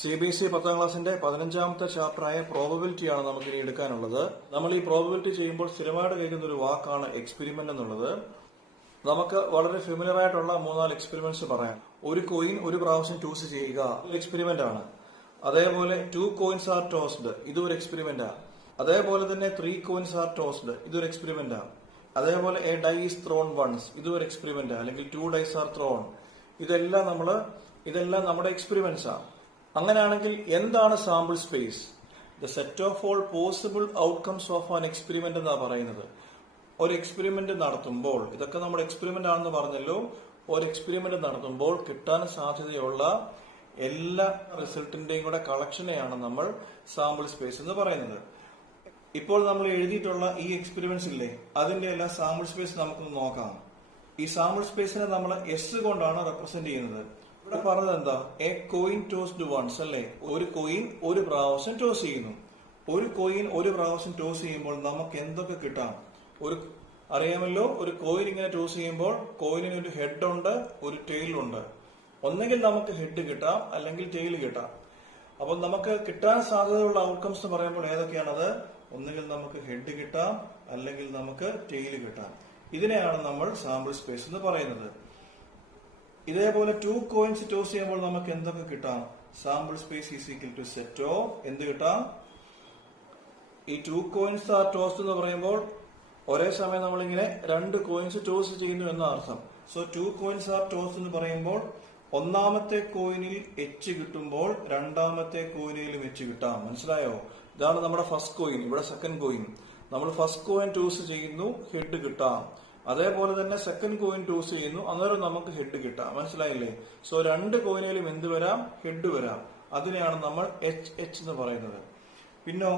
CBSE 10ാം ക്ലാസിന്റെ 15ാമത്തെ ചാപ്റ്ററായ പ്രോബബിലിറ്റിയാണ് നമുക്ക് ഇനി എടുക്കാനുള്ളത്. നമ്മൾ ഈ പ്രോബബിലിറ്റി ചെയ്യുമ്പോൾ സ്ഥിരമായിട്ട് കേൾക്കുന്ന ഒരു വാക്കാണ് എക്സ്പെരിമെന്റ് എന്നുള്ളത്. നമുക്ക് വളരെ ഫെമിലിയർ ആയിട്ടുള്ള 3-4 എക്സ്പെരിമെന്റ്സ് പറയാം. ഒരു കോയിൻ ഒരു പ്രാവശ്യം ടോസ് ചെയ്യുക എക്സ്പെരിമെന്റ് ആണ്. അതേപോലെ 2 coins are tossed, ഇതൊരു എക്സ്പെരിമെന്റ് ആണ്. അതേപോലെ തന്നെ 3 coins are tossed, ഇതൊരു എക്സ്പെരിമെന്റ് ആണ്. അതേപോലെ a die is thrown once, ഇതൊരു എക്സ്പെരിമെന്റ് ആണ്. അല്ലെങ്കിൽ 2 dice are thrown, ഇതെല്ലാം നമ്മുടെ എക്സ്പെരിമെന്റ്സ് ആണ്. അങ്ങനെയാണെങ്കിൽ എന്താണ് sample space? The set of all possible outcomes of an experiment എന്നാണ് പറയുന്നത്. ഒരു എക്സ്പെരിമെന്റ് നടത്തുമ്പോൾ, ഇതൊക്കെ നമ്മുടെ എക്സ്പെരിമെന്റ് ആണെന്ന് പറഞ്ഞല്ലോ, ഒരു എക്സ്പെരിമെന്റ് നടത്തുമ്പോൾ കിട്ടാൻ സാധ്യതയുള്ള എല്ലാ റിസൾട്ടിന്റെയും കൂടെ കളക്ഷനെയാണ് നമ്മൾ സാമ്പിൾ സ്പേസ് എന്ന് പറയുന്നത്. ഇപ്പോൾ നമ്മൾ എഴുതിയിട്ടുള്ള ഈ എക്സ്പെരിമെന്റ്സ് ഇല്ലേ, അതിന്റെ എല്ലാം സാമ്പിൾ സ്പേസ് നമുക്കൊന്ന് നോക്കാം. ഈ സാമ്പിൾ സ്പേസിനെ നമ്മൾ എസ് കൊണ്ടാണ് റെപ്രസെന്റ് ചെയ്യുന്നത്. ഇവിടെ പറഞ്ഞത് എന്താ? എ കോയിൻ ടോസ്ഡ് വൺസ് അല്ലേ, ഒരു കോയിൻ ഒരു പ്രാവശ്യം ടോസ് ചെയ്യുന്നു. ഒരു കോയിൻ ഒരു പ്രാവശ്യം ടോസ് ചെയ്യുമ്പോൾ നമുക്ക് എന്തൊക്കെ കിട്ടാം? അറിയാമല്ലോ, ഒരു കോയിൻ ഇങ്ങനെ ടോസ് ചെയ്യുമ്പോൾ കോയിനിന് ഒരു ഹെഡ് ഉണ്ട്, ഒരു ടെയിൽ ഉണ്ട്. ഒന്നെങ്കിൽ നമുക്ക് ഹെഡ് കിട്ടാം, അല്ലെങ്കിൽ ടെയിൽ കിട്ടാം. അപ്പൊ നമുക്ക് കിട്ടാൻ സാധ്യതയുള്ള ഔട്ട്കംസ് എന്ന് പറയുമ്പോൾ ഏതൊക്കെയാണത്? ഒന്നുകിൽ നമുക്ക് ഹെഡ് കിട്ടാം, അല്ലെങ്കിൽ നമുക്ക് ടെയിൽ കിട്ടാം. ഇതിനെയാണ് നമ്മൾ സാമ്പിൾ സ്പേസ് എന്ന് പറയുന്നത്. ഇതേപോലെ 2 coins ടോസ് ചെയ്യുമ്പോൾ നമുക്ക് എന്തൊക്കെ കിട്ടാം? Sample space is equal to set of എന്ത് കിട്ടാം? ഈ 2 coins ആർ ടോസ്റ്റ് എന്ന് പറയുമ്പോൾ ഒരേ സമയം നമ്മളിങ്ങനെ 2 coins ടോസ് ചെയ്യുന്നു എന്ന അർത്ഥം. സോ 2 coins ആർ ടോസ്റ്റ് എന്ന് പറയുമ്പോൾ ഒന്നാമത്തെ കോയിനിൽ എച്ച് കിട്ടുമ്പോൾ രണ്ടാമത്തെ കോയിനിലും എച്ച് കിട്ടാം. മനസ്സിലായോ? ഇതാണ് നമ്മുടെ ഫസ്റ്റ് കോയിൻ, ഇവിടെ സെക്കൻഡ് കോയിൻ. നമ്മൾ ഫസ്റ്റ് കോയിൻ ടോസ് ചെയ്യുന്നു, ഹെഡ് കിട്ടാം. അതേപോലെ തന്നെ സെക്കൻഡ് കോയിൻ ടോസ് ചെയ്യുന്നു, അന്നേരം നമുക്ക് ഹെഡ് കിട്ടാം. മനസ്സിലായില്ലേ? സോ 2 കോയിനിലും എന്ത് വരാം? ഹെഡ് വരാം. അതിനെയാണ് നമ്മൾ എച്ച് എച്ച് എന്ന് പറയുന്നത്. പിന്നോ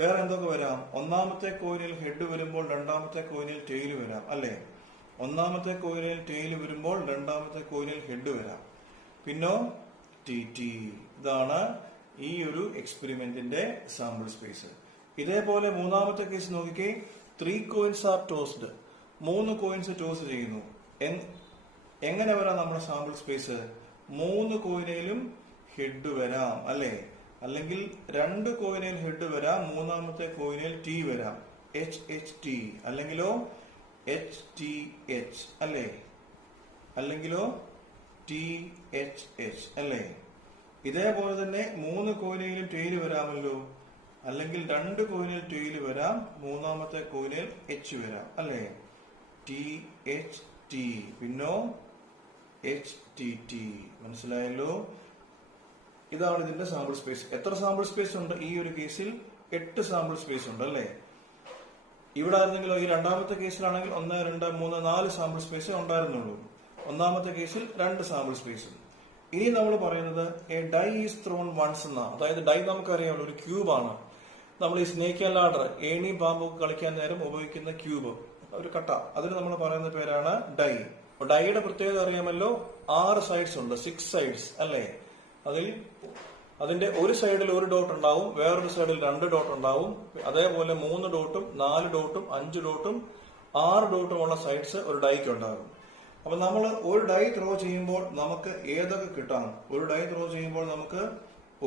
വേറെ എന്തൊക്കെ വരാം? ഒന്നാമത്തെ കോയിനിൽ ഹെഡ് വരുമ്പോൾ രണ്ടാമത്തെ കോയിനിൽ ടെയിൽ വരാം അല്ലേ? ഒന്നാമത്തെ കോയിനിൽ ടെയിൽ വരുമ്പോൾ രണ്ടാമത്തെ കോയിനിൽ ഹെഡ് വരാം. പിന്നോ ടി ടി. ഇതാണ് ഈ ഒരു എക്സ്പെരിമെന്റിന്റെ സാമ്പിൾ സ്പേസ്. ഇതേപോലെ മൂന്നാമത്തെ കേസ് നോക്കിക്കേ. 3 coins are tossed, 3 coins toss ചെയ്യുന്നു. എങ്ങനെ വരാം നമ്മുടെ സാമ്പിൾ സ്പേസ്? 3 കോയിനിലും ഹെഡ് വരാം അല്ലേ? അല്ലെങ്കിൽ 2 കോയിനിൽ ഹെഡ് വരാം, മൂന്നാമത്തെ കോയിനിൽ ടി വരാം, എച്ച് എച്ച് ടി. അല്ലെങ്കിലോ എച്ച് ടി എച്ച് അല്ലേ? അല്ലെങ്കിലോ ടി എച്ച് എച്ച് അല്ലേ? ഇതേപോലെ തന്നെ 3 കോയിനിലും ടെയിൽ വരാമല്ലോ. അല്ലെങ്കിൽ 2 കോയിനിൽ ടെയിൽ വരാം, മൂന്നാമത്തെ കോയിനിൽ എച്ച് വരാം അല്ലേ? T H T. പിന്നോ എച്ച് ടി ടി. മനസ്സിലായല്ലോ? ഇതാണ് ഇതിന്റെ സാമ്പിൾ സ്പേസ്. എത്ര സാമ്പിൾ സ്പേസ് ഉണ്ട് ഈ ഒരു കേസിൽ? 8 സാമ്പിൾ സ്പേസ് ഉണ്ട് അല്ലേ? ഇവിടെ ആയിരുന്നെങ്കിലോ, ഈ രണ്ടാമത്തെ കേസിലാണെങ്കിൽ 1, 2, 3, 4 സാമ്പിൾ സ്പേസ് ഉണ്ടായിരുന്നുള്ളൂ. ഒന്നാമത്തെ കേസിൽ 2 സാമ്പിൾ സ്പേസും. ഇനി നമ്മൾ പറയുന്നത് a die is thrown once എന്നാ. അതായത് ഡൈ നമുക്കറിയാമല്ലോ, ഒരു ക്യൂബാണ്. നമ്മൾ ഈ സ്നേക്ക് ആൻഡ് ലാഡർ, ഏണിയും പാമ്പൊക്കെ കളിക്കാൻ നേരം ഉപയോഗിക്കുന്ന ക്യൂബ്, ഒരു കട്ട, അതിന് നമ്മൾ പറയുന്ന പേരാണ് ഡൈ. ഡൈയുടെ പ്രത്യേകത അറിയാമല്ലോ, 6 സൈഡ്സ് ഉണ്ട്, 6 സൈഡ്സ് അല്ലേ? അതിന്റെ ഒരു സൈഡിൽ 1 ഡോട്ട് ഉണ്ടാവും, വേറൊരു സൈഡിൽ 2 ഡോട്ട് ഉണ്ടാവും. അതേപോലെ 3 ഡോട്ടും 4 ഡോട്ടും 5 ഡോട്ടും 6 ഡോട്ടും ഉള്ള സൈഡ്സ് ഒരു ഡൈക്ക് ഉണ്ടാകും. അപ്പൊ നമ്മൾ ഒരു ഡൈ ത്രോ ചെയ്യുമ്പോൾ നമുക്ക് ഏതൊക്കെ കിട്ടാം? ഒരു ഡൈ ത്രോ ചെയ്യുമ്പോൾ നമുക്ക്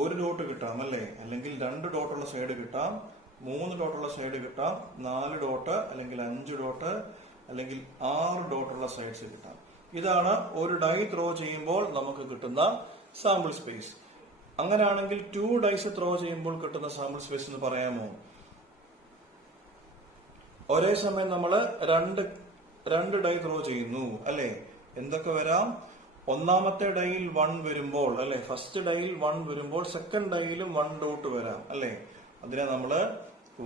1 ഡോട്ട് കിട്ടാം അല്ലേ? അല്ലെങ്കിൽ 2 ഡോട്ടുള്ള സൈഡ് കിട്ടാം, 3 ഡോട്ടുള്ള സൈഡ് കിട്ടാം, 4 ഡോട്ട് അല്ലെങ്കിൽ 5 ഡോട്ട് അല്ലെങ്കിൽ 6 ഡോട്ടുള്ള സൈഡ്സ് കിട്ടാം. ഇതാണ് ഒരു ഡൈ ത്രോ ചെയ്യുമ്പോൾ നമുക്ക് കിട്ടുന്ന സാമ്പിൾ സ്പേസ്. അങ്ങനെയാണെങ്കിൽ 2 ഡൈസ് ത്രോ ചെയ്യുമ്പോൾ കിട്ടുന്ന സാമ്പിൾ സ്പേസ് എന്ന് പറയാമോ? ഒരേ സമയം നമ്മൾ രണ്ട് ഡൈ ത്രോ ചെയ്യുന്നു അല്ലെ? എന്തൊക്കെ വരാം? ഒന്നാമത്തെ ഡൈയിൽ 1 വരുമ്പോൾ അല്ലെ, ഫസ്റ്റ് ഡൈയിൽ 1 വരുമ്പോൾ സെക്കൻഡ് ഡൈയിലും 1 ഡോട്ട് വരാം അല്ലെ? അതിനെ നമ്മള്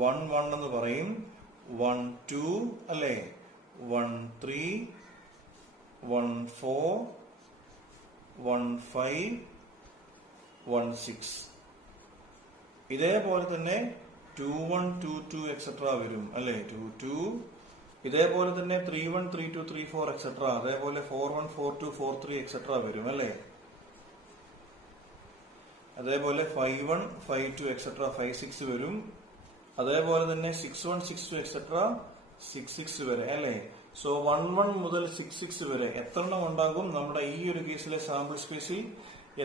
1 1 എന്ന് പറയും. 1 2 അല്ലെ? 1 3 1 4 1 5 1 6. ഇതേപോലെ തന്നെ 2 1 2 2 എക്സെട്ര വരും അല്ലെ? 2 2. ഇതേപോലെ തന്നെ 3 1 3 2 3 4 എക്സെട്ര. അതേപോലെ 4 1 4 2 4 3 എക്സെട്ര വരും അല്ലെ? അതേപോലെ 5 1 5 2 എക്സെട്ര 5 6 വരും. അതേപോലെ തന്നെ 6 1 6 2 എക്സെട്ര 6 6 വരെ അല്ലെ? സോ 1 1 മുതൽ 6 6 വരെ എത്ര എണ്ണം ഉണ്ടാകും നമ്മുടെ ഈ ഒരു കേസിലെ സാമ്പിൾ സ്പേസിൽ?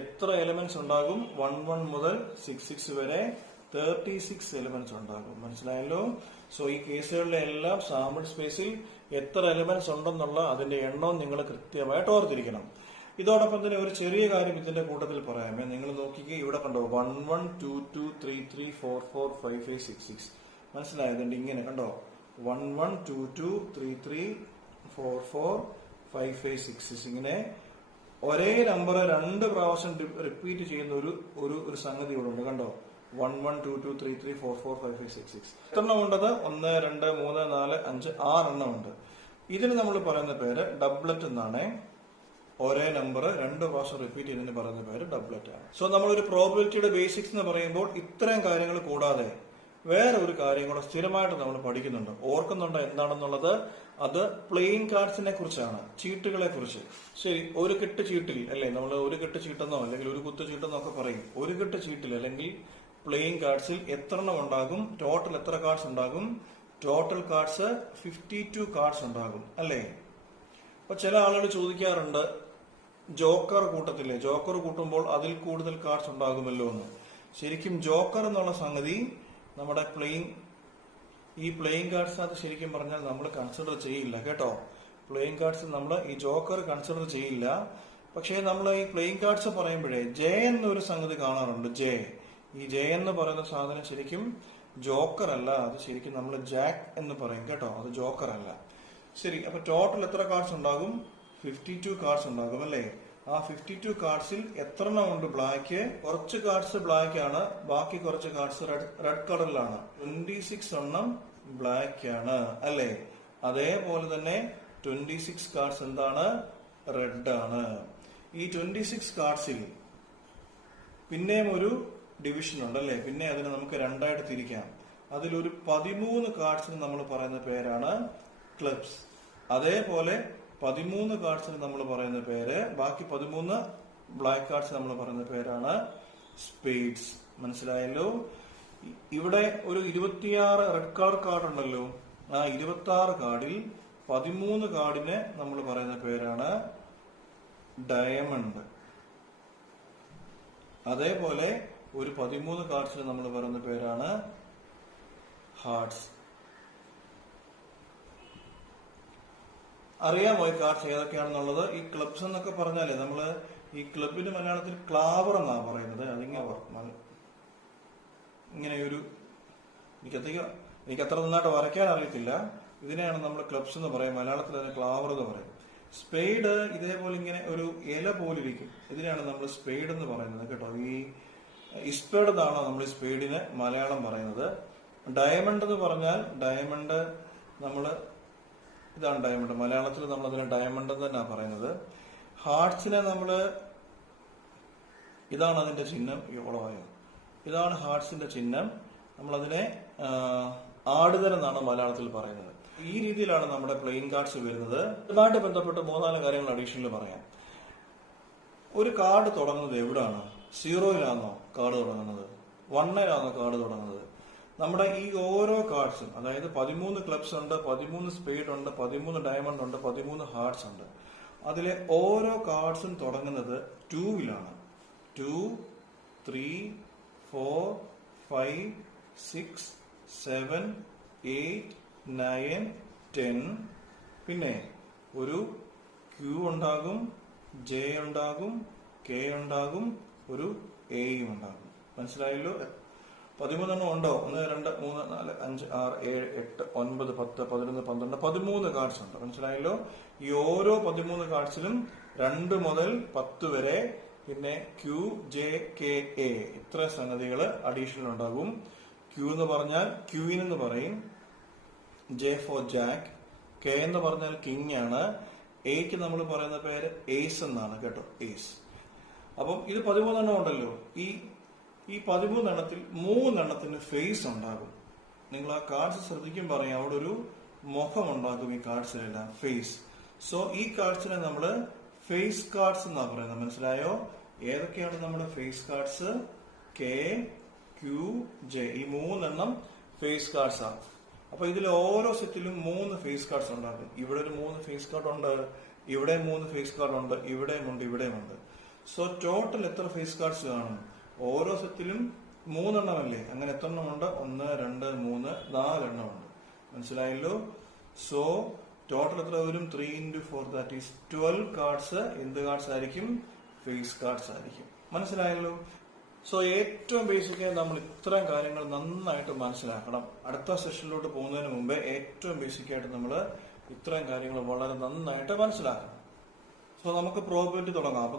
എത്ര എലിമെന്റ്സ് ഉണ്ടാകും? 1 മുതൽ 6 വരെ 36 എലിമെന്റ്സ് ഉണ്ടാകും. മനസ്സിലായല്ലോ? സോ ഈ കേസുകളിലെ എല്ലാം സാമ്പിൾ സ്പേസിൽ എത്ര എലിമെന്റ്സ് ഉണ്ടെന്നുള്ള അതിന്റെ എണ്ണവും നിങ്ങൾ കൃത്യമായിട്ട് ഓർത്തിരിക്കണം. ഇതോടൊപ്പം തന്നെ ഒരു ചെറിയ കാര്യം ഇതിന്റെ കൂട്ടത്തിൽ പറയാമേ. നിങ്ങൾ നോക്കിക്കേ, ഇവിടെ കണ്ടോ 1 1 2 2 3 3 4 4 5 5 6 6. മനസ്സിലായതുണ്ട്? ഇങ്ങനെ കണ്ടോ 1 1 2 2 3 3 4 4 5 5 6 6. ഇങ്ങനെ ഒരേ നമ്പർ 2 പ്രാവശ്യം റിപ്പീറ്റ് ചെയ്യുന്ന ഒരു സംഗതി ഇവിടെ ഉണ്ട്. കണ്ടോ 1 1 2 2 3 3 4 4 5 5 6 6. എത്ര എണ്ണം ഉണ്ടത്? 1 2 3 4 5 6 എണ്ണം ഉണ്ട്. ഇതിന് നമ്മൾ പറയുന്ന പേര് ഡബ്ലറ്റ് എന്നാണ്. ഒരേ നമ്പർ 2 പ്രാവശ്യം റിപ്പീറ്റ് ചെയ്തതിന് പറയുന്ന പേര് ഡബ്ലറ്റ് ആണ്. സോ നമ്മളൊരു പ്രോബബിലിറ്റിയുടെ ബേസിക്സ് എന്ന് പറയുമ്പോൾ ഇത്രയും കാര്യങ്ങൾ കൂടാതെ വേറെ ഒരു കാര്യം കൂടെ സ്ഥിരമായിട്ട് നമ്മൾ പഠിക്കുന്നുണ്ട്. ഓർക്കുന്നുണ്ട് എന്താണെന്നുള്ളത്? അത് പ്ലേയിങ് കാർഡ്സിനെ കുറിച്ചാണ്, ചീട്ടുകളെ കുറിച്ച്. ശരി, ഒരു കെട്ട് ചീട്ടിൽ അല്ലെ, നമ്മൾ ഒരു കെട്ട് ചീട്ടെന്നോ അല്ലെങ്കിൽ ഒരു കുത്ത് ചീട്ടെന്നോ ഒക്കെ പറയും. ഒരു കെട്ട് ചീട്ടിൽ അല്ലെങ്കിൽ പ്ലേയിങ് കാർഡ്സിൽ എത്ര എണ്ണം ഉണ്ടാകും? ടോട്ടൽ എത്ര കാർഡ്സ് ഉണ്ടാകും? ടോട്ടൽ കാർഡ്സ് 52 കാർഡ്സ് ഉണ്ടാകും അല്ലേ? അപ്പൊ ചില ആളുകൾ ചോദിക്കാറുണ്ട്, ജോക്കർ കൂട്ടത്തില്ലേ, ജോക്കർ കൂട്ടുമ്പോൾ അതിൽ കൂടുതൽ കാർഡ്സ് ഉണ്ടാകുമല്ലോ എന്ന്. ശരിക്കും ജോക്കർ എന്നുള്ള സംഗതി നമ്മുടെ ഈ പ്ലേയിങ് കാർഡ്സിനകത്ത് ശരിക്കും പറഞ്ഞാൽ നമ്മൾ കൺസിഡർ ചെയ്യില്ല കേട്ടോ. പ്ലേയിങ് കാർഡ്സ് നമ്മൾ ഈ ജോക്കർ കൺസിഡർ ചെയ്യില്ല. പക്ഷേ നമ്മൾ ഈ പ്ലേയിങ് കാർഡ്സ് പറയുമ്പോഴേ ജെ എന്നൊരു സംഗതി കാണാറുണ്ട്. ഈ ജെ എന്ന് പറയുന്ന സാധനം ശരിക്കും ജോക്കർ അല്ല, അത് ശരിക്കും നമ്മൾ ജാക്ക് എന്ന് പറയും കേട്ടോ, അത് ജോക്കർ അല്ല. ശരി, അപ്പൊ ടോട്ടൽ എത്ര കാർഡ്സ് ഉണ്ടാകും? 52 കാർഡ്സ് ഉണ്ടാകും അല്ലേ? ആ 52 കാർഡ്സിൽ എത്ര എണ്ണം ഉണ്ട് ബ്ലാക്ക്? കുറച്ച് കാർഡ്സ് ബ്ലാക്ക് ആണ്, ബാക്കി കുറച്ച് കാർഡ്സ് റെഡ് കളറിലാണ്. 26 എണ്ണം ബ്ലാക്ക് ആണ് അല്ലേ? അതേപോലെ തന്നെ 26 കാർഡ്സ് എന്താണ്? റെഡ് ആണ്. ഈ 26 കാർഡ്സിൽ പിന്നെയും ഒരു ഡിവിഷൻ ഉണ്ട് അല്ലേ? പിന്നെ അതിനെ നമുക്ക് രണ്ടായിട്ട് തിരിക്കാം. അതിലൊരു 13 കാർഡ്സിന് നമ്മൾ പറയുന്ന പേരാണ് ക്ലബ്സ്. അതേപോലെ 13 കാർഡ്സിന് നമ്മൾ പറയുന്ന പേര്, ബാക്കി 13 ബ്ലാക്ക് കാർഡ്സ് നമ്മൾ പറയുന്ന പേരാണ് സ്പേഡ്സ്. മനസ്സിലായല്ലോ? ഇവിടെ ഒരു 26 റെഡ് കളർ കാർഡ് ഉണ്ടല്ലോ. ആ 26 കാർഡിൽ 13 കാർഡിന് നമ്മൾ പറയുന്ന പേരാണ് ഡയമണ്ട്. അതേപോലെ ഒരു 13 കാർഡ്സിന് നമ്മൾ പറയുന്ന പേരാണ് ഹാർട്സ്. അറിയാമോ ഈ കാർഡ്സ് ഏതൊക്കെയാണെന്നുള്ളത്? ഈ ക്ലബ്സ് എന്നൊക്കെ പറഞ്ഞാലേ നമ്മള് ഈ ക്ലബിന് മലയാളത്തിൽ ക്ലാവർ എന്നാ പറയുന്നത്. അതിങ്ങനെ ഇങ്ങനെ ഒരു എനിക്ക് അത്ര നന്നായിട്ട് വരയ്ക്കാൻ അറിയത്തില്ല. ഇതിനെയാണ് നമ്മൾ ക്ലബ്സ് എന്ന് പറയും. മലയാളത്തിൽ അതിന് ക്ലാവർ എന്ന് പറയും. സ്പെയ്ഡ് ഇതേപോലെ ഇങ്ങനെ ഒരു ഇല പോലിരിക്കും. ഇതിനെയാണ് നമ്മൾ സ്പെയ്ഡ് എന്ന് പറയുന്നത് കേട്ടോ. ഈ ഇസ്പേഡ് എന്നാണോ നമ്മൾ ഈ സ്പെയ്ഡിന് മലയാളം പറയുന്നത്. ഡയമണ്ട് എന്ന് പറഞ്ഞാൽ ഡയമണ്ട് ഇതാണ് ഡയമണ്ട്. മലയാളത്തിൽ നമ്മൾ അതിനെ ഡയമണ്ട് എന്ന് തന്നെയാണ് പറയുന്നത്. ഹാർട്സിനെ ഇതാണ് അതിന്റെ ചിഹ്നം. ഇതാണ് ഹാർട്സിന്റെ ചിഹ്നം. നമ്മളതിനെ ആടുതൽ എന്നാണ് മലയാളത്തിൽ പറയുന്നത്. ഈ രീതിയിലാണ് നമ്മുടെ പ്ലേയിങ് കാർഡ്സ് വരുന്നത്. ഇതുമായിട്ട് ബന്ധപ്പെട്ട് 3-4 കാര്യങ്ങൾ അഡീഷണൽ പറയാം. ഒരു കാർഡ് തുടങ്ങുന്നത് എവിടാണ്? 0-ലാണോ കാർഡ് തുടങ്ങുന്നത്? 1-ലാണോ കാർഡ് തുടങ്ങുന്നത്? നമ്മുടെ ഈ ഓരോ കാർഡ്സും, അതായത് 13 ക്ലബ്സ് ഉണ്ട്, 13 സ്പേഡ് ഉണ്ട്, 13 ഡയമണ്ട് ഉണ്ട്, 13 ഹാർട്സ് ഉണ്ട്. അതിലെ ഓരോ കാർഡ്സും തുടങ്ങുന്നത് 2-ലാണ്. 2 3 4 5 6 7 8 9 10. പിന്നെ ഒരു ക്യൂ ഉണ്ടാകും, ജെ ഉണ്ടാകും, കെ ഉണ്ടാകും, ഒരു എയും ഉണ്ടാകും. മനസ്സിലായല്ലോ? 13 ഉണ്ടോ? 1 2 3 4 5 6 7 8 9 10 11 12 13 കാർഡ്സ് ഉണ്ട്. മനസ്സിലായല്ലോ? ഈ ഓരോ 13 കാർഡ്സിലും 2 മുതൽ 10 വരെ പിന്നെ ക്യൂ, ജെ, കെ, എ ഇത്ര സംഗതികൾ അഡീഷണൽ ഉണ്ടാകും. ക്യൂ എന്ന് പറഞ്ഞാൽ ക്യൂയിൻ എന്ന് പറയും. J four Jack. കെ എന്ന് പറഞ്ഞാൽ കിങ് ആണ്. എക്ക് നമ്മൾ പറയുന്ന പേര് ഏസ് എന്നാണ് കേട്ടോ, ഏസ്. അപ്പം ഇത് 13 ഉണ്ടല്ലോ. ഈ 13 എണ്ണത്തിൽ 3 എണ്ണത്തിന് ഫേസ് ഉണ്ടാകും. നിങ്ങൾ ആ കാർഡ്സ് ശ്രദ്ധിക്കും പറയാം, അവിടെ ഒരു മുഖം ഉണ്ടാകും ഈ കാർഡ്സിനെല്ലാം, ഫേസ്. സോ ഈ കാർഡ്സിനെ നമ്മള് ഫേസ് കാർഡ്സ് എന്നാ പറയുന്നത്. മനസ്സിലായോ? ഏതൊക്കെയാണ് നമ്മുടെ face cards? K, Q, J. ഈ 3 എണ്ണം ഫേസ് കാർഡ്സ് ആണ്. അപ്പൊ ഇതിൽ ഓരോ സെറ്റിലും 3 ഫേസ് കാർഡ്സ് ഉണ്ടാകും. ഇവിടെ ഒരു 3 ഫേസ് കാർഡ് ഉണ്ട്, ഇവിടെ 3 ഫേസ് കാർഡ് ഉണ്ട്, ഇവിടെയും ഉണ്ട്, ഇവിടെയും ഉണ്ട്. സോ ടോട്ടൽ എത്ര ഫേസ് കാർഡ്സ് കാണും? ഓരോ സെറ്റിലും 3 എണ്ണമല്ലേ? അങ്ങനെ എത്ര എണ്ണമുണ്ട്? 1, 2, 3, 4 എണ്ണമുണ്ട്. മനസ്സിലായല്ലോ? സോ ടോട്ടൽ എത്ര വരും? 3 into 4, ദാറ്റ് ഈസ് 12 കാർഡ്സ്. എന്ത് കാർഡ്സ് ആയിരിക്കും? ഫേസ് കാർഡ്സ് ആയിരിക്കും. മനസ്സിലായല്ലോ? സോ ഏറ്റവും ബേസിക്കായി നമ്മൾ ഇത്തരം കാര്യങ്ങൾ നന്നായിട്ട് മനസ്സിലാക്കണം. അടുത്ത സെഷനിലോട്ട് പോകുന്നതിന് മുമ്പേ ഏറ്റവും ബേസിക്കായിട്ട് നമ്മൾ ഇത്തരം കാര്യങ്ങൾ വളരെ നന്നായിട്ട് മനസ്സിലാക്കണം. സോ നമുക്ക് പ്രോബബിലിറ്റി തുടങ്ങാം. അപ്പൊ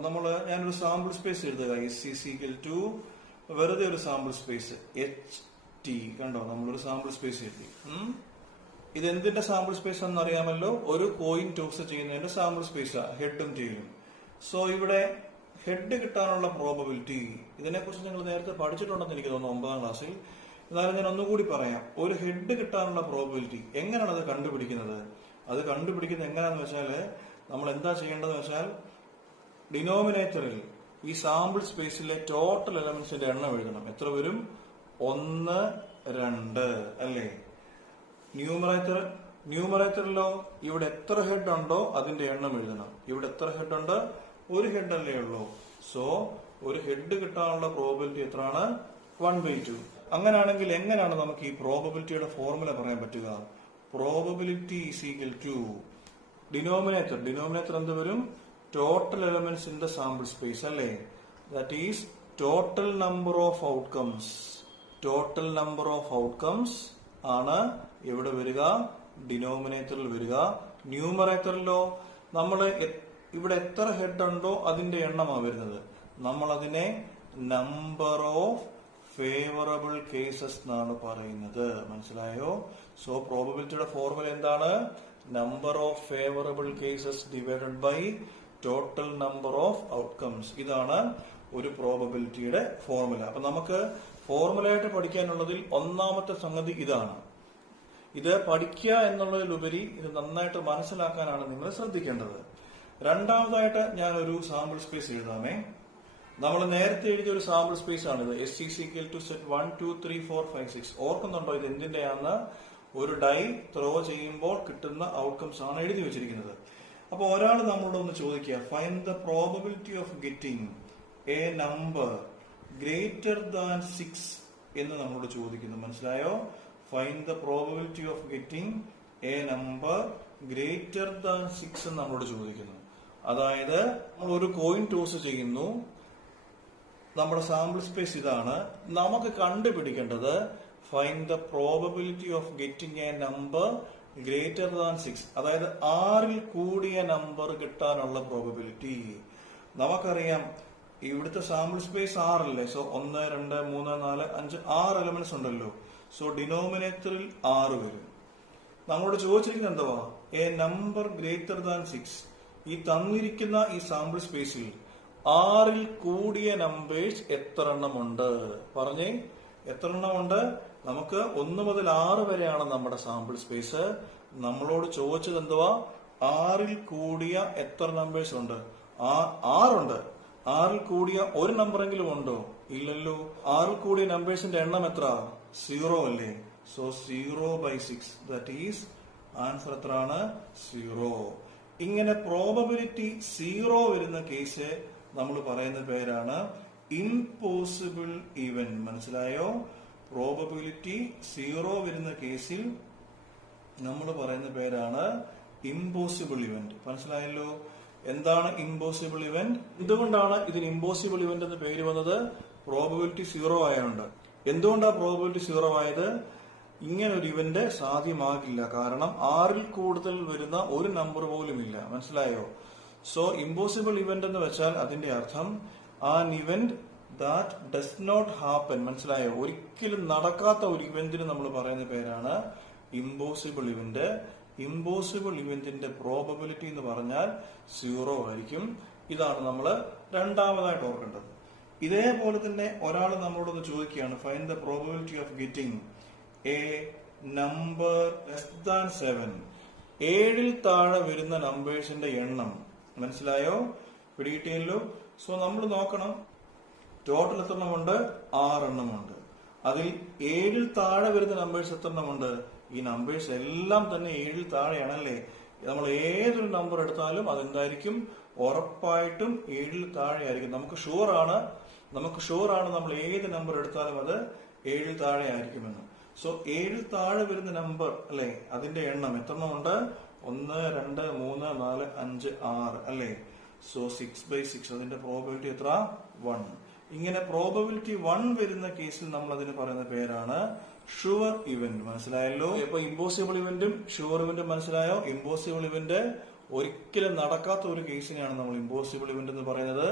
ഞാനൊരു സാമ്പിൾ സ്പേസ് എഴുതുക. SC=, വെറുതെ ഒരു സാമ്പിൾ സ്പേസ് HT. കണ്ടോ, നമ്മളൊരു സാമ്പിൾ സ്പേസ് എഴുതി. ഇതെന്തിന്റെ സാമ്പിൾ സ്പേസ് എന്ന് അറിയാമല്ലോ? ഒരു കോയിൻ ടോസ് ചെയ്യുന്നതിന്റെ സാമ്പിൾ സ്പേസാ, ഹെഡും ടെയിലും. സോ ഇവിടെ ഹെഡ് കിട്ടാനുള്ള പ്രോബബിലിറ്റി, ഇതിനെക്കുറിച്ച് നിങ്ങൾ നേരത്തെ പഠിച്ചിട്ടുണ്ടെന്ന് എനിക്ക് തോന്നുന്നു 9ാം ക്ലാസ്സിൽ. എന്നാലും ഞാൻ ഒന്നുകൂടി പറയാം. ഒരു ഹെഡ് കിട്ടാനുള്ള പ്രോബബിലിറ്റി എങ്ങനെയാണ് അത് കണ്ടുപിടിക്കുന്നത്? അത് കണ്ടുപിടിക്കുന്നത് എങ്ങനെയാണെന്ന് വെച്ചാൽ നമ്മൾ എന്താ ചെയ്യേണ്ടതെന്ന് വെച്ചാൽ ഡിനോമിനേറ്ററിൽ ഈ സാമ്പിൾ സ്പേസിലെ ടോട്ടൽ എലമെന്റ്സിന്റെ എണ്ണം എഴുതണം. എത്ര വരും? 1, 2 അല്ലേ? ന്യൂമറേറ്ററിലോ ഇവിടെ എത്ര ഹെഡ് ഉണ്ടോ അതിന്റെ എണ്ണം എഴുതണം. ഇവിടെ എത്ര ഹെഡ് ഉണ്ട്? ഒരു ഹെഡ് അല്ലേ ഉള്ളൂ. സോ ഒരു ഹെഡ് കിട്ടാനുള്ള പ്രോബബിലിറ്റി എത്രയാണ്? 1/2. അങ്ങനെയാണെങ്കിൽ എങ്ങനെയാണ് നമുക്ക് ഈ പ്രോബബിലിറ്റിയുടെ ഫോർമുല പറയാൻ പറ്റുക? പ്രോബബിലിറ്റി = ഡിനോമിനേറ്റർ എന്ത് വരും? Total elements in the sample space അല്ലേ? That is total number of outcomes. Total number of outcomes ആണ് എവിടെ വരിക? ഡിനോമിനേറ്ററിൽ വരിക. ന്യൂമറേറ്ററിലോ നമ്മൾ ഇവിടെ എത്ര ഹെഡ് ഉണ്ടോ അതിന്റെ എണ്ണമാണ് വരുന്നത്. നമ്മൾ അതിനെ നമ്പർ ഓഫ് ഫേവറബിൾ കേസസ് എന്നാണ് പറയുന്നത്. മനസ്സിലായോ? സോ പ്രോബബിലിറ്റിയുടെ ഫോർമുല എന്താണ്? Number of favourable cases divided by total number of outcomes. ഇതാണ് ഒരു പ്രോബബിലിറ്റിയുടെ ഫോർമുല. അപ്പൊ നമുക്ക് ഫോർമുലയായിട്ട് പഠിക്കാനുള്ളതിൽ ഒന്നാമത്തെ സംഗതി ഇതാണ്. ഇത് പഠിക്കുക എന്നുള്ളതിലുപരി ഇത് നന്നായിട്ട് മനസ്സിലാക്കാനാണ് നിങ്ങൾ ശ്രദ്ധിക്കേണ്ടത്. രണ്ടാമതായിട്ട് ഞാൻ ഒരു സാമ്പിൾ സ്പേസ് എഴുതാമേ. നമ്മൾ നേരത്തെ എഴുതിയ ഒരു സാമ്പിൾ സ്പേസ് ആണിത്. SC=, set 1, 2, 3, 4, 5, 6. ഓർക്കുന്നുണ്ടോ ഇത് എന്തിന്റെയാന്ന്? ഒരു ഡൈ ത്രോ ചെയ്യുമ്പോൾ കിട്ടുന്ന ഔട്ട്കംസ് ആണ് എഴുതി വെച്ചിരിക്കുന്നത്. അപ്പൊ ഒരാൾ നമ്മളോട് ഒന്ന് ചോദിക്കുക, find the probability of getting A number greater than 6 എന്ന് നമ്മളോട് ചോദിക്കുന്നു. മനസ്സിലായോ? Find the probability of getting A number greater than 6 എന്ന് നമ്മളോട് ചോദിക്കുന്നു. അതായത് നമ്മൾ ഒരു കോയിൻ ടോസ് ചെയ്യുന്നു. നമ്മുടെ സാമ്പിൾ സ്പേസ് ഇതാണ്. നമുക്ക് കണ്ടുപിടിക്കേണ്ടത് find the probability of getting A number greater than 6. അതായത് 6ൽ കൂടിയ നമ്പർ കിട്ടാനുള്ള പ്രോബബിലിറ്റി. നമുക്കറിയാം ഇവിടുത്തെ സാമ്പിൾ സ്പേസ് 6 അല്ലേ? സോ 1, 2, 3, 4, 5, 6 എലമെന്റ്സ് ഉണ്ടല്ലോ. സോ ഡിനോമിനേറ്ററിൽ 6 വരും. നമ്മളോട് ചോദിച്ചിരിക്കുന്നത് എന്തുവാ? A number greater than 6. ഈ തന്നിരിക്കുന്ന ഈ സാമ്പിൾ സ്പേസിൽ 6ൽ കൂടിയ നമ്പേഴ്സ് എത്ര എണ്ണമുണ്ട്? പറഞ്ഞേ, എത്ര എണ്ണമുണ്ട്? നമുക്ക് 1 മുതൽ 6 വരെയാണ് നമ്മുടെ സാമ്പിൾ സ്പേസ്. നമ്മളോട് ചോദിച്ചത് എന്തുവാ? 6ൽ കൂടിയ എത്ര നമ്പേഴ്സ് ഉണ്ട്? 6 ഉണ്ട്. 6ൽ കൂടിയ ഒരു നമ്പറെങ്കിലും ഉണ്ടോ? ഇല്ലല്ലോ. 6ൽ കൂടിയ നമ്പേഴ്സിന്റെ എണ്ണം എത്ര? 0 അല്ലേ? സോ 0/6, ദാറ്റ് ഈസ് ആൻസർ എത്രയാണ്? 0. ഇങ്ങനെ പ്രോബബിലിറ്റി 0 വരുന്ന കേസ് നമ്മൾ പറയുന്ന പേരാണ് ഇംപോസിബിൾ ഇവന്റ്. മനസ്സിലായോ? പ്രോബബിലിറ്റി 0 വരുന്ന കേസിൽ നമ്മൾ പറയുന്ന പേരാണ് ഇംപോസിബിൾ ഇവന്റ്. മനസ്സിലായല്ലോ? എന്താണ് ഇംപോസിബിൾ ഇവന്റ്? എന്തുകൊണ്ടാണ് ഇതിന് ഇംപോസിബിൾ ഇവന്റ് എന്ന് പേര് വന്നത്? പ്രോബബിലിറ്റി 0 ആയതുകൊണ്ട്. എന്തുകൊണ്ടാണ് പ്രോബബിലിറ്റി 0 ആയത്? ഇങ്ങനെ ഒരു ഇവന്റ് സാധ്യമാകില്ല. കാരണം 6ൽ കൂടുതൽ വരുന്ന ഒരു നമ്പർ പോലും ഇല്ല. മനസ്സിലായോ? സോ ഇംപോസിബിൾ ഇവന്റ് എന്ന് വെച്ചാൽ അതിന്റെ അർത്ഥം an event that does not happen. മനസ്സിലായോ? ഒരിക്കലും നടക്കാത്ത ഒരു ഇവന്റിന് നമ്മൾ പറയുന്ന പേരാണ് ഇംപോസിബിൾ ഇവന്റ്. ഇംപോസിബിൾ ഇവന്റിന്റെ പ്രോബബിലിറ്റി എന്ന് പറഞ്ഞാൽ 0 ആയിരിക്കും. ഇതാണ് നമ്മൾ രണ്ടാമതായിട്ട് ഓർക്കേണ്ടത്. ഇതേപോലെ തന്നെ ഒരാൾ നമ്മളോടൊന്ന് ചോദിക്കുകയാണ്, find the probability of getting A number less than 7. 7ൽ താഴെ വരുന്ന നമ്പേഴ്സിന്റെ എണ്ണം. മനസ്സിലായോ? പിടികിട്ടിയല്ലോ? സോ നമ്മൾ നോക്കണം, ടോട്ടൽ എത്ര എണ്ണമുണ്ട്? 6 എണ്ണമുണ്ട്. അതിൽ 7ൽ താഴെ വരുന്ന നമ്പേഴ്സ് എത്ര എണ്ണമുണ്ട്? ഈ നമ്പേഴ്സ് എല്ലാം തന്നെ 7ൽ താഴെയാണല്ലേ? നമ്മൾ ഏതൊരു നമ്പർ എടുത്താലും അതെന്തായിരിക്കും? ഉറപ്പായിട്ടും 7ൽ താഴെ ആയിരിക്കും. നമുക്ക് ഷുവർ ആണ് നമ്മൾ ഏത് നമ്പർ എടുത്താലും അത് 7ൽ താഴെ ആയിരിക്കുമെന്ന്. സോ 7ൽ താഴെ വരുന്ന നമ്പർ അല്ലെ, അതിന്റെ എണ്ണം എത്രണ്ണം ഉണ്ട്? 1, 2, 3, 4, 5, 6 അല്ലെ. സോ 6/6 അതിന്റെ പ്രോബബിലിറ്റി എത്ര? 1. ഇങ്ങനെ പ്രോബബിലിറ്റി 1 വരുന്ന കേസിൽ നമ്മൾ അതിന് പറയുന്ന പേരാണ് ഷുവർ ഇവന്റ്. മനസ്സിലായല്ലോ? ഇപ്പൊ ഇമ്പോസിബിൾ ഇവന്റും ഷുവർ ഇവന്റും മനസ്സിലായോ? ഇമ്പോസിബിൾ ഇവന്റ് ഒരിക്കലും നടക്കാത്ത ഒരു കേസിനെയാണ് നമ്മൾ ഇമ്പോസിബിൾ ഇവന്റ് എന്ന് പറയുന്നത്.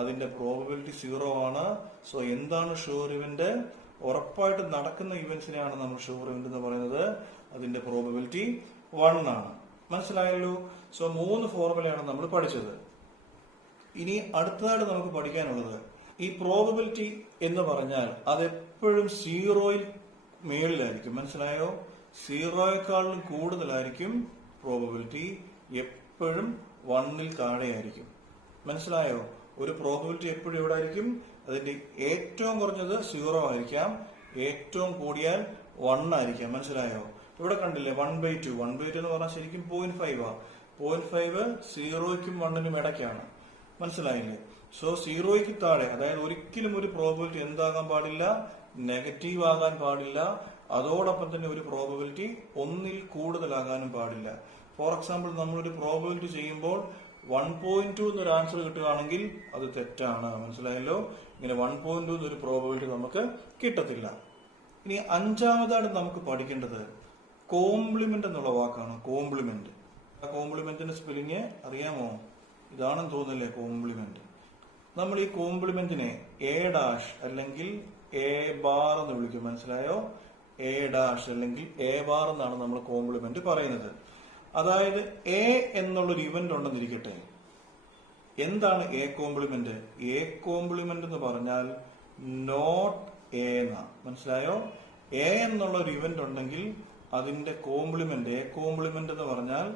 അതിന്റെ പ്രോബബിലിറ്റി 0 ആണ്. സോ എന്താണ് ഷുവർ ഇവന്റ്? ഉറപ്പായിട്ട് നടക്കുന്ന ഇവന്റ്സിനെയാണ് നമ്മൾ ഷുവർ ഇവന്റ് എന്ന് പറയുന്നത്. അതിന്റെ പ്രോബബിലിറ്റി 1 ആണ്. മനസ്സിലായല്ലോ? സോ 3 ഫോർമുലയാണ് നമ്മൾ പഠിച്ചത്. ഇനി അടുത്തതായിട്ട് നമുക്ക് പഠിക്കാനുള്ളത് ഈ പ്രോബബിലിറ്റി എന്ന് പറഞ്ഞാൽ അതെപ്പോഴും 0യിൽ മേളിലായിരിക്കും. മനസ്സിലായോ? 0യെക്കാളും കൂടുതലായിരിക്കും പ്രോബബിലിറ്റി. എപ്പോഴും 1ൽ താഴെയായിരിക്കും. മനസ്സിലായോ? ഒരു പ്രോബബിലിറ്റി എപ്പോഴും എവിടെ ആയിരിക്കും? അതിന്റെ ഏറ്റവും കുറഞ്ഞത് 0 ആയിരിക്കാം, ഏറ്റവും കൂടിയാൽ 1 ആയിരിക്കാം. മനസ്സിലായോ? ഇവിടെ കണ്ടില്ലേ 1/2. 1/2 എന്ന് പറഞ്ഞാൽ ശരിക്കും 0.5 ആ. 0.5 0ക്കും 1നും ഇടയ്ക്കാണ്. മനസ്സിലായില്ലേ? സോ 0ക്ക് താഴെ, അതായത് ഒരിക്കലും ഒരു പ്രോബബിലിറ്റി എന്താകാൻ പാടില്ല? നെഗറ്റീവ് ആകാൻ പാടില്ല. അതോടൊപ്പം തന്നെ ഒരു പ്രോബബിലിറ്റി 1ൽ കൂടുതലാകാനും പാടില്ല. ഫോർ എക്സാമ്പിൾ നമ്മളൊരു പ്രോബബിലിറ്റി ചെയ്യുമ്പോൾ 1.2 എന്നൊരു ആൻസർ കിട്ടുകയാണെങ്കിൽ അത് തെറ്റാണ്. മനസ്സിലായല്ലോ? ഇങ്ങനെ 1.2 എന്നൊരു പ്രോബബിലിറ്റി നമുക്ക് കിട്ടത്തില്ല. ഇനി 5ാമതായിട്ട് നമുക്ക് പഠിക്കേണ്ടത് കോംപ്ലിമെന്റ് എന്നുള്ള വാക്കാണ്. കോംപ്ലിമെന്റ്. ആ കോംപ്ലിമെന്റിന്റെ സ്പെല്ലിങ് അറിയാമോ? ഇതാണെന്ന് തോന്നുന്നില്ലേ കോംപ്ലിമെന്റ്. നമ്മൾ ഈ കോംപ്ലിമെന്റിനെ A' അല്ലെങ്കിൽ A' എന്ന് വിളിക്കും. മനസ്സിലായോ? A' അല്ലെങ്കിൽ A' എന്നാണ് നമ്മൾ കോംപ്ലിമെന്റ് പറയുന്നത്. അതായത് എ എന്നുള്ളൊരു ഇവന്റ് ഉണ്ടെന്നിരിക്കട്ടെ. എന്താണ് എ കോംപ്ലിമെന്റ്? എ കോംപ്ലിമെന്റ് എന്ന് പറഞ്ഞാൽ നോട്ട് എ എന്നാ. മനസ്സിലായോ? എ എന്നുള്ള ഒരു ഇവന്റ് ഉണ്ടെങ്കിൽ അതിന്റെ കോംപ്ലിമെന്റ് എ കോംപ്ലിമെന്റ് എന്ന് പറഞ്ഞാൽ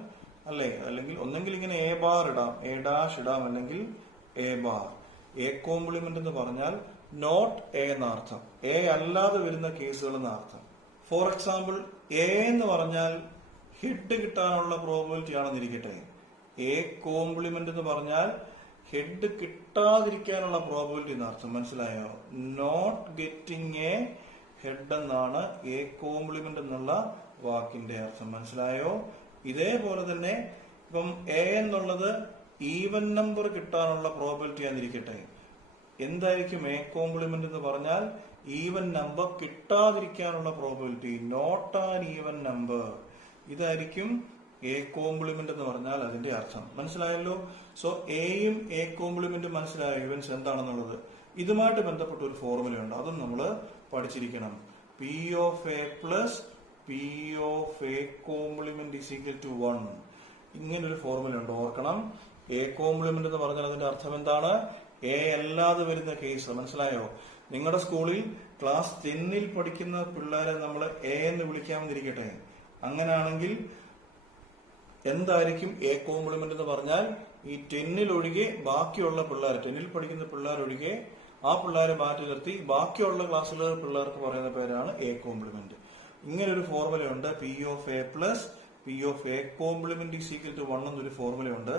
അല്ലേ, അല്ലെങ്കിൽ ഒന്നെങ്കിൽ ഇങ്ങനെ A' ഇടാം, A' ഇടാം, അല്ലെങ്കിൽ A'. എ കോംപ്ലിമെന്റ് എന്ന് പറഞ്ഞാൽ നോട്ട് എ എന്ന അർത്ഥം, എ അല്ലാതെ വരുന്ന കേസുകൾ എന്ന അർത്ഥം. ഫോർ എക്സാമ്പിൾ എ എന്ന് പറഞ്ഞാൽ ഹെഡ് കിട്ടാനുള്ള പ്രോബബിലിറ്റി ആണെന്നിരിക്കട്ടെ. എ കോംപ്ലിമെന്റ് എന്ന് പറഞ്ഞാൽ ഹെഡ് കിട്ടാതിരിക്കാനുള്ള പ്രോബബിലിറ്റി എന്നർത്ഥം. മനസ്സിലായോ? നോട്ട് ഗെറ്റിംഗ് എ ഹെഡ് എന്നാണ് എ കോംപ്ലിമെന്റ് എന്നുള്ള വാക്കിന്റെ അർത്ഥം. മനസ്സിലായോ? ഇതേപോലെ തന്നെ ഇപ്പം എ എന്നുള്ളത് ഈവൻ നമ്പർ കിട്ടാനുള്ള പ്രോബബിലിറ്റി ആണെന്നിരിക്കട്ടെ. എന്തായിരിക്കും എ കോംപ്ലിമെന്റ് എന്ന് പറഞ്ഞാൽ? ഈവൻ നമ്പർ കിട്ടാതിരിക്കാനുള്ള probability, not an even number. ഇതായിരിക്കും എ കോംപ്ലിമെന്റ് എന്ന് പറഞ്ഞാൽ അതിന്റെ അർത്ഥം. മനസ്സിലായല്ലോ? സോ എയും എ കോംപ്ലിമെന്റും മനസ്സിലായോ ഇവന്റ്സ് എന്താണെന്നുള്ളത്? ഇതുമായിട്ട് ബന്ധപ്പെട്ട ഒരു ഫോർമുലയുണ്ട്, അതും നമ്മൾ പഠിച്ചിരിക്കണം. P of A plus P of A complement is equal to 1. ഇങ്ങനൊരു ഫോർമുല ഉണ്ട്, ഓർക്കണം. എ കോംപ്ലിമെന്റ് എന്ന് പറഞ്ഞാൽ അതിന്റെ അർത്ഥം എന്താണ്? എ അല്ലാതെ വരുന്ന കേസ്. മനസ്സിലായോ? നിങ്ങളുടെ സ്കൂളിൽ ക്ലാസ് 10ൽ പഠിക്കുന്ന പിള്ളേരെ നമ്മൾ എ എന്ന് വിളിക്കാമെന്നിരിക്കട്ടെ. അങ്ങനെയാണെങ്കിൽ എന്തായിരിക്കും എ കോംപ്ലിമെന്റ് എന്ന് പറഞ്ഞാൽ? ഈ 10ൽ ഒഴികെ ബാക്കിയുള്ള പിള്ളേർ, 10ൽ പഠിക്കുന്ന പിള്ളേരൊഴികെ ആ പിള്ളേരെ മാറ്റി നിർത്തി ബാക്കിയുള്ള ക്ലാസ്സിലെ പിള്ളേർക്ക് പറയുന്ന പേരാണ് എ കോംപ്ലിമെന്റ്. ഇങ്ങനൊരു ഫോർമുലയുണ്ട്. P of A plus P of A complement is equal to 1 എന്നൊരു ഫോർമുലയുണ്ട്.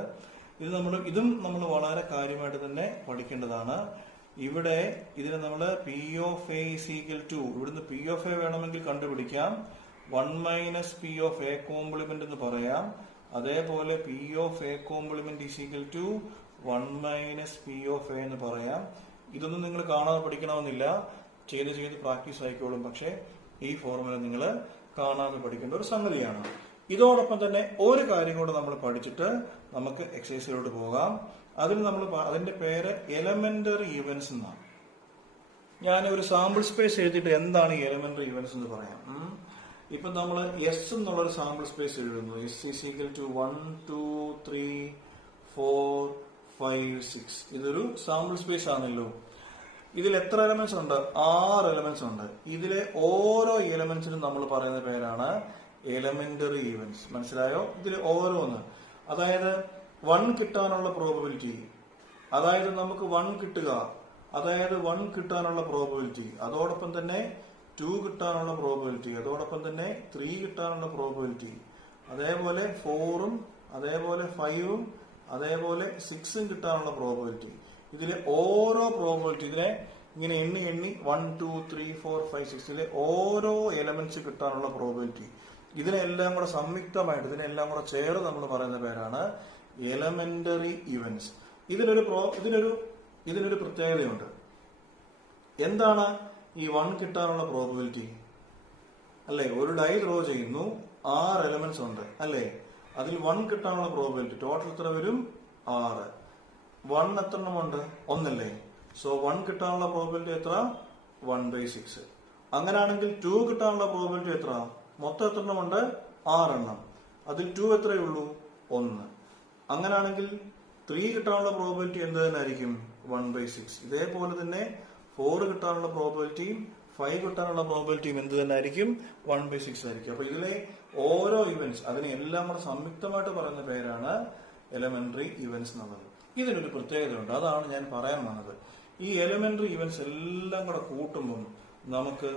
ഇതും നമ്മൾ വളരെ കാര്യമായിട്ട് തന്നെ പഠിക്കേണ്ടതാണ്. ഇവിടെ ഇതിനെ നമ്മൾ P of A is equal to, ഇവിടുന്ന് P of A വേണമെങ്കിൽ കണ്ടുപിടിക്കാം. 1 minus P of A complement എന്ന് പറയാം. അതേപോലെ P of A complement is equal to 1 minus P of A എന്ന് പറയാം. ഇതൊന്നും നിങ്ങൾ കാണാതെ പഠിക്കണമെന്നില്ല, ചെയ്ത് പ്രാക്ടീസ് ആയിക്കോളും. പക്ഷെ ഈ ഫോർമുല നിങ്ങൾ കാണാതെ പഠിക്കേണ്ട ഒരു സംഗതിയാണ്. ഇതോടൊപ്പം തന്നെ ഒരു കാര്യം കൂടെ നമ്മൾ പഠിച്ചിട്ട് നമുക്ക് എക്സസൈസിലോട്ട് പോകാം. അതിന്റെ പേര് എലമെന്ററി ഇവന്റ്സ് എന്നാണ്. ഞാൻ ഒരു സാമ്പിൾ സ്പേസ് എഴുതിയിട്ട് എന്താണ് ഈ എലമെന്ററി ഇവന്റ്സ് എന്ന് പറയാം. ഇപ്പൊ നമ്മൾ എസ് എന്നുള്ളൊരു സാമ്പിൾ സ്പേസ് എഴുതുന്നു. S is equal to 1 2 3 4 5 6. ഇതൊരു സാമ്പിൾ സ്പേസ് ആണല്ലോ. ഇതിൽ എത്ര എലമെന്റ്സ് ഉണ്ട്? 6 എലമെന്റ്സ് ഉണ്ട്. ഇതിലെ ഓരോ എലമെന്റ്സിനും നമ്മൾ പറയുന്ന പേരാണ് എലമെന്ററി ഇവന്റ്സ്. മനസ്സിലായോ? ഇതിൽ ഓരോന്ന്, അതായത് 1 കിട്ടാനുള്ള പ്രോബബിലിറ്റി, അതായത് നമുക്ക് 1 കിട്ടുക, അതായത് 1 കിട്ടാനുള്ള പ്രോബബിലിറ്റി, അതോടൊപ്പം തന്നെ 2 കിട്ടാനുള്ള പ്രോബബിലിറ്റി, അതോടൊപ്പം തന്നെ 3 കിട്ടാനുള്ള പ്രോബബിലിറ്റി, അതേപോലെ 4ഉം അതേപോലെ 5ഉം അതേപോലെ 6 കിട്ടാനുള്ള പ്രോബബിലിറ്റി. ഇതിലെ ഓരോ പ്രോബബിലിറ്റി ഇതിനെ ഇങ്ങനെ എണ്ണി 1 2 3 4 5 6 ഇതിലെ ഓരോ എലമെന്റ്സ് കിട്ടാനുള്ള പ്രോബബിലിറ്റി ഇതിനെല്ലാം കൂടെ സംയുക്തമായിട്ട് ഇതിനെല്ലാം കൂടെ ചേർന്ന് നമ്മൾ പറയുന്ന പേരാണ് എലമെന്ററി ഇവന്റ്സ്. ഇതിനൊരു പ്രത്യേകതയുണ്ട്. എന്താണ് ഈ 1 കിട്ടാനുള്ള പ്രോബബിലിറ്റി? അല്ലെ, ഒരു ഡൈ ഡ്രോ ചെയ്യുന്നു, 6 എലമെന്റ്സ് ഉണ്ട് അല്ലെ, അതിൽ 1 കിട്ടാനുള്ള പ്രോബബിലിറ്റി ടോട്ടൽ എത്ര വരും? 6. 1 എത്ര എണ്ണമുണ്ട്? 1 അല്ലേ? സോ 1 കിട്ടാനുള്ള പ്രോബബിലിറ്റി എത്ര? 1/6. അങ്ങനെയാണെങ്കിൽ 2 കിട്ടാനുള്ള പ്രോബബിലിറ്റി എത്ര? മൊത്തം എത്ര എണ്ണമുണ്ട്? 6 എണ്ണം. അതിൽ 2 എത്രയേ ഉള്ളൂ? 1. അങ്ങനെയാണെങ്കിൽ 3 കിട്ടാനുള്ള പ്രോബബിലിറ്റി എന്ത് തന്നെ ആയിരിക്കും? 1/6. ഇതേപോലെ തന്നെ 4 കിട്ടാനുള്ള പ്രോബബിലിറ്റിയും 5 കിട്ടാനുള്ള പ്രോബബിലിറ്റിയും എന്ത് തന്നെ ആയിരിക്കും? 1/6 ആയിരിക്കും. അപ്പൊ ഇതിലെ ഓരോ ഇവന്റ്സ് അതിനെ എല്ലാം കൂടെ സംയുക്തമായിട്ട് പറയുന്ന പേരാണ് എലമെന്ററി ഇവന്റ്സ് എന്നുള്ളത്. ഇതിനൊരു പ്രത്യേകതയുണ്ട്, അതാണ് ഞാൻ പറയാൻ വന്നത്. ഈ എലമെന്ററി ഇവന്റ്സ് എല്ലാം കൂടെ കൂട്ടുമ്പോൾ നമുക്ക്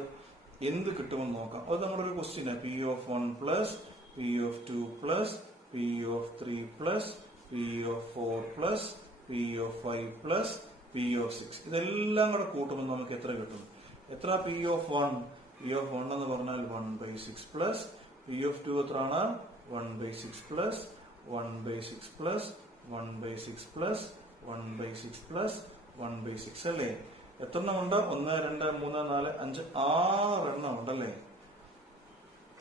എന്ത് കിട്ടുമെന്ന് നോക്കാം. അത് നമ്മുടെ ഒരു question, P(1) plus P(2) plus P(3) plus P(4) plus P(5) plus P(6) ഇതെല്ലാം കൂടെ കൂട്ടുമ്പോൾ നമുക്ക് എത്ര കിട്ടും? എത്ര P(1)? P(1) എന്ന് പറഞ്ഞാൽ 1/6 പ്ലസ് P(2) എത്രയാണ്? 1/6 പ്ലസ് 1/6 പ്ലസ് 1/6 പ്ലസ് 1/6 പ്ലസ് 1/6 അല്ലേ? എത്ര എണ്ണം ഉണ്ട്? 1 2 3 4 5 6 എണ്ണം ഉണ്ടല്ലേ?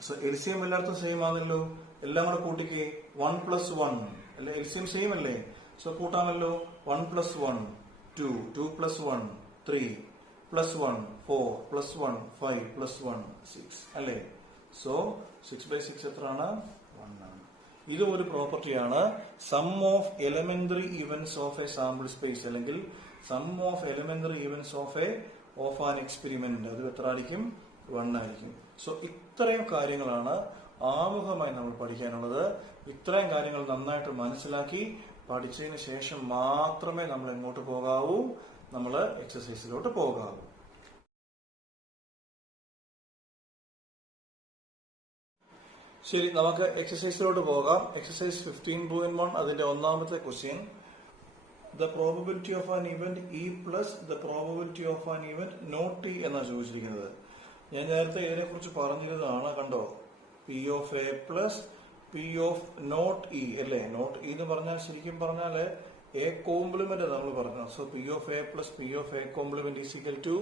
സോ എൽസിയം എല്ലായിടത്തും സെയിം ആണല്ലോ. എല്ലാം കൂടെ കൂട്ടിക്ക് 1 + 1 അല്ലെ, എൽസിയം സെയിം അല്ലേ? സോ കൂട്ടാമല്ലോ. 1 + 1 2, 2 + 1 3 + 1 4 + 1 5 + 1 6 അല്ലേ? സോ 6/6 എത്രയാണ്? 1 ആണ്. ഇതും ഒരു പ്രോപ്പർട്ടിയാണ്. Sum of elementary events of a sample space അല്ലെങ്കിൽ sum of elementary events of an experiment. അത് എത്ര ആയിരിക്കും? 1 ആയിരിക്കും. സോ ഇത്രയും കാര്യങ്ങളാണ് ആമുഖമായി നമ്മൾ പഠിക്കാനുള്ളത്. ഇത്രയും കാര്യങ്ങൾ നന്നായിട്ട് മനസ്സിലാക്കി പഠിച്ചതിന് ശേഷം മാത്രമേ നമ്മൾ എങ്ങോട്ട് പോകാവൂ? നമ്മൾ എക്സസൈസിലോട്ട് പോകാവൂ. ശരി, നമുക്ക് എക്സസൈസിലോട്ട് പോകാം. എക്സസൈസ് 15.1 അതിന്റെ ഒന്നാമത്തെ question, the probability of an event E plus the probability of an event not E എന്നാണ് ചോദിച്ചിരിക്കുന്നത്. ഞാൻ നേരത്തെ ഇതിനെ കുറിച്ച് പറഞ്ഞിരുന്നതാണ്, കണ്ടോ? P(a) പ്ലസ് P(not e) അല്ലേ? നോട്ട് ഇ എന്ന് പറഞ്ഞാൽ ശരിക്കും പറഞ്ഞാൽ എ കോംപ്ലിമെന്റ് നമ്മൾ പറഞ്ഞു. So P(a) plus P(a) complement is equal to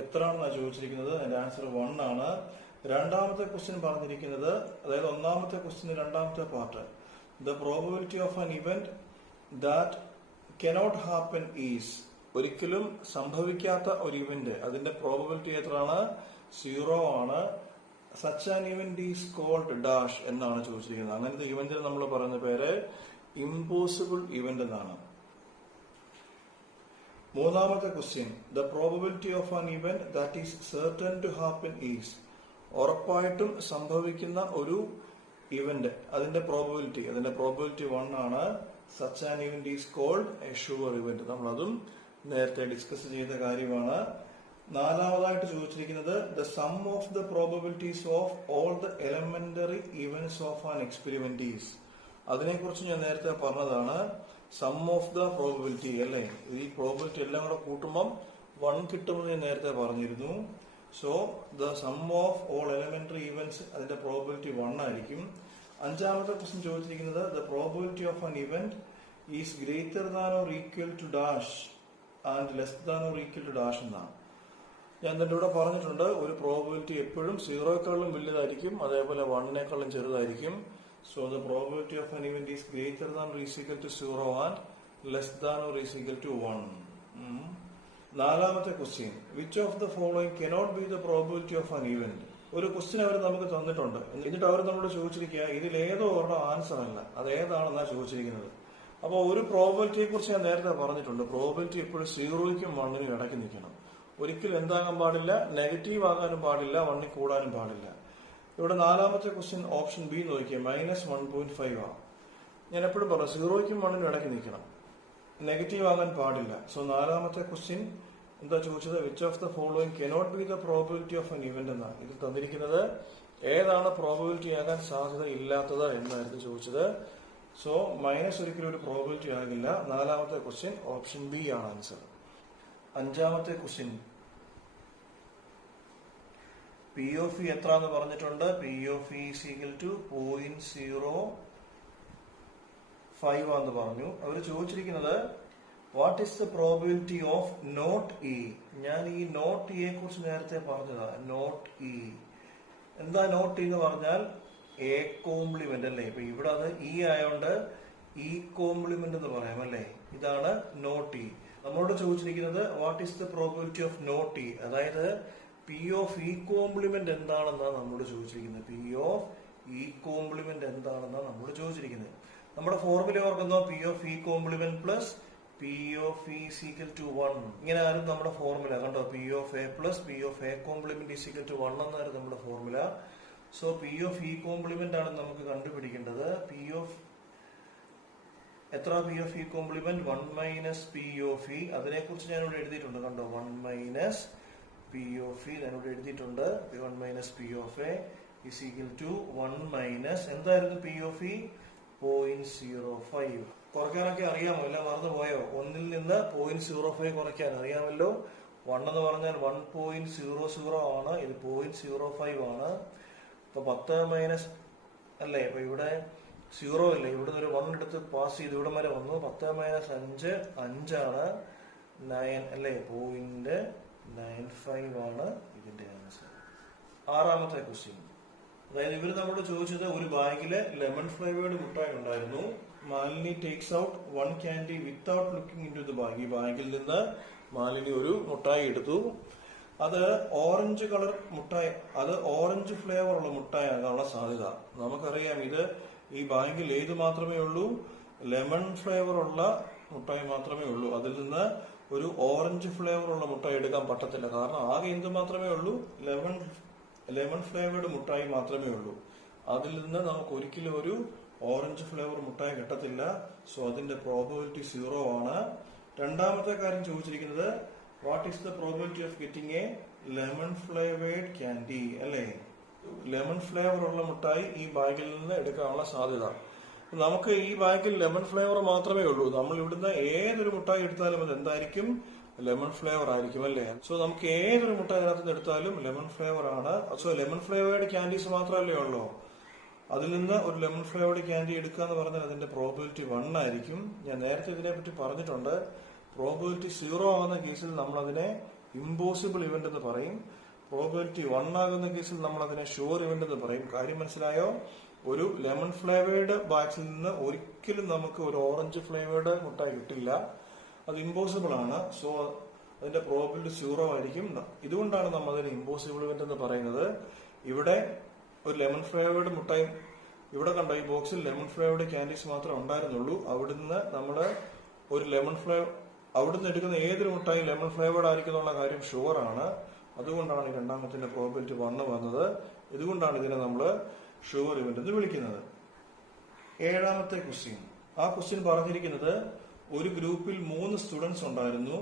എത്രയാണെന്നാണ് ചോദിച്ചിരിക്കുന്നത്. അതിന്റെ ആൻസർ 1 ആണ്. രണ്ടാമത്തെ ക്വസ്റ്റ്യൻ പറഞ്ഞിരിക്കുന്നത്, അതായത് ഒന്നാമത്തെ ക്വസ്റ്റ്യൻ രണ്ടാമത്തെ part, the probability of an event that cannot happen is, ഒരിക്കലും സംഭവിക്കാത്ത ഒരു ഇവന്റ് അതിന്റെ പ്രോബബിലിറ്റി എത്രയാണ്? 0 ആണ്. Such an event is called dash എന്നാണ് ചോദിച്ചിരിക്കുന്നത്. അങ്ങനത്തെ ഇവന്റിന് നമ്മൾ പറയുന്ന പേര് ഇംപോസിബിൾ ഇവന്റ് എന്നാണ്. മൂന്നാമത്തെ question, the probability of an event that is certain to happen is, ഉറപ്പായിട്ടും സംഭവിക്കുന്ന ഒരു ഇവന്റ് അതിന്റെ പ്രോബബിലിറ്റി 1 ആണ്. Such an event is called a sure event. നമ്മളതും നേരത്തെ ഡിസ്കസ് ചെയ്ത കാര്യമാണ്. നാലാമതായിട്ട് ചോദിച്ചിരിക്കുന്നത്, the sum of the probabilities of all the elementary events of an experiment is, അതിനെക്കുറിച്ച് ഞാൻ നേരത്തെ പറഞ്ഞതാണ്. സം ഓഫ് ദ പ്രോബബിലിറ്റി അല്ലേ, ഈ പ്രോബബിലിറ്റി എല്ലാം കൂടെ കൂട്ടുമ്പം 1 കിട്ടുമെന്ന് ഞാൻ നേരത്തെ പറഞ്ഞിരുന്നു. So the sum of all elementary events അതിന്റെ പ്രോബബിലിറ്റി 1 ആയിരിക്കും. അഞ്ചാമത്തെ ക്വസ്റ്റ്യൻ ചോദിച്ചിരിക്കുന്നത്, the probability of an event is greater than or equal to dash and less than or equal to dash എന്നാണ്. ഞാൻ ഇതിന്റെ കൂടെ പറഞ്ഞിട്ടുണ്ട്, ഒരു പ്രോബബിലിറ്റി എപ്പോഴും 0ക്കാളും വലുതായിരിക്കും, അതേപോലെ 1നേക്കാളും ചെറുതായിരിക്കും. So the probability of an event is greater than or is equal to 0 and less than or is equal to 1. നാലാമത്തെ question, which of the following cannot be the probability of an event. ഒരു question അവർ നമുക്ക് തന്നിട്ടുണ്ട്, എന്നിട്ട് അവർ നമ്മളോട് ചോദിച്ചിരിക്കുക ഇതിൽ ഏതോ ഒരെണ്ണം ആൻസർ അല്ല, അത് ഏതാണെന്നാണ് ചോദിച്ചിരിക്കുന്നത്. അപ്പോൾ ഒരു പ്രോബബിലിറ്റിയെ കുറിച്ച് ഞാൻ നേരത്തെ പറഞ്ഞിട്ടുണ്ട്, പ്രോബബിലിറ്റി എപ്പോഴും 0ക്കും 1നും ഇടയ്ക്ക് നിൽക്കണം. ഒരിക്കലും എന്താകാൻ പാടില്ല, നെഗറ്റീവ് ആകാനും പാടില്ല, 1ൽ കൂടാനും പാടില്ല. ഇവിടെ നാലാമത്തെ ക്വസ്റ്റ്യൻ ഓപ്ഷൻ ബി നോക്കിയാൽ -1.5 ആണ്. ഞാൻ എപ്പോഴും പറഞ്ഞു 0ക്കും 1നും ഇടയ്ക്ക് നിൽക്കണം, നെഗറ്റീവ് ആകാൻ പാടില്ല. സോ നാലാമത്തെ ക്വസ്റ്റ്യൻ എന്താ ചോദിച്ചത്, which of the following cannot be the probability of an event എന്നാണ്. ഇത് തന്നിരിക്കുന്നത് ഏതാണ് പ്രോബബിലിറ്റി ആകാൻ സാധ്യത ഇല്ലാത്തത് എന്നായിരുന്നു ചോദിച്ചത്. സോ മൈനസ് ഒരിക്കലും ഒരു പ്രോബിലിറ്റി ആകില്ല. നാലാമത്തെ ക്വസ്റ്റ്യൻ ഓപ്ഷൻ ബി ആണ് ആൻസർ. അഞ്ചാമത്തെ ക്വസ്റ്റ്യൻ പി ഓഫ് ഇ എത്ര എന്ന് പറഞ്ഞിട്ടുണ്ട്. P of E is equal to 0.05 ആണെന്ന് പറഞ്ഞു. അവർ ചോദിച്ചിരിക്കുന്നത് what is the probability of not E. ഞാൻ ഈ നോട്ട് ഇയെ കുറിച്ച് നേരത്തെ പറഞ്ഞതാ. നോട്ട് ഇ എന്താ? നോട്ട് ഇ എന്ന് പറഞ്ഞാൽ എ കോംപ്ലിമെന്റ് അല്ലേ. ഇപ്പൊ ഇവിടെ അത് ഇ ആയോണ്ട് ഇ കോംപ്ലിമെന്റ് എന്ന് പറയാം അല്ലേ. ഇതാണ് നോട്ട് ഇ. നമ്മളോട് ചോദിച്ചിരിക്കുന്നത് what is the probability of not E, അതായത് പി ഓഫ് ഇ കോംപ്ലിമെന്റ് എന്താണെന്നാണ് നമ്മളോട് ചോദിച്ചിരിക്കുന്നത്. പി ഓഫ് ഇ കോംപ്ലിമെന്റ് എന്താണെന്നാണ് നമ്മളോട് ചോദിച്ചിരിക്കുന്നത്. നമ്മുടെ ഫോർമുല ഓർക്കുന്നോ? P of E complement plus P of E is equal to 1. ഇങ്ങനെ ആയിരുന്നു നമ്മുടെ ഫോർമുല. കണ്ടോ? P of A plus P of A complement is equal to 1 എന്നായിരുന്നു നമ്മുടെ formula. So P of E complement ആണ് നമുക്ക് കണ്ടുപിടിക്കേണ്ടത്. പി ഓഫ് എത്ര? P of E complement 1 minus P of E. അതിനെ കുറിച്ച് ഞാൻ ഇവിടെ എഴുതിയിട്ടുണ്ട്. കണ്ടോ? 1 മൈനസ് പി ഓഫ് ഇ ഞാൻ ഇവിടെ എഴുതിയിട്ടുണ്ട്. 1 minus P of A is equal to 1 minus എന്തായിരുന്നു പി ഓഫ് ഇ? 0.05. കുറയ്ക്കാനൊക്കെ അറിയാമോ? എല്ലാം മറന്നു പോയോ? 1ൽ നിന്ന് 0.05 കുറയ്ക്കാൻ അറിയാമല്ലോ. 1 എന്ന് പറഞ്ഞാൽ 1.00 ആണ്. ഇത് 0.05 ആണ്. ഇപ്പൊ 10 മൈനസ് അല്ലേ. ഇപ്പൊ ഇവിടെ 0 അല്ലേ. ഇവിടെ നിന്ന് ഒരു 1 എടുത്ത് പാസ് ചെയ്ത് ഇവിടെ വരെ വന്നു. 10 മൈനസ് 5 5ആണ്. 9 അല്ലേ. 0.95 ആണ് ഇതിന്റെ ആൻസർ. ആറാമത്തെ ക്വസ്റ്റ്യൻ, അതായത് ഇവർ നമ്മളോട് ചോദിച്ചത് ഒരു ബാഗില് ലെമൺ ഫ്ലേവേർഡ് മുട്ടായി ഉണ്ടായിരുന്നു. Malini takes out 1 candy without looking into the bag. ഈ ബാഗിൽ നിന്ന് മാലിനി ഒരു മുട്ടായി എടുത്തു. അത് ഓറഞ്ച് കളർ മുട്ടായി, അത് ഓറഞ്ച് ഫ്ലേവർ ഉള്ള മുട്ടായി ആകാനുള്ള സാധ്യത. നമുക്കറിയാം ഇത് ഈ ബാഗിൽ ഏത് മാത്രമേ ഉള്ളൂ? ലെമൺ ഫ്ലേവർ ഉള്ള മുട്ടായി മാത്രമേ ഉള്ളൂ. അതിൽ നിന്ന് ഒരു ഓറഞ്ച് ഫ്ലേവർ ഉള്ള മുട്ടായി എടുക്കാൻ പറ്റത്തില്ല. കാരണം ആകെ എന്ത് മാത്രമേ ഉള്ളൂ? ലെമൺ ഫ്ലേവേർഡ് മുട്ടായി മാത്രമേ ഉള്ളൂ. അതിൽ നിന്ന് നമുക്ക് ഒരിക്കലും ഒരു ഓറഞ്ച് ഫ്ലേവർ മുട്ടായി കിട്ടത്തില്ല. സോ അതിന്റെ പ്രോബബിലിറ്റി 0 ആണ്. രണ്ടാമത്തെ കാര്യം ചോദിച്ചിരിക്കുന്നത് what is the probability of getting A lemon flavoured candy അല്ലേ. ലെമൺ ഫ്ലേവർ ഉള്ള മുട്ടായി ഈ ബാഗിൽ നിന്ന് എടുക്കാനുള്ള സാധ്യത. നമുക്ക് ഈ ബാഗിൽ ലെമൺ ഫ്ലേവർ മാത്രമേ ഉള്ളൂ. നമ്മൾ ഇവിടുന്ന് ഏതൊരു മുട്ടായി എടുത്താലും അത് എന്തായിരിക്കും? ലെമൺ ഫ്ലേവർ ആയിരിക്കും അല്ലേ. സോ നമുക്ക് ഏതൊരു മുട്ടായി അതിനകത്ത് നിന്ന് എടുത്താലും ലെമൺ ഫ്ലേവർ ആണ്. സോ ലെമൺ ഫ്ലേവേർഡ് ക്യാൻഡീസ് മാത്രമല്ലേ ഉള്ളൂ. അതിൽ നിന്ന് ഒരു ലെമൺ ഫ്ലേവേർഡ് ക്യാൻഡി എടുക്കുക എന്ന് പറഞ്ഞാൽ അതിന്റെ പ്രോബിലിറ്റി 1 ആയിരിക്കും. ഞാൻ നേരത്തെ ഇതിനെപ്പറ്റി പറഞ്ഞിട്ടുണ്ട്. പ്രോബിലിറ്റി 0 ആകുന്ന കേസിൽ നമ്മൾ അതിനെ ഇമ്പോസിബിൾ ഇവന്റ് എന്ന് പറയും. പ്രോബിലിറ്റി 1 ആകുന്ന കേസിൽ നമ്മൾ അതിനെ ഷുവർ ഇവന്റ് എന്ന് പറയും. കാര്യം മനസ്സിലായോ? ഒരു ലെമൺ ഫ്ലേവേർഡ് ബാക്സിൽ നിന്ന് ഒരിക്കലും നമുക്ക് ഒരു ഓറഞ്ച് ഫ്ലേവേർഡ് മുട്ടായി കിട്ടില്ല. അത് ഇമ്പോസിബിൾ ആണ്. സോ അതിന്റെ പ്രോബിലിറ്റി 0 ആയിരിക്കും. ഇതുകൊണ്ടാണ് നമ്മൾ അതിന് ഇമ്പോസിബിൾ ഇവന്റ് എന്ന് പറയുന്നത്. ഇവിടെ ഒരു ലെമൺ ഫ്ലേവേർഡ് മുട്ടായി ഇവിടെ കണ്ടോ, ഈ ബോക്സിൽ ലെമൺ ഫ്ലേവേർഡ് ക്യാൻഡീസ് മാത്രമേ ഉണ്ടായിരുന്നുള്ളൂ. അവിടുന്ന് നമ്മള് ഒരു അവിടുന്ന് എടുക്കുന്ന ഏതൊരു മുട്ടായി ലെമൺ ഫ്ലേവേർഡ് ആയിരിക്കും എന്നുള്ള കാര്യം ഷുവർ ആണ്. അതുകൊണ്ടാണ് ഈ രണ്ടാമത്തിന്റെ പ്രോബിലിറ്റി 1 വന്നത്. ഇതുകൊണ്ടാണ് ഇതിനെ നമ്മൾ ഷുവർ ഇവന്റ് എന്ന് വിളിക്കുന്നത്. ഏഴാമത്തെ ക്വസ്റ്റ്യൻ, ആ ക്വസ്റ്റ്യൻ പറഞ്ഞിരിക്കുന്നത് ഒരു ഗ്രൂപ്പിൽ 3 സ്റ്റുഡൻസ് ഉണ്ടായിരുന്നു.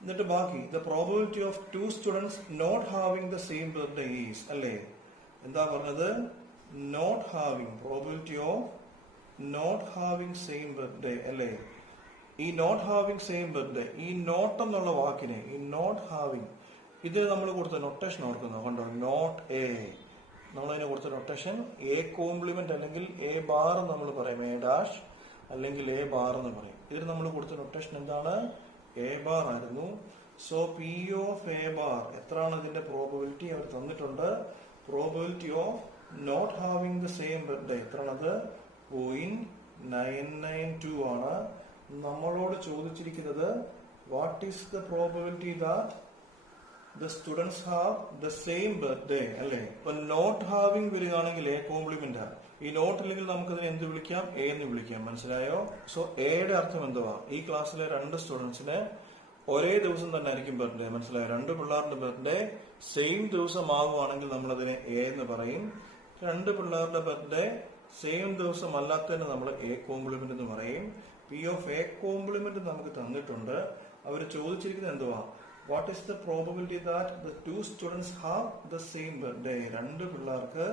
എന്നിട്ട് ബാക്കി the probability of 2 students not having the same birthday is അല്ലേ. എന്താ പറഞ്ഞത്? Not having, probability of not having same birthday അല്ലേ. ഈ നോട്ട് ഹാവിംഗ് സെയിം ബർത്ത്ഡേ, ഈ നോട്ട് എന്നുള്ള വാക്കിനെ, ഈ നോട്ട് ഹാവിംഗ്, ഇത് നമ്മൾ കൊടുത്ത നൊട്ടേഷൻ ഓർക്കുന്നു. കണ്ടോ? നോട്ട് എ, നമ്മളതിനെ കൊടുത്ത നൊട്ടേഷൻ എ കോംപ്ലിമെന്റ് അല്ലെങ്കിൽ എ ബാർ നമ്മൾ പറയും. എ ഡാഷ് അല്ലെങ്കിൽ എ ബാർ എന്ന് പറയും. ഇതിന് നമ്മൾ കൊടുത്ത നൊട്ടേഷൻ എന്താണ്? എ ബാർ ആയിരുന്നു. So P of A bar എത്രയാണ് ഇതിന്റെ പ്രോബിലിറ്റി അവർ തന്നിട്ടുണ്ട്. Probability of not having the same birthday എത്രയാണത്? 0.992 ആണ്. നമ്മളോട് ചോദിച്ചിരിക്കുന്നത് what is the probability that the students have the same birthday അല്ലേ. ഇപ്പൊ നോട്ട് ഹാവിംഗ് വരികയാണെങ്കിൽ എ കോംപ്ലിമെന്റ് ആണ്. ഈ നോട്ട് ഇല്ലെങ്കിൽ നമുക്കതിനെ എന്ത് വിളിക്കാം? എ എന്ന് വിളിക്കാം. മനസ്സിലായോ? സോ എയുടെ അർത്ഥം എന്തുവാ? ഈ ക്ലാസ്സിലെ 2 സ്റ്റുഡൻസിന് ഒരേ ദിവസം തന്നെ ആയിരിക്കും ബർത്ത്ഡേ. മനസ്സിലായോ? 2 പിള്ളേരുടെ ബർത്ത്ഡേ സെയിം ദിവസം ആവുകയാണെങ്കിൽ നമ്മൾ അതിനെ എ എന്ന് പറയും. 2 പിള്ളേരുടെ ബർത്ത്ഡേ സെയിം ദിവസം അല്ലാത്തതിന് നമ്മൾ എ കോംപ്ലിമെന്റ് എന്ന് പറയും. പി ഓഫ് എ കോംപ്ലിമെന്റ് നമുക്ക് തന്നിട്ടുണ്ട്. അവർ ചോദിച്ചിരിക്കുന്നത് എന്തുവാ? What is the probability that the 2 students have the same birthday. 2 പിള്ളേർക്ക്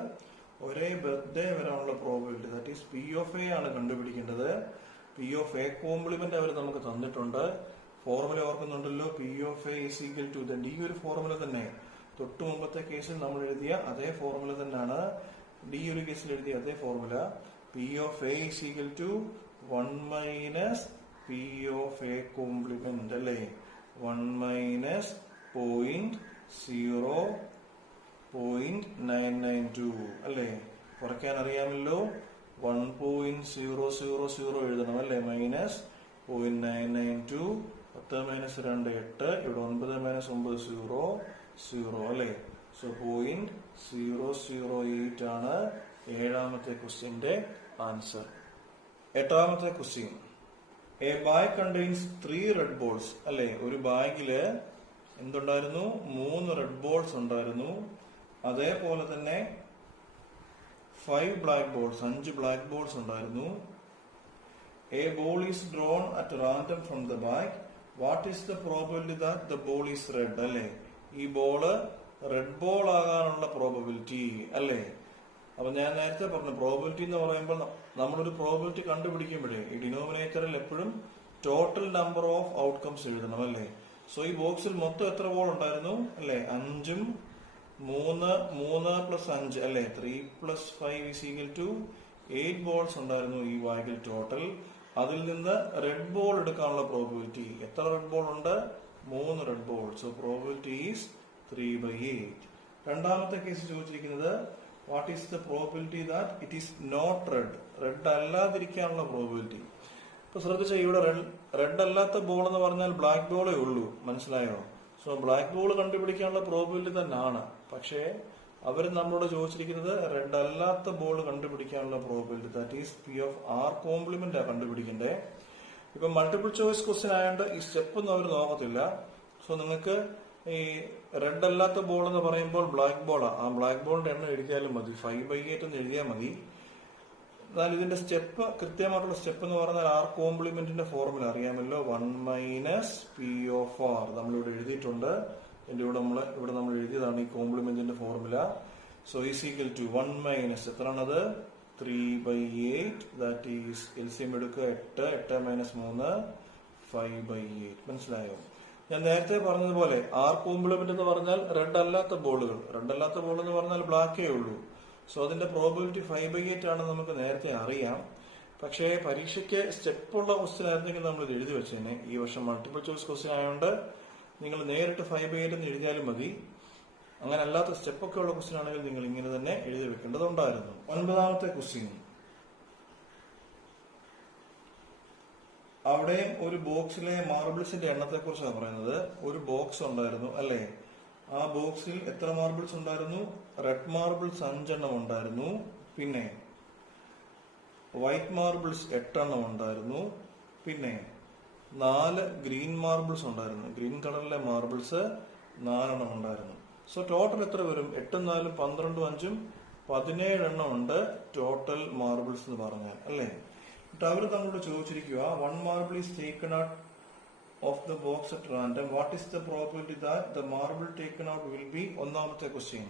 ഒരേ ബർത്ത്ഡേ വരാനുള്ള probability, that is P of A ആണ് കണ്ടുപിടിക്കേണ്ടത്. പി ഓഫ് എ കോംപ്ലിമെന്റ് അവർ നമുക്ക് തന്നിട്ടുണ്ട്. ഫോർമുല ഓർക്കുന്നുണ്ടല്ലോ, P of A is equal to ഈ ഒരു ഫോർമുല തന്നെ തൊട്ടു മുമ്പത്തെ കേസിൽ നമ്മൾ എഴുതിയ അതേ ഫോർമുല തന്നെയാണ് ഡി ഒരു കേസിൽ എഴുതിയ അതേ formula. P of A is equal to 1 minus P of A complement അല്ലേ, 1 മൈനസ് 0.992 അല്ലേ. കുറയ്ക്കാൻ അറിയാമല്ലോ, 1.000 എഴുതണം അല്ലേ, മൈനസ് 0.992, 10 മൈനസ് 2 8, ഇവിടെ 9 മൈനസ് 9 0 0 അല്ലേ. സോ 0.008 ആണ് ഏഴാമത്തെ ക്വസ്റ്റ്യന്റെ ആൻസർ. എട്ടാമത്തെ question, A bag contains 3 red balls അല്ലെ. ഒരു ബാഗില് എന്തുണ്ടായിരുന്നു, 3 റെഡ് ബോൾസ് ഉണ്ടായിരുന്നു. അതേപോലെ തന്നെ 5 ബ്ലാക്ക് ബോൾസ്, 5 ബ്ലാക്ക് ബോൾസ് ഉണ്ടായിരുന്നു. A ball is drawn at random from the bag. What is the probability that the ball is red അല്ലെ. ഈ ball red ball ആകാനുള്ള probability അല്ലെ. അപ്പൊ ഞാൻ നേരത്തെ പറഞ്ഞു, പ്രോബിലിറ്റി എന്ന് പറയുമ്പോൾ നമ്മളൊരു പ്രോബിലിറ്റി കണ്ടുപിടിക്കുമ്പോഴേ ഈ ഡിനോമിനേറ്ററിൽ എപ്പോഴും ടോട്ടൽ നമ്പർ ഓഫ് ഔട്ട്കംസ് എഴുതണം അല്ലേ. സോ ഈ ബോക്സിൽ മൊത്തം എത്ര ബോൾ ഉണ്ടായിരുന്നു അല്ലെ, 5ഉം 3 + 5 അല്ലെ, 3 + 5 ഈസ് ഈക്വൽ ടു 8 ബോൾസ് ഉണ്ടായിരുന്നു ഈ ബാഗിൽ ടോട്ടൽ. അതിൽ നിന്ന് റെഡ് ബോൾ എടുക്കാനുള്ള പ്രോബിലിറ്റി, എത്ര റെഡ് ബോൾ ഉണ്ട്, 3 red ball. So probability is 3/8. രണ്ടാമത്തെ കേസ് ചോദിച്ചിരിക്കുന്നത്, what is the probability that it is not red, red അല്ലാതിരിക്കാനുള്ള പ്രോബിലിറ്റി. ഇപ്പൊ ശ്രദ്ധിച്ച, ഇവിടെ റെഡ് അല്ലാത്ത ബോൾ എന്ന് പറഞ്ഞാൽ ബ്ലാക്ക് ബോളേ ഉള്ളൂ, മനസ്സിലായോ. സോ ബ്ലാക്ക് ബോൾ കണ്ടുപിടിക്കാനുള്ള പ്രോബിലിറ്റി തന്നെയാണ്. പക്ഷേ അവർ നമ്മളോട് ചോദിച്ചിരിക്കുന്നത് റെഡ് അല്ലാത്ത ബോൾ കണ്ടുപിടിക്കാനുള്ള probability, that is P of R complement ആ കണ്ടുപിടിക്കണ്ടേ. ഇപ്പൊ മൾട്ടിപ്പിൾ ചോയ്സ് ക്വസ്റ്റ്യൻ ആയതുകൊണ്ട് ഈ സ്റ്റെപ്പ് ഒന്നും അവർ നോക്കത്തില്ല. സോ നിങ്ങൾക്ക് ഈ റെഡ് അല്ലാത്ത ബോൾ എന്ന് പറയുമ്പോൾ ബ്ലാക്ക് ബോളാ, ആ ബ്ലാക്ക് ബോളിന്റെ എണ്ണം എഴുതിയാലും മതി, 5/8 എന്ന് എഴുതിയാൽ മതി. എന്നാൽ ഇതിന്റെ സ്റ്റെപ്പ്, കൃത്യമായിട്ടുള്ള സ്റ്റെപ്പ് എന്ന് പറഞ്ഞാൽ ആർ കോംപ്ലിമെന്റിന്റെ ഫോർമുല അറിയാമല്ലോ, 1 മൈനസ് പി ഓഫ് ആർ നമ്മളിവിടെ എഴുതിയിട്ടുണ്ട്. എന്റെ ഇവിടെ നമ്മൾ എഴുതിയതാണ് ഈ കോംപ്ലിമെന്റിന്റെ formula. So is equal to 1 minus എത്രയാണത്, 3/8, ദാറ്റ് ഈസ് എൽസിഎം എടുക്കുക 8, 8 മൈനസ് 3, 5/8. മനസ്സിലായോ. ഞാൻ നേരത്തെ പറഞ്ഞതുപോലെ ആർ കോംപ്ലിമെന്റ് എന്ന് പറഞ്ഞാൽ റെഡ് അല്ലാത്ത ബോളുകൾ, റെഡ് അല്ലാത്ത ബോൾ എന്ന് പറഞ്ഞാൽ ബ്ലാക്കേ ഉള്ളൂ. സോ അതിന്റെ പ്രോബിലിറ്റി 5/8 ആണ് നമുക്ക് നേരത്തെ അറിയാം. പക്ഷേ പരീക്ഷയ്ക്ക് സ്റ്റെപ്പുള്ള ക്വസ്റ്റ്യൻ ആയിരുന്നെങ്കിൽ നമ്മൾ ഇത് എഴുതി വെച്ചേനെ. ഈ വർഷം മൾട്ടിപ്പിൾ ചോയ്സ് ക്വസ്റ്റ്യൻ ആയതുകൊണ്ട് നിങ്ങൾ നേരിട്ട് 5/8 എന്ന് എഴുതിയാലും മതി. അങ്ങനെ അല്ലാത്ത സ്റ്റെപ്പൊക്കെ ഉള്ള ക്വസ്റ്റ്യൻ ആണെങ്കിൽ നിങ്ങൾ ഇങ്ങനെ തന്നെ എഴുതി വെക്കേണ്ടതുണ്ടായിരുന്നു. 9ാമത്തെ ക്വസ്റ്റ്യൻ, അവിടെ ഒരു ബോക്സിലെ മാർബിൾസിന്റെ എണ്ണത്തെ കുറിച്ചാണ് പറയുന്നത്. ഒരു ബോക്സ് ഉണ്ടായിരുന്നു അല്ലെ, ആ ബോക്സിൽ എത്ര മാർബിൾസ് ഉണ്ടായിരുന്നു, റെഡ് മാർബിൾസ് 5 എണ്ണം ഉണ്ടായിരുന്നു. പിന്നെ വൈറ്റ് മാർബിൾസ് 8 എണ്ണം ഉണ്ടായിരുന്നു. പിന്നെ 4 ഗ്രീൻ മാർബിൾസ് ഉണ്ടായിരുന്നു, ഗ്രീൻ കളറിലെ മാർബിൾസ് 4 എണ്ണം ഉണ്ടായിരുന്നു. സോ ടോട്ടൽ എത്ര വരും, 8 4 12 5 17 എണ്ണം ഉണ്ട് ടോട്ടൽ മാർബിൾസ് എന്ന് പറഞ്ഞാൽ അല്ലേ. എന്നിട്ട് അവർ നമ്മളോട് ചോദിച്ചിരിക്കുക, 1 marble is taken out of the box at random, what is the probability that the marble taken out will be. ഒന്നാമത്തെ ക്വസ്റ്റ്യൻ,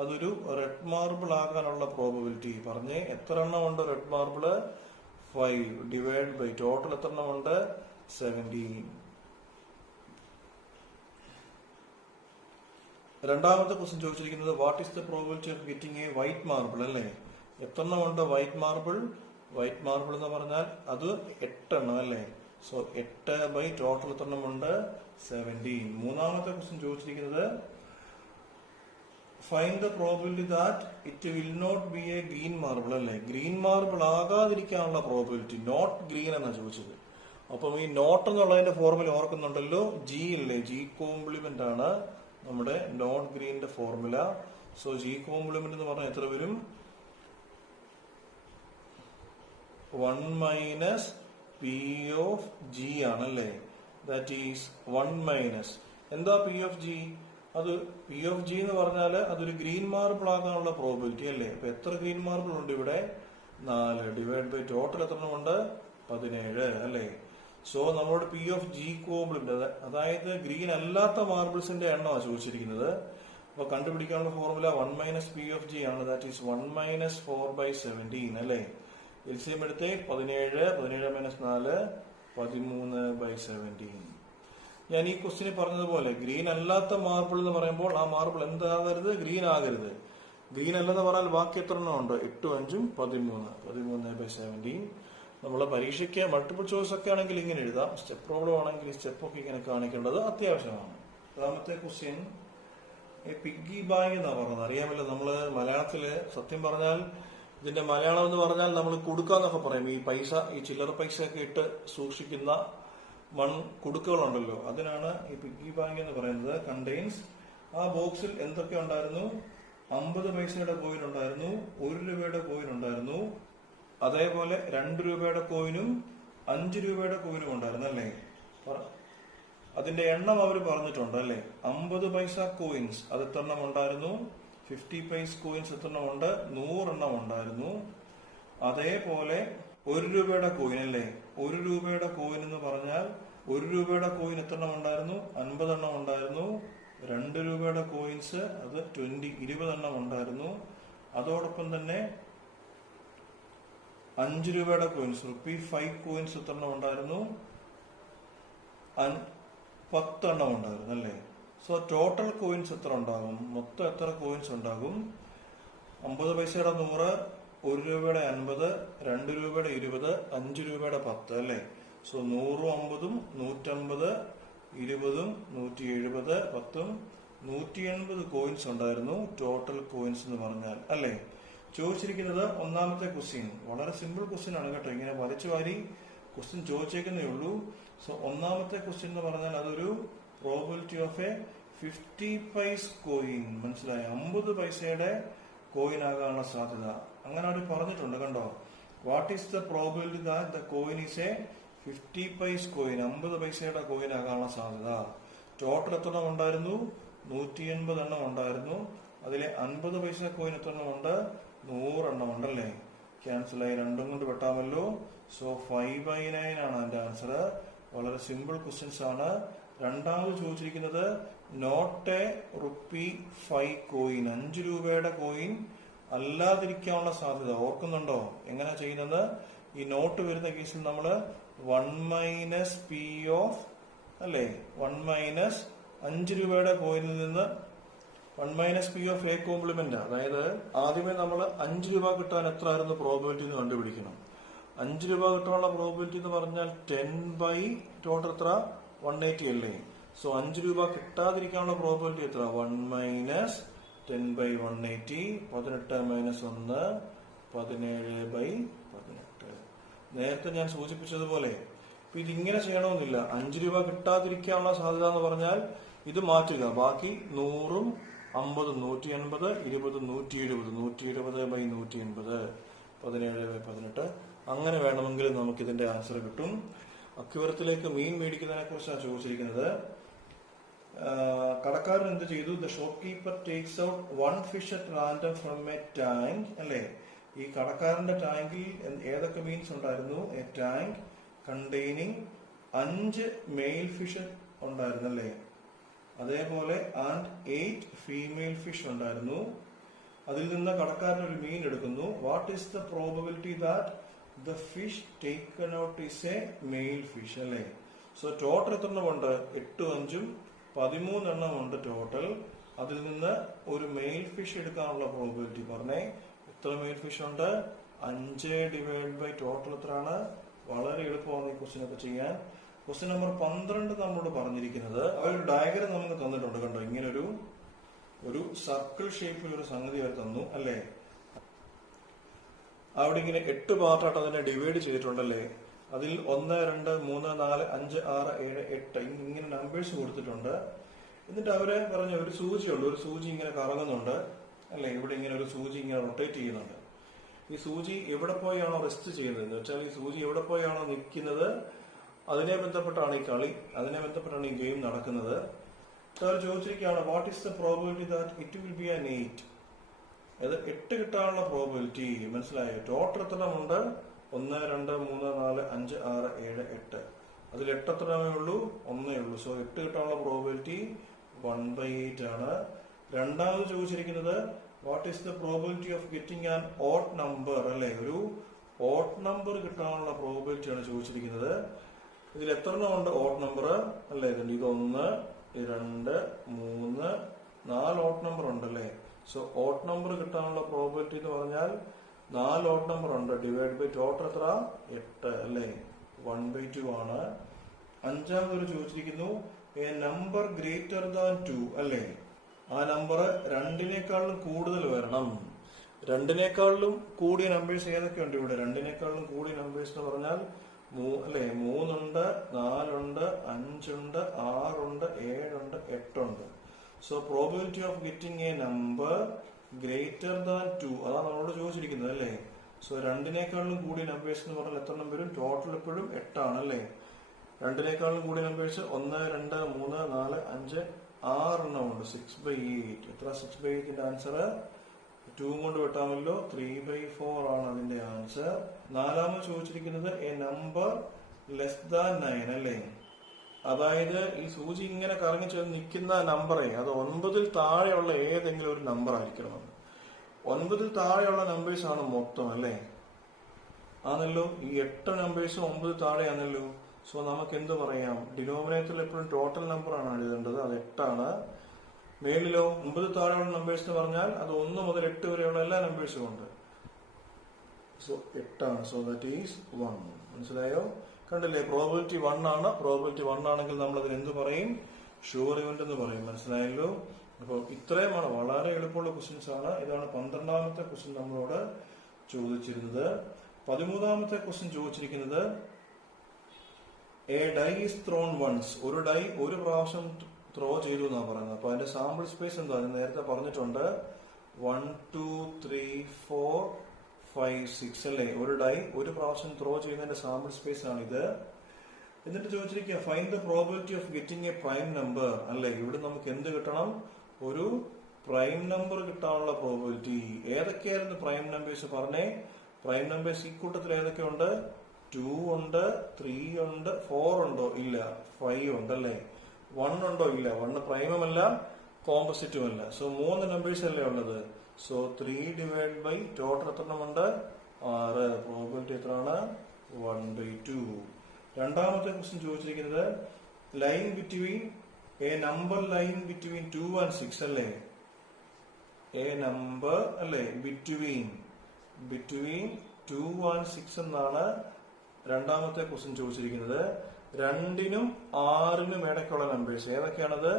അതൊരു റെഡ് മാർബിൾ ആകാനുള്ള പ്രോബിലിറ്റി പറഞ്ഞേ. എത്ര എണ്ണം ഉണ്ട് red marble, 5 divide by total എത്ര എണ്ണം ഉണ്ട്, 17. രണ്ടാമത്തെ ക്വസ്റ്റ്യൻ ചോദിച്ചിരിക്കുന്നത്, what is the probability of getting a white marble അല്ലേ. എത്ര എണ്ണം ഉണ്ട് വൈറ്റ് മാർബിൾ, വൈറ്റ് മാർബിൾ എന്ന് പറഞ്ഞാൽ അത് 8 എണ്ണം അല്ലേ. സോ 8 ബൈ ടോട്ടൽ എത്ര എണ്ണം ഉണ്ട്, 17. മൂന്നാമത്തെ ക്വസ്റ്റ്യൻ ചോദിച്ചിരിക്കുന്നത്, find the probability that it will not be a green marble അല്ലേ. ഗ്രീൻ മാർബിൾ ആകാതിരിക്കാനുള്ള പ്രോബിലിറ്റി, നോട്ട് ഗ്രീൻ എന്നാണ് ചോദിച്ചത്. അപ്പം ഈ നോട്ട് എന്നുള്ളതിന്റെ ഫോർമുല ഓർക്കുന്നുണ്ടല്ലോ, ജി അല്ലേ, ജി കോംപ്ലിമെന്റ് ആണ് നമ്മുടെ നോട്ട് ഗ്രീന്റെ ഫോർമുല. സോ ജി കോംപ്ലിമെന്റ് എന്ന് പറഞ്ഞാൽ എത്ര വരും, 1 മൈനസ് പി ഓഫ് ജി ആണല്ലേ, ദാറ്റ് ഈസ് 1 മൈനസ് എന്താ പി ഓഫ് ജി, അത് പി ഓഫ് ജി എന്ന് പറഞ്ഞാല് അതൊരു ഗ്രീൻ മാർബിൾ ആകാനുള്ള പ്രോബിലിറ്റി അല്ലേ. അപ്പൊ എത്ര ഗ്രീൻ മാർബിൾ ഉണ്ട് ഇവിടെ, 4 ഡിവൈഡ് ബൈ ടോട്ടൽ എത്ര ഉണ്ട്, 17 അല്ലേ. സോ നമ്മളോട് പി ഓഫ് ജി കോംപ്ലിമെന്റ്, അതായത് ഗ്രീൻ അല്ലാത്ത മാർബിൾസിന്റെ എണ്ണമാണ് ചോദിച്ചിരിക്കുന്നത്. അപ്പോൾ കണ്ടുപിടിക്കാനുള്ള formula 1 minus P of G ആണ്. ദാറ്റ് ഈസ് 1 മൈനസ് 4/17 അല്ലേ. എൽസിഎം എടുത്തേ 17, 17 മൈനസ് 4, 13/17. ഞാൻ ഈ ക്വസ്റ്റിന് പറഞ്ഞതുപോലെ ഗ്രീൻ അല്ലാത്ത മാർബിൾ എന്ന് പറയുമ്പോൾ ആ മാർബിൾ എന്താകരുത്, ഗ്രീൻ ആകരുത്. ഗ്രീൻ അല്ലെന്ന് പറഞ്ഞാൽ ബാക്കി എത്ര എണ്ണം ഉണ്ട്? 8, 5, 13, 13/17. നമ്മൾ പരീക്ഷയ്ക്ക് മൾട്ടിപ്പിൾ ചോയ്സ് ഒക്കെ ആണെങ്കിൽ ഇങ്ങനെ എഴുതാം. സ്റ്റെപ്പ് പ്രോബ്ലം ആണെങ്കിൽ ഈ സ്റ്റെപ്പൊക്കെ ഇങ്ങനെ കാണിക്കേണ്ടത് അത്യാവശ്യമാണ്. രണ്ടാമത്തെ ക്വസ്റ്റ്യൻ പിഗ്ഗി ബാങ്ക് എന്നാണ് പറഞ്ഞത്. അറിയാമല്ലോ, നമ്മള് മലയാളത്തില് സത്യം പറഞ്ഞാൽ ഇതിന്റെ മലയാളം എന്ന് പറഞ്ഞാൽ നമ്മൾ കൊടുക്കാന്നൊക്കെ പറയും. ഈ പൈസ, ഈ ചില്ലറ പൈസ ഒക്കെ ഇട്ട് സൂക്ഷിക്കുന്ന കുടുക്കുകളുണ്ടല്ലോ, അതിനാണ് ഈ പിഗ്ഗി ബാങ്ക് എന്ന് പറയുന്നത്. കണ്ടെയ്ൻസ്, ആ ബോക്സിൽ എന്തൊക്കെ ഉണ്ടായിരുന്നു? 50 പൈസയുടെ കോയിൻ ഉണ്ടായിരുന്നു, 1 രൂപയുടെ കോയിൻ ഉണ്ടായിരുന്നു, അതേപോലെ 2 രൂപയുടെ കോയിനും 5 രൂപയുടെ കോയിനും ഉണ്ടായിരുന്നു അല്ലേ. അതിന്റെ എണ്ണം അവർ പറഞ്ഞിട്ടുണ്ട് അല്ലേ. 50 പൈസ കോയിൻസ് അത് എത്രണ്ണം ഉണ്ടായിരുന്നു? 50 പൈസ കോയിൻസ് എത്രണ്ണം ഉണ്ട്? 100 എണ്ണം ഉണ്ടായിരുന്നു. അതേപോലെ 1 രൂപയുടെ കോയിൻ അല്ലേ. 1 രൂപയുടെ കോയിൻ എന്ന് പറഞ്ഞാൽ 1 രൂപയുടെ കോയിൻ എത്രണ്ണം ഉണ്ടായിരുന്നു? 50 എണ്ണം ഉണ്ടായിരുന്നു. 2 രൂപയുടെ കോയിൻസ് അത് 20 എണ്ണം ഉണ്ടായിരുന്നു. അതോടൊപ്പം തന്നെ 5 രൂപയുടെ കോയിൻസ് ₹5 കോയിൻസ് എത്രണ്ണം ഉണ്ടായിരുന്നു? 10 എണ്ണം ഉണ്ടായിരുന്നു അല്ലേ. സോ ടോട്ടൽ കോയിൻസ് എത്ര ഉണ്ടാകും? മൊത്തം എത്ര കോയിൻസ് ഉണ്ടാകും? 50 പൈസയുടെ 100, 1 രൂപയുടെ 50, 2 രൂപയുടെ 20, 5 രൂപയുടെ 10 അല്ലേ. സോ 100ഉം 50ഉം 150, 20ഉം 170, 10ഉം 180 കോയിൻസ് ഉണ്ടായിരുന്നു ടോട്ടൽ കോയിൻസ് എന്ന് പറഞ്ഞാൽ അല്ലേ. ചോദിച്ചിരിക്കുന്നത് ഒന്നാമത്തെ ക്വസ്റ്റ്യൻ വളരെ സിമ്പിൾ ക്വസ്റ്റ്യൻ ആണ് കേട്ടോ. ഇങ്ങനെ വരച്ചു വാരി ക്വസ്റ്റ്യൻ ചോദിച്ചേക്കുന്നേ ഉള്ളൂ. സോ ഒന്നാമത്തെ ക്വസ്റ്റ്യൻ എന്ന് പറഞ്ഞാൽ അതൊരു പ്രോബിലിറ്റി ഓഫ് എ 50 പൈസ കോയിൻ. മനസ്സിലായി? 50 പൈസയുടെ കോയിൻ ആകാനുള്ള സാധ്യത അങ്ങനെ അവർ പറഞ്ഞിട്ടുണ്ട്. കണ്ടോ, what is the probability that the coin is A 50 പൈസ കോയിൻ? 50 പൈസയുടെ കോയിൻ ആകാനുള്ള സാധ്യത. ടോട്ടൽ എത്ര എണ്ണം ഉണ്ടായിരുന്നു? 180 എണ്ണം ഉണ്ടായിരുന്നു. അതിലെ 50 പൈസ കോയിൻ എത്ര എണ്ണം ഉണ്ട്? 100 എണ്ണം ഉണ്ടല്ലേ. ക്യാൻസൽ ആയി, 2 കൊണ്ട് വെട്ടാമല്ലോ. സോ 5/9 ആണ് അതിന്റെ ആൻസർ. വളരെ സിമ്പിൾ ക്വസ്റ്റ്യൻസ് ആണ്. രണ്ടാമത് ചോദിച്ചിരിക്കുന്നത് നോട്ട് എ ₹5 കോയിൻ, 5 രൂപയുടെ കോയിൻ അല്ലാതിരിക്കാനുള്ള സാധ്യത. ഓർക്കുന്നുണ്ടോ എങ്ങനെ ചെയ്യുന്നത്? ഈ നോട്ട് വരുന്ന കേസിൽ നമ്മൾ 1 മൈനസ് പി ഓഫ് അല്ലേ, 1 മൈനസ് 5 രൂപയുടെ കോയിനിൽ നിന്ന് 1 minus P of A complement. അതായത് ആദ്യമേ നമ്മൾ 5 രൂപ കിട്ടാൻ എത്ര ആയിരുന്നു പ്രോബിലിറ്റി എന്ന് കണ്ടുപിടിക്കണം. 5 രൂപ കിട്ടാനുള്ള പ്രോബിലിറ്റി എന്ന് പറഞ്ഞാൽ 10 ടോട്ടൽ എത്ര? 180 അല്ലേ. സോ 5 രൂപ കിട്ടാതിരിക്കാനുള്ള പ്രോബിലിറ്റി എത്ര? 1 മൈനസ് 10/180, 18 മൈനസ് 1, 17/18. നേരത്തെ ഞാൻ സൂചിപ്പിച്ചതുപോലെ ഇതിങ്ങനെ ചെയ്യണമെന്നില്ല. 5 രൂപ കിട്ടാതിരിക്കാനുള്ള സാധ്യത എന്ന് പറഞ്ഞാൽ ഇത് മാറ്റുക. ബാക്കി 100ഉം 50ഉം 180, 20ഉം 170, 120/180, 17/18. അങ്ങനെ വേണമെങ്കിൽ നമുക്ക് ഇതിന്റെ ആൻസർ കിട്ടും. അക്യൂറത്തിലേക്ക് മീൻ മേടിക്കുന്നതിനെ കുറിച്ചാണ് ചോദിച്ചിരിക്കുന്നത്. കടക്കാരൻ എന്ത് ചെയ്തു? The shop keeper takes out 1 fish at random from A tank അല്ലേ. ഈ കടക്കാരന്റെ ടാങ്കിൽ ഏതൊക്കെ മീൻസ് ഉണ്ടായിരുന്നു? A tank containing 5 male fish ഉണ്ടായിരുന്നു അല്ലേ. അതേപോലെ ആൻഡ് 8 ഫീമെയിൽ ഫിഷ് ഉണ്ടായിരുന്നു. അതിൽ നിന്ന് കടക്കാരൻ ഒരു മീൻ എടുക്കുന്നു. What is the probability that the fish taken out is A male fish അല്ലേ. സോ ടോട്ടൽ എത്ര എണ്ണമുണ്ട്? 8ഉം 5ഉം 13 എണ്ണമുണ്ട് ടോട്ടൽ. അതിൽ നിന്ന് ഒരു മെയിൽ ഫിഷ് എടുക്കാനുള്ള പ്രോബിലിറ്റി പറഞ്ഞേ. എത്ര മെയിൽ ഫിഷ് ഉണ്ട്? 5 ടോട്ടൽ എത്രയാണ്? വളരെ എളുപ്പമാണ് ഈ ക്വസ്റ്റ്യൻ ഒക്കെ ചെയ്യാൻ. ക്വസ്റ്റ്യൻ നമ്പർ 12 നമ്മളോട് പറഞ്ഞിരിക്കുന്നത് ഒരു ഡയഗ്രം നമുക്ക് തന്നിട്ടുണ്ട്. കണ്ടോ, ഇങ്ങനെ ഒരു സർക്കിൾ ഷേപ്പിൽ ഒരു സംഗതി അവർ തന്നു അല്ലേ. അവിടെ ഇങ്ങനെ 8 പാർട്ടായിട്ട് അതിനെ ഡിവൈഡ് ചെയ്തിട്ടുണ്ടല്ലേ. അതിൽ 1, 2, 3, 4, 5, 6, 7, 8 ഇങ്ങനെ നമ്പേഴ്സ് കൊടുത്തിട്ടുണ്ട്. എന്നിട്ട് അവര് പറഞ്ഞ ഒരു സൂചിയുണ്ട്. ഒരു സൂചി ഇങ്ങനെ കറങ്ങുന്നുണ്ട് അല്ലെ. ഇവിടെ ഇങ്ങനെ ഒരു സൂചി ഇങ്ങനെ റൊട്ടേറ്റ് ചെയ്യുന്നുണ്ട്. ഈ സൂചി എവിടെ പോയാണോ റെസ്റ്റ് ചെയ്യുന്നത് എന്ന് വെച്ചാൽ ഈ സൂചി എവിടെ പോയാണോ നിൽക്കുന്നത് അതിനെ ബന്ധപ്പെട്ടാണ് ഈ കളി, അതിനെ ബന്ധപ്പെട്ടാണ് ഈ ഗെയിം നടക്കുന്നത്. അവർ ചോദിച്ചിരിക്കുകയാണ് what is the probability that it will be an 8. അത് 8 കിട്ടാനുള്ള പ്രോബിലിറ്റി. മനസ്സിലായോ? ടോട്ടൽ എത്രമുണ്ട്? 1, 2, 3, 4, 5, 6, 7, 8. അതിൽ 8 എത്രമേ ഉള്ളൂ? 1 ഉള്ളൂ. സോ 8 കിട്ടാനുള്ള പ്രോബിലിറ്റി 1/8 ആണ്. രണ്ടാമത് ചോദിച്ചിരിക്കുന്നത് what is the probability of getting an odd number, അല്ലെ, ഒരു ഓഡ് നമ്പർ കിട്ടാനുള്ള പ്രോബിലിറ്റി ആണ് ചോദിച്ചിരിക്കുന്നത്. ഇതിൽ എത്ര എണ്ണം ഉണ്ട് ഓഡ് നമ്പർ, അല്ലെ, ഇത് 1, 2, 3, 4 ഓഡ് നമ്പർ ഉണ്ടല്ലേ. സോ ഓഡ് നമ്പർ കിട്ടാനുള്ള പ്രോബിലിറ്റി എന്ന് പറഞ്ഞാൽ 4 ഓഡ് നമ്പർ ഉണ്ട്. ഡിവൈഡ് ബൈ ടോട്ടൽ എത്ര, 8, അല്ലെ, 1/2 ആണ്. അഞ്ചാമതൊരു ചോദിച്ചിരിക്കുന്നു എ നമ്പർ ഗ്രേറ്റർ ദാൻ 2, അല്ലെ, ആ നമ്പർ 2-നേക്കാളും കൂടുതൽ വരണം. 2-നേക്കാളിലും കൂടിയ നമ്പേഴ്സ് ഏതൊക്കെയുണ്ട് ഇവിടെ? 2-നേക്കാളിലും കൂടിയ നമ്പേഴ്സ് എന്ന് പറഞ്ഞാൽ 3 ഉണ്ട്, 4 ഉണ്ട്, 5 ഉണ്ട്, 6 ഉണ്ട്, 7 ഉണ്ട്, 8 ഉണ്ട്. So probability of getting A number greater than 2, അതാണ് നമ്മളോട് ചോദിച്ചിരിക്കുന്നത്, അല്ലേ. സോ 2-നേക്കാളിലും കൂടിയ നമ്പേഴ്സ് എന്ന് പറഞ്ഞാൽ എത്ര നമ്പരും? ടോട്ടൽ എപ്പോഴും 8 ആണ്, അല്ലേ. 2-നേക്കാളിലും കൂടിയ നമ്പേഴ്സ് 1, 2, 3, 4, 5, 6 എണ്ണം ഉണ്ട്. 6/8. എത്ര 6/8ന്റെ ആൻസർ? 2 കൊണ്ട് വെട്ടാമല്ലോ. 3/4 ആണ് അതിന്റെ ആൻസർ. നാലാമത് ചോദിച്ചിരിക്കുന്നത് എ നമ്പർ ലെസ് ദാൻ 9, അല്ലേ. അതായത് ഈ സൂചി ഇങ്ങനെ കറങ്ങി ചെന്ന് നിൽക്കുന്ന നമ്പറേ അത് 9-ൽ താഴെയുള്ള ഏതെങ്കിലും ഒരു നമ്പർ ആയിരിക്കണം. 9-ൽ താഴെയുള്ള നമ്പേഴ്സ് ആണ് മൊത്തം, അല്ലേ, ആണല്ലോ. ഈ 8 നമ്പേഴ്സ് 9 താഴെയാണല്ലോ. സോ നമുക്ക് എന്ത് പറയാം? ഡിനോമിനേറ്ററിൽ എപ്പോഴും ടോട്ടൽ നമ്പർ ആണ് എഴുതേണ്ടത്, അത് 8 ആണ്. മേളിലോ 9 താഴെയുള്ള നമ്പേഴ്സ് എന്ന് പറഞ്ഞാൽ അത് 1 മുതൽ 8 വരെയുള്ള എല്ലാ നമ്പേഴ്സും ഉണ്ട്. സോ 8 ആണ്. So that is 1. മനസ്സിലായോ? കണ്ടില്ലേ, പ്രോബിലിറ്റി 1 ആണ്. പ്രോബിലിറ്റി 1 ആണെങ്കിൽ നമ്മൾ അതിന് എന്ത് പറയും? ഷുവർ ഇവന്റ് എന്ന് പറയും. മനസ്സിലായല്ലോ? അപ്പോൾ ഇത്രയുമാണ്, വളരെ എളുപ്പമുള്ള ക്വസ്റ്റ്യൻസ് ആണ്. ഇതാണ് 12ാമത്തെ ക്വസ്റ്റ്യൻ നമ്മളോട് ചോദിച്ചിരുന്നത്. 13ാമത്തെ ക്വസ്റ്റ്യൻ ചോദിച്ചിരിക്കുന്നത് a die is thrown once, ഒരു ഡൈ ഒരു പ്രാവശ്യം ത്രോ ചെയ്തു എന്നാണ് പറയുന്നത്. അപ്പൊ അതിന്റെ സാമ്പിൾ സ്പേസ് എന്താ? നേരത്തെ പറഞ്ഞിട്ടുണ്ട് 1, 2, 3, 4, 5, 6, അല്ലേ. ഒരു ഡൈ ഒരു പ്രാവശ്യം ത്രോ ചെയ്യുന്നതിന്റെ സാമ്പിൾ സ്പേസ് ആണ് ഇത്. എന്നിട്ട് ചോദിച്ചിരിക്കുക find the probability of getting a prime number, അല്ലെ. ഇവിടെ നമുക്ക് എന്ത് കിട്ടണം? ഒരു പ്രൈം നമ്പർ കിട്ടാനുള്ള പ്രോബിലിറ്റി. ഏതൊക്കെയായിരുന്നു പ്രൈം നമ്പേഴ്സ് പറഞ്ഞേ? പ്രൈം നമ്പേഴ്സ് ഈ കൂട്ടത്തിൽ ഏതൊക്കെയുണ്ട്? 2 ഉണ്ട്, 3 ഉണ്ട്, 4 ഉണ്ടോ? ഇല്ല. 5 ഉണ്ട്, അല്ലേ. 1 ഉണ്ടോ? ഇല്ല. 1 പ്രൈമുമല്ല കോമ്പസിറ്റുമല്ല. സോ 3 നമ്പേഴ്സ് അല്ലേ ഉള്ളത്. സോ 3 ഡിവൈഡ് ബൈ ടോട്ടൽ എത്ര ഉണ്ട്? 6. പ്രോബിലിറ്റി എത്രയാണ്? 1/2. രണ്ടാമത്തെ ക്വസ്റ്റ്യൻ ചോദിച്ചിരിക്കുന്നത് line between A number line between 2 and 6, അല്ലേ. എ നമ്പർ, അല്ലേ, ബിറ്റ്വീൻ 2 and 6 എന്നാണ് രണ്ടാമത്തെ ക്വസ്റ്റ്യൻ ചോദിച്ചിരിക്കുന്നത്. 2-നും 6-നും ഇടയ്ക്കുള്ള നമ്പേഴ്സ് ഏതൊക്കെയാണത്?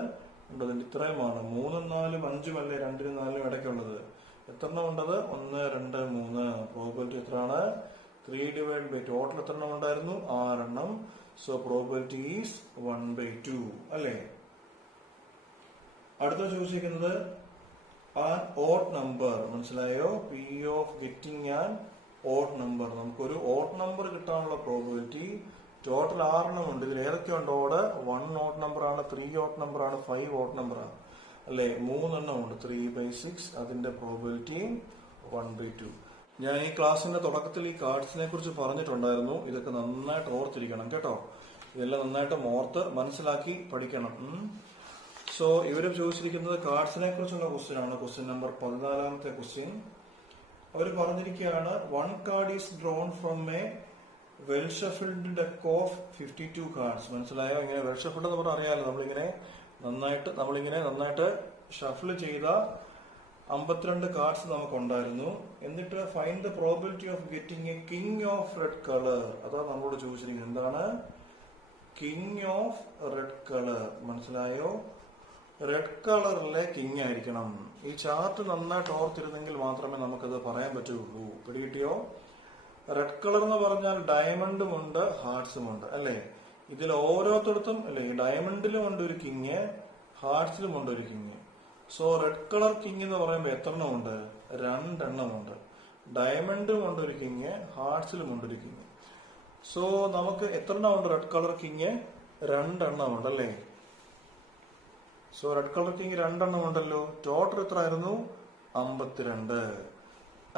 ഇത്രയുമാണ്. 3, 4, 5 അല്ലേ 2-നും 4-നും ഇടയ്ക്കുള്ളത്. എത്ര എണ്ണം ഉണ്ടത്? 1, 2, 3. പ്രോബിലിറ്റി എത്രയാണ്? 3 ഡിവൈഡ് ബൈ ടോട്ടൽ എത്ര എണ്ണം ഉണ്ടായിരുന്നു? 6 എണ്ണം. സോ പ്രോബിലിറ്റി ഈസ് 1/2, അല്ലേ. അടുത്ത ചോദിച്ചിരിക്കുന്നത് ആൻ ഓഡ് നമ്പർ. മനസ്സിലായോ? P of getting an odd number. നമുക്കൊരു ഓഡ് നമ്പർ കിട്ടാനുള്ള പ്രോബിലിറ്റി ടോട്ടൽ 6 എണ്ണം ഉണ്ട്. ഇതിൽ ഏതൊക്കെയുണ്ട് ഓഡ്? 1 ഓഡ് നമ്പർ ആണ്, 3 ഓഡ് നമ്പർ ആണ്, 5 ഓഡ് നമ്പർ ആണ്, അല്ലെ. 3 എണ്ണം ഉണ്ട്. 3/6. അതിന്റെ പ്രോബിലിറ്റി 1/2. ഞാൻ ഈ ക്ലാസ്സിന്റെ തുടക്കത്തിൽ ഈ കാർഡ്സിനെ കുറിച്ച് പറഞ്ഞിട്ടുണ്ടായിരുന്നു. ഇതൊക്കെ നന്നായിട്ട് ഓർത്തിരിക്കണം കേട്ടോ. ഇതെല്ലാം നന്നായിട്ട് ഓർത്ത് മനസ്സിലാക്കി പഠിക്കണം. സോ ഇവര് ചോദിച്ചിരിക്കുന്നത് കാർഡ്സിനെ കുറിച്ചുള്ള ക്വസ്റ്റ്യൻ ആണ്. ക്വസ്റ്റ്യൻ നമ്പർ 14ാമത്തെ ക്വസ്റ്റ്യൻ. അവർ പറഞ്ഞിരിക്കുകയാണ് 1 card is drawn from a well shuffled deck of 52 cards. മനസ്സിലായോ? ഇങ്ങനെ വെൽ ഷഫിൾഡ് എന്ന് പറഞ്ഞാൽ അറിയാലോ, നമ്മളിങ്ങനെ നന്നായിട്ട് ഷഫിൾ ചെയ്ത 52 കാർഡ്സ് നമുക്കുണ്ടായിരുന്നു. എന്നിട്ട് find the probability of getting A king of red colour. അതാണ് നമ്മളോട് ചോദിച്ചിരിക്കുന്നത്. എന്താണ്? King of red colour. മനസ്സിലായോ? റെഡ് കളറിലെ കിങ് ആയിരിക്കണം. ഈ ചാർട്ട് നന്നായിട്ട് ഓർത്തിരുന്നെങ്കിൽ മാത്രമേ നമുക്കത് പറയാൻ പറ്റുള്ളൂ. പിടികിട്ടിയോ? റെഡ് കളർ എന്ന് പറഞ്ഞാൽ ഡയമണ്ടും ഉണ്ട്, ഹാർട്സും ഉണ്ട്, അല്ലെ. ഇതിൽ ഓരോരുത്തടത്തും, അല്ലെ, ഡയമണ്ടിലും ഉണ്ട് ഒരു കിങ്, ഹാർട്സിലും ഉണ്ട് ഒരു king. So red colour king എന്ന് പറയുമ്പോൾ എത്ര എണ്ണം ഉണ്ട്? 2 എണ്ണം ഉണ്ട്. ഡയമണ്ടും ഉണ്ട് ഒരു കിങ്, ഹാർട്സിലും ഉണ്ട് ഒരു കിങ്. സോ നമുക്ക് എത്ര എണ്ണം ഉണ്ട്? റെഡ് കളർ കിങ് 2 എണ്ണം ഉണ്ട്, അല്ലേ. സോ റെഡ് കളർ കിങ് 2 എണ്ണം ഉണ്ടല്ലോ. ടോട്ടൽ എത്ര ആയിരുന്നു? 52,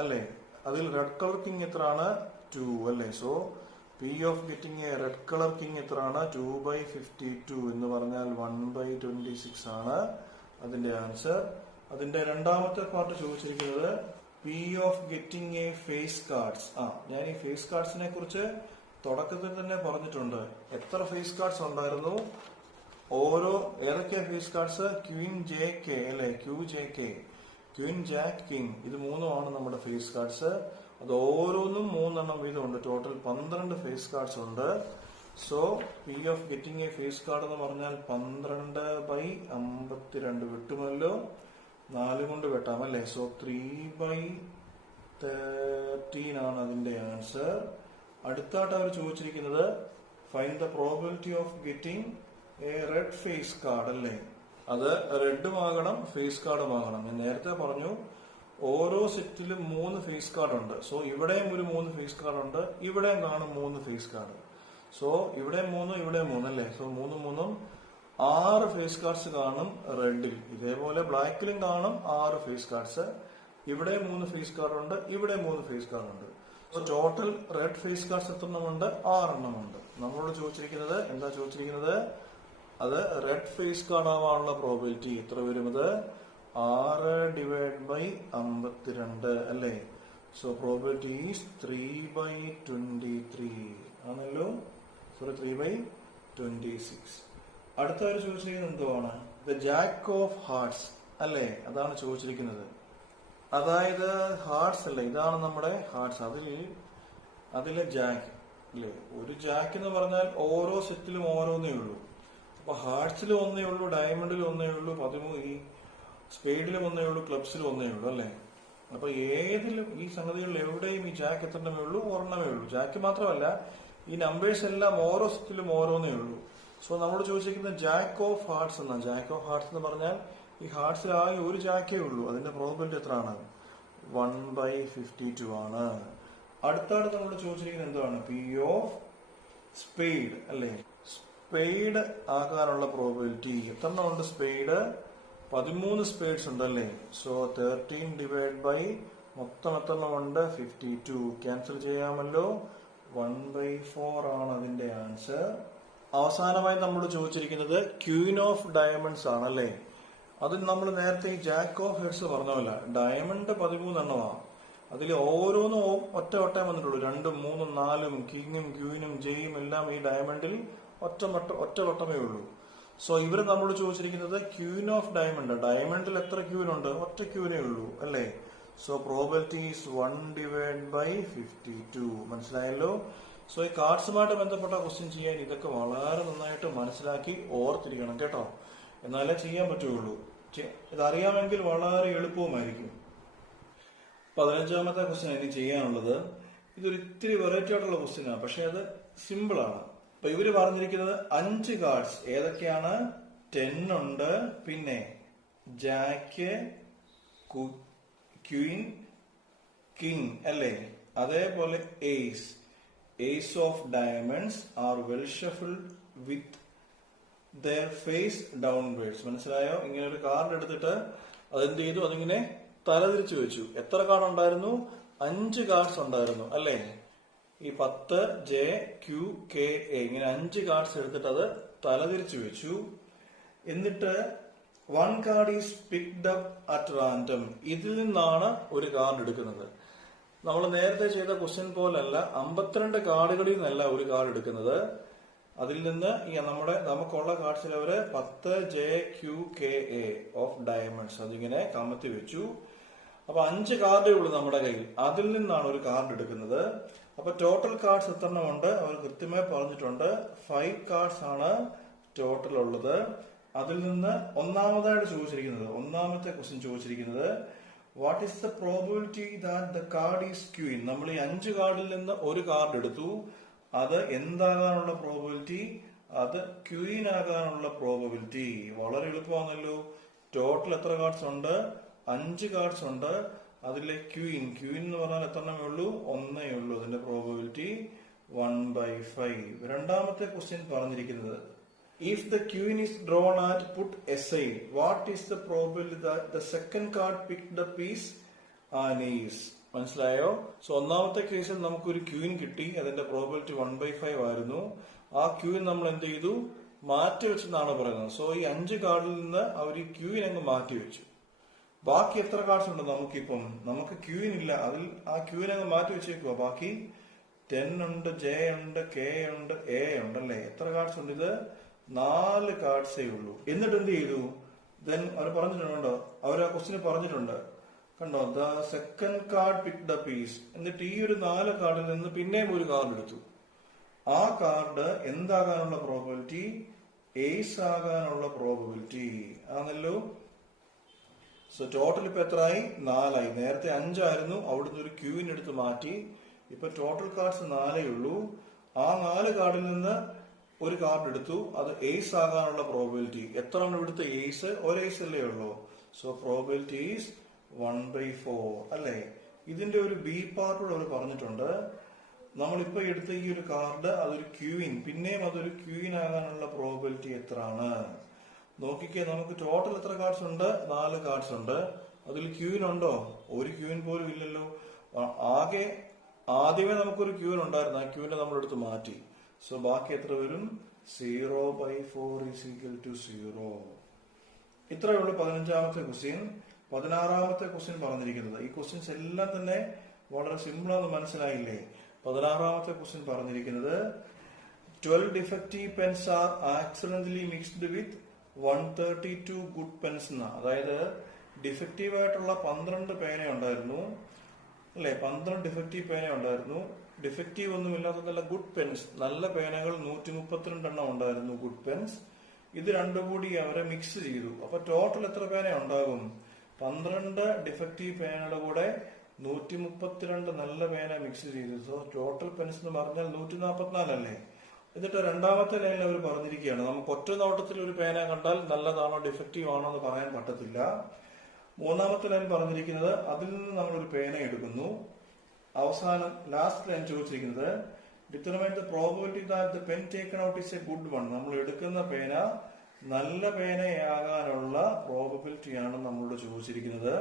അല്ലേ. അതിൽ റെഡ് കളർ കിങ് എത്രയാണ്? 2, അല്ലേ. So P of getting a red colour king എത്രയാണ്? 2/52 എന്ന് പറഞ്ഞാൽ 1/26 ആണ് അതിന്റെ ആൻസർ. അതിന്റെ രണ്ടാമത്തെ പാർട്ട് ചോദിച്ചിരിക്കുന്നത് P of getting a face cards. ഞാൻ ഈ ഫേസ് കാർഡ്സിനെ കുറിച്ച് തുടക്കത്തിൽ തന്നെ പറഞ്ഞിട്ടുണ്ട്. എത്ര ഫേസ് കാർഡ്സ് ഉണ്ടായിരുന്നു, ഏതൊക്കെയാ face cards? Queen J K അല്ലെ, Q J K, queen jack king, ഇത് മൂന്നുമാണ് നമ്മുടെ ഫേസ് കാർഡ്സ്. അത് ഓരോന്നും 3 എണ്ണം വീതമുണ്ട്. ടോട്ടൽ 12 ഫേസ് കാർഡ്സ് ഉണ്ട്. So P of getting a face card എന്ന് പറഞ്ഞാൽ 12/52 വിട്ടുമല്ലോ, 4 കൊണ്ട് വെട്ടാം അല്ലെ. സോ 3/13 ആണ് അതിന്റെ ആൻസർ. അടുത്തായിട്ട് അവർ ചോദിച്ചിരിക്കുന്നത് find the probability of getting a red face card അല്ലേ. അത് റെഡും ആകണം ഫേസ് കാർഡും ആകണം. ഞാൻ നേരത്തെ പറഞ്ഞു ഓരോ സെറ്റിലും 3 ഫേസ് കാർഡ് ഉണ്ട്. സോ ഇവിടെയും ഒരു 3 ഫേസ് കാർഡ് ഉണ്ട്, ഇവിടെയും കാണും 3 ഫേസ് കാർഡ്. സോ ഇവിടെ 3 ഇവിടെ 3 അല്ലേ. സോ 3 6 ഫേസ് കാർഡ്സ് കാണും റെഡിൽ. ഇതേപോലെ ബ്ലാക്കിലും കാണും 6 ഫേസ് കാർഡ്സ്. ഇവിടെ 3 ഫേസ് കാർഡ് ഉണ്ട്, ഇവിടെ 3 ഫേസ് കാർഡ് ഉണ്ട്. So total red face cards എത്ര എണ്ണമുണ്ട്? 6 എണ്ണമുണ്ട്. നമ്മളോട് ചോദിച്ചിരിക്കുന്നത് എന്താ ചോദിച്ചിരിക്കുന്നത്? അത് റെഡ് ഫേസ് കാർഡ് ആവാനുള്ള പ്രോബിലിറ്റി എത്ര വരും? അത് 6/52 അല്ലേ. സോ പ്രോബിലിറ്റി ഈസ് 3/23 ആണല്ലോ. സോറി 3/26. അടുത്തവർ ചോദിച്ചിരിക്കുന്നത് എന്തുവാണ്? ദ ജാക്ക് ഓഫ് ഹാർട്സ് അല്ലേ, അതാണ് ചോദിച്ചിരിക്കുന്നത്. അതായത് ഹാർട്സ് അല്ലേ, ഇതാണ് നമ്മുടെ ഹാർട്സ്. അതിലെ ജാക്ക് അല്ലേ. ഒരു ജാക്ക് എന്ന് പറഞ്ഞാൽ ഓരോ സെറ്റിലും ഓരോന്നേ ഉള്ളൂ. അപ്പൊ ഹാർട്സിലും ഒന്നേ ഉള്ളൂ, ഡയമണ്ടിലും ഒന്നേ ഉള്ളൂ, ഈ സ്പേഡിലും ഒന്നേ ഉള്ളൂ, ക്ലബ്സിലും ഒന്നേ ഉള്ളൂ അല്ലേ. അപ്പൊ ഏതിലും ഈ സംഗതികളിൽ എവിടെയും ഈ ജാക്ക് എത്രണ്ണമേ ഉള്ളൂ? ഒരെണ്ണമേ ഉള്ളൂ. ജാക്ക് മാത്രമല്ല, ഈ നമ്പേഴ്സ് എല്ലാം ഓരോ സെറ്റിലും ഓരോന്നേ ഉള്ളൂ. സോ നമ്മൾ ചോദിച്ചിരിക്കുന്നത് ജാക്ക് ഓഫ് ഹാർട്സ് എന്നാണ്. ജാക്ക് ഓഫ് ഹാർട്സ് എന്ന് പറഞ്ഞാൽ ഈ ഹാർട്സിൽ ആകെ ഒരു ജാക്കേ ഉള്ളൂ. അതിന്റെ പ്രോബിലിറ്റി എത്ര ആണ്? 1/52 ആണ്. അടുത്തായിട്ട് നമ്മൾ ചോദിച്ചിരിക്കുന്നത് എന്താണ്? പി ഓഫ് സ്പെയ്ഡ് അല്ലേ. സ്പെയ്ഡ് ആകാനുള്ള പ്രോബിലിറ്റി എത്ര എണ്ണം ഉണ്ട്? സ്പെയ്ഡ് 13 സ്പെയ്ഡ്സ് ഉണ്ട് അല്ലേ. സോ 13 മൊത്തം എത്ര എണ്ണം ഉണ്ട്? 52. ക്യാൻസൽ ചെയ്യാമല്ലോ. 1/4 ആണ് അതിന്റെ ആൻസർ. അവസാനമായി നമ്മൾ ചോദിച്ചിരിക്കുന്നത് ക്വീൻ ഓഫ് ഡയമണ്ട്സ് ആണല്ലേ. അതിൽ നമ്മൾ നേരത്തെ ഈ ജാക്ക് ഓഫ് ഹെഡ്സ് പറഞ്ഞ പോലെ ഡയമണ്ട് 13 എണ്ണമാണ്. അതിൽ ഓരോന്നും ഒറ്റ വട്ടം വന്നിട്ടുള്ളൂ. 2, 3, 4 കിങ്ങും ക്വീനും ജെയും എല്ലാം ഈ ഡയമണ്ടിൽ ഒറ്റ വട്ടമേ ഉള്ളൂ. സോ ഇവര് നമ്മൾ ചോദിച്ചിരിക്കുന്നത് ക്വീൻ ഓഫ് ഡയമണ്ട്. ഡയമണ്ടിൽ എത്ര ക്വീൻ ഉണ്ട്? ഒറ്റ ക്വീനേ ഉള്ളൂ അല്ലേ. So probability is 1/52. മനസ്സിലായല്ലോ. സോ ഈ കാർഡ്സുമായിട്ട് ബന്ധപ്പെട്ട ക്വസ്റ്റ്യൻ ചെയ്യാൻ ഇതൊക്കെ വളരെ നന്നായിട്ട് മനസ്സിലാക്കി ഓർത്തിരിക്കണം കേട്ടോ, എന്നാലേ ചെയ്യാൻ പറ്റുള്ളൂ. ഇതറിയാമെങ്കിൽ വളരെ എളുപ്പവുമായിരിക്കും. 15ാമത്തെ ക്വസ്റ്റ്യൻ ഇനി ചെയ്യാനുള്ളത്. ഇതൊരു ഇത്തിരി വെറൈറ്റി ആയിട്ടുള്ള ക്വസ്റ്റ്യനാണ്, പക്ഷെ അത് സിമ്പിൾ ആണ്. അപ്പൊ ഇവര് പറഞ്ഞിരിക്കുന്നത് 5 കാർഡ്സ് ഏതൊക്കെയാണ്? 10 ഉണ്ട്, പിന്നെ ജാക്ക്, ക്വീൻ, കിങ് അല്ലേ. അതേപോലെ ace of diamonds are well shuffled with their face downwards. മനസ്സിലായോ? ഇങ്ങനെ ഒരു കാർഡ് എടുത്തിട്ട് അതെന്ത് ചെയ്തു? അതിങ്ങനെ തലതിരിച്ചു വെച്ചു. എത്ര കാർഡ് ഉണ്ടായിരുന്നു? 5 കാർഡ്സ് ഉണ്ടായിരുന്നു അല്ലേ. ഈ 10 ജെ ക്യു കെ എ ഇങ്ങനെ 5 കാർഡ്സ് എടുത്തിട്ട് അത് തലതിരിച്ചു വെച്ചു. എന്നിട്ട് 1 card is picked up at random. ഇതിൽ നിന്നാണ് ഒരു കാർഡ് എടുക്കുന്നത്. നമ്മൾ നേരത്തെ ചെയ്ത ക്വസ്റ്റ്യൻ പോലല്ല, 52 കാർഡുകളിൽ നിന്നല്ല ഒരു കാർഡ് എടുക്കുന്നത്. അതിൽ നിന്ന് നമുക്കുള്ള കാർഡ്സിൽ അവര് 10 J Q K A of diamonds അതിങ്ങനെ കമത്തി വെച്ചു. അപ്പൊ 5 കാർഡേ ഉള്ളൂ നമ്മുടെ കയ്യിൽ. അതിൽ നിന്നാണ് ഒരു കാർഡ് എടുക്കുന്നത്. അപ്പൊ ടോട്ടൽ കാർഡ്സ് എത്ര എണ്ണമുണ്ട്? അവർ കൃത്യമായി പറഞ്ഞിട്ടുണ്ട്. 5 കാർഡ്സ് ആണ് ടോട്ടൽ ഉള്ളത്. അതിൽ നിന്ന് ഒന്നാമതായിട്ട് ഒന്നാമത്തെ ക്വസ്റ്റ്യൻ ചോദിച്ചിരിക്കുന്നത് what is the probability that the card is Queen. നമ്മൾ ഈ 5 കാർഡിൽ നിന്ന് ഒരു കാർഡ് എടുത്തു. അത് എന്താകാനുള്ള പ്രോബിലിറ്റി? അത് ക്വീൻ ആകാനുള്ള പ്രോബിലിറ്റി. വളരെ എളുപ്പമാണല്ലോ. ടോട്ടൽ എത്ര കാർഡ്സ് ഉണ്ട്? 5 കാർഡ്സ് ഉണ്ട്. അതിലെ ക്വീൻ എന്ന് പറഞ്ഞാൽ എത്ര എണ്ണമേ ഉള്ളൂ? 1 ഉള്ളൂ. അതിന്റെ പ്രോബിലിറ്റി 1/5. രണ്ടാമത്തെ ക്വസ്റ്റ്യൻ പറഞ്ഞിരിക്കുന്നത് if the queen is drawn at put aside, what is the probability that the second card picked up is an ace? മനസ്സിലായോ? സോ ഒന്നാമത്തെ കേസിൽ നമുക്കൊരു ക്വീൻ കിട്ടി. അതിന്റെ പ്രോബിലിറ്റി 1/5 ആയിരുന്നു. ആ ക്വീൻ നമ്മൾ എന്ത് ചെയ്തു? മാറ്റി വെച്ചെന്നാണ് പറയുന്നത്. സോ ഈ 5 കാർഡിൽ നിന്ന് അവർ ഈ ക്വീൻ അങ്ങ് മാറ്റി വെച്ചു. ബാക്കി എത്ര കാർഡ്സ് ഉണ്ട് നമുക്കിപ്പം? നമുക്ക് ക്യൂവിനില്ല, അതിൽ ആ ക്യൂവിനെ അങ്ങ് മാറ്റി വെച്ചേക്കുക. ബാക്കി 10 ഉണ്ട്, ജെ ഉണ്ട്, കെ ഉണ്ട്, എ ഉണ്ടല്ലേ. എത്ര കാർഡ്സ് ഉണ്ട്? ഇത് 4 കാർഡ്സേ ഉള്ളൂ. എന്നിട്ട് എന്ത് ചെയ്തു? ദെൻ അവർ പറഞ്ഞിട്ടുണ്ടോ, അവർ ആ ക്വസ്റ്റിന് പറഞ്ഞിട്ടുണ്ട് കണ്ടോ, the second card pick the piece. എന്നിട്ട് ഈ ഒരു 4 കാർഡിൽ നിന്ന് പിന്നെയും ഒരു കാർഡ് എടുത്തു. ആ കാർഡ് എന്താകാനുള്ള പ്രോബബിലിറ്റി? ഏസ് ആകാനുള്ള പ്രോബബിലിറ്റി ആണല്ലോ. സോ ടോട്ടൽ ഇപ്പൊ എത്രയായി? 4 ആയി. നേരത്തെ 5 ആയിരുന്നു, അവിടുന്ന് ഒരു ക്യൂവിനെടുത്ത് മാറ്റി. ഇപ്പൊ ടോട്ടൽ കാർഡ്സ് 4 ഉള്ളൂ. ആ 4 കാർഡിൽ നിന്ന് ഒരു കാർഡ് എടുത്തു, അത് ഏസ് ആകാനുള്ള പ്രോബബിലിറ്റി എത്രയാണ്? ഇവിടുത്തെ ഏസ് ഒരു ഏസ് അല്ലേ ഉള്ളൂ. സോ പ്രോബബിലിറ്റി ഈസ് 1/4 അല്ലേ. ഇതിന്റെ ഒരു ബി പാർട്ടോട് അവർ പറഞ്ഞിട്ടുണ്ട്. നമ്മളിപ്പോ എടുത്ത ഈ ഒരു കാർഡ് അതൊരു ക്യൂയിൻ, പിന്നെയും അതൊരു ക്യൂയിൻ ആകാനുള്ള പ്രോബബിലിറ്റി എത്രയാണ് നോക്കിക്കേ. നമുക്ക് ടോട്ടൽ എത്ര കാർഡ്സ് ഉണ്ട്? 4 കാർഡ്സ് ഉണ്ട്. അതിൽ ക്യൂയിൻ ഉണ്ടോ? ഒരു ക്യൂയിൻ പോലും ഇല്ലല്ലോ. ആദ്യമേ നമുക്കൊരു ക്യൂയിൻ ഉണ്ടായിരുന്നു, ആ ക്യൂവിനെ നമ്മളെടുത്ത് മാറ്റി. സോ ബാക്കി എത്ര വരും? 0/4 = 0. ഇത്രയേ ഉള്ളൂ 15ാമത്തെ ക്വസ്റ്റ്യൻ. 16ാമത്തെ ക്വസ്റ്റ്യൻ പറഞ്ഞിരിക്കുന്നത്, ഈ ക്വസ്റ്റ്യൻസ് എല്ലാം തന്നെ വളരെ സിമ്പിൾ ആണെന്ന് മനസ്സിലായില്ലേ? 16ാമത്തെ ക്വസ്റ്റ്യൻ പറഞ്ഞിരിക്കുന്നത് 12 defective pens are accidentally mixed with 132 good pens എന്ന. അതായത് ഡിഫക്റ്റീവ് ആയിട്ടുള്ള 12 പേന ഉണ്ടായിരുന്നു അല്ലെ, 12 ഡിഫക്റ്റീവ് പേന ഉണ്ടായിരുന്നു. ഡിഫക്റ്റീവ് ഒന്നും ഇല്ലാത്ത നല്ല ഗുഡ് പെൻസ്, നല്ല പേനകൾ 132 എണ്ണം ഉണ്ടായിരുന്നു, ഗുഡ് പെൻസ്. ഇത് രണ്ടും കൂടി അവരെ മിക്സ് ചെയ്തു. അപ്പൊ ടോട്ടൽ എത്ര പേന ഉണ്ടാകും? 12 ഡിഫക്റ്റീവ് പേനയുടെ കൂടെ 132 നല്ല പേന മിക്സ് ചെയ്തു. സോ ടോട്ടൽ പെൻസ് എന്ന് പറഞ്ഞാൽ 144 അല്ലേ. എന്നിട്ട് രണ്ടാമത്തെ ലൈനിൽ അവർ പറഞ്ഞിരിക്കുകയാണ്, നമുക്ക് ഒറ്റ നോട്ടത്തിൽ ഒരു പേന കണ്ടാൽ നല്ലതാണോ ഡിഫക്റ്റീവ് ആണോ എന്ന് പറയാൻ പറ്റത്തില്ല. മൂന്നാമത്തെ ലൈൻ പറഞ്ഞിരിക്കുന്നത് അതിൽ നിന്ന് നമ്മൾ ഒരു പേന എടുക്കുന്നു. അവസാനം ലാസ്റ്റ് ലൈൻ ചോദിച്ചിരിക്കുന്നത് determine the probability that the pen taken out is A good one. നമ്മൾ എടുക്കുന്ന പേന നല്ല പേനയാകാനുള്ള പ്രോബബിലിറ്റിയാണ് നമ്മളോട് ചോദിച്ചിരിക്കുന്നത്.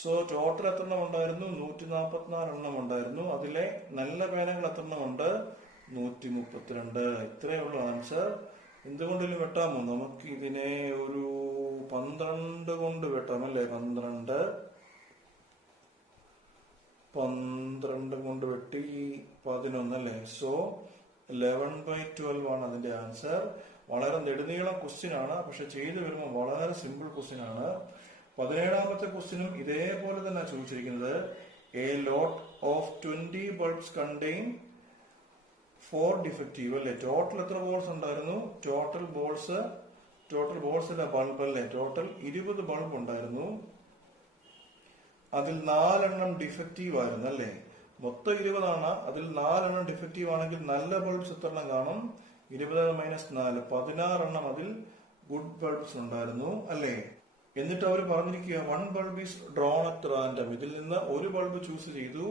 സോ ടോട്ടൽ എത്ര എണ്ണം ഉണ്ടായിരുന്നു? 144 എണ്ണം ഉണ്ടായിരുന്നു. അതിലെ നല്ല പേനകൾ എത്ര എണ്ണം ഉണ്ട്? 132. ഇത്രയേ ഉള്ളൂ ആൻസർ. എന്തുകൊണ്ടിലും വെട്ടാമോ? നമുക്ക് ഇതിനെ ഒരു 12 കൊണ്ട് വെട്ടാം അല്ലേ. 12 കൊണ്ട് വെട്ടി 11 അല്ലേ. സോ 11/12 ആണ് അതിന്റെ ആൻസർ. വളരെ നെടുനീളം ക്വസ്റ്റ്യൻ ആണ്, പക്ഷെ ചെയ്തു വരുമ്പോൾ വളരെ സിമ്പിൾ ക്വസ്റ്റ്യൻ ആണ്. 17ാമത്തെ ക്വസ്റ്റ്യനും ഇതേപോലെ തന്നെ ചോദിച്ചിരിക്കുന്നത് a lot of 20 bulbs contain 4 defective അല്ലെ. ടോട്ടൽ എത്ര ബോൾസ് ഉണ്ടായിരുന്നു? ടോട്ടൽ ബോൾസിന്റെ ബൾബ് അല്ലെ, ടോട്ടൽ 20 ബൾബ് ഉണ്ടായിരുന്നു. അതിൽ 4 എണ്ണം ഡിഫക്റ്റീവ് ആയിരുന്നു അല്ലെ. മൊത്തം 20 ആണ്, അതിൽ 4 എണ്ണം ഡിഫക്റ്റീവ് ആണെങ്കിൽ നല്ല ബൾബ്സ് എത്ര എണ്ണം കാണും? 20 - 4 16 എണ്ണം അതിൽ ഗുഡ് ബൾബ്സ് ഉണ്ടായിരുന്നു അല്ലെ. എന്നിട്ട് അവർ പറഞ്ഞിരിക്കുക 1 bulb is drawn at random. ഇതിൽ നിന്ന് ഒരു ബൾബ് ചൂസ് ചെയ്തു.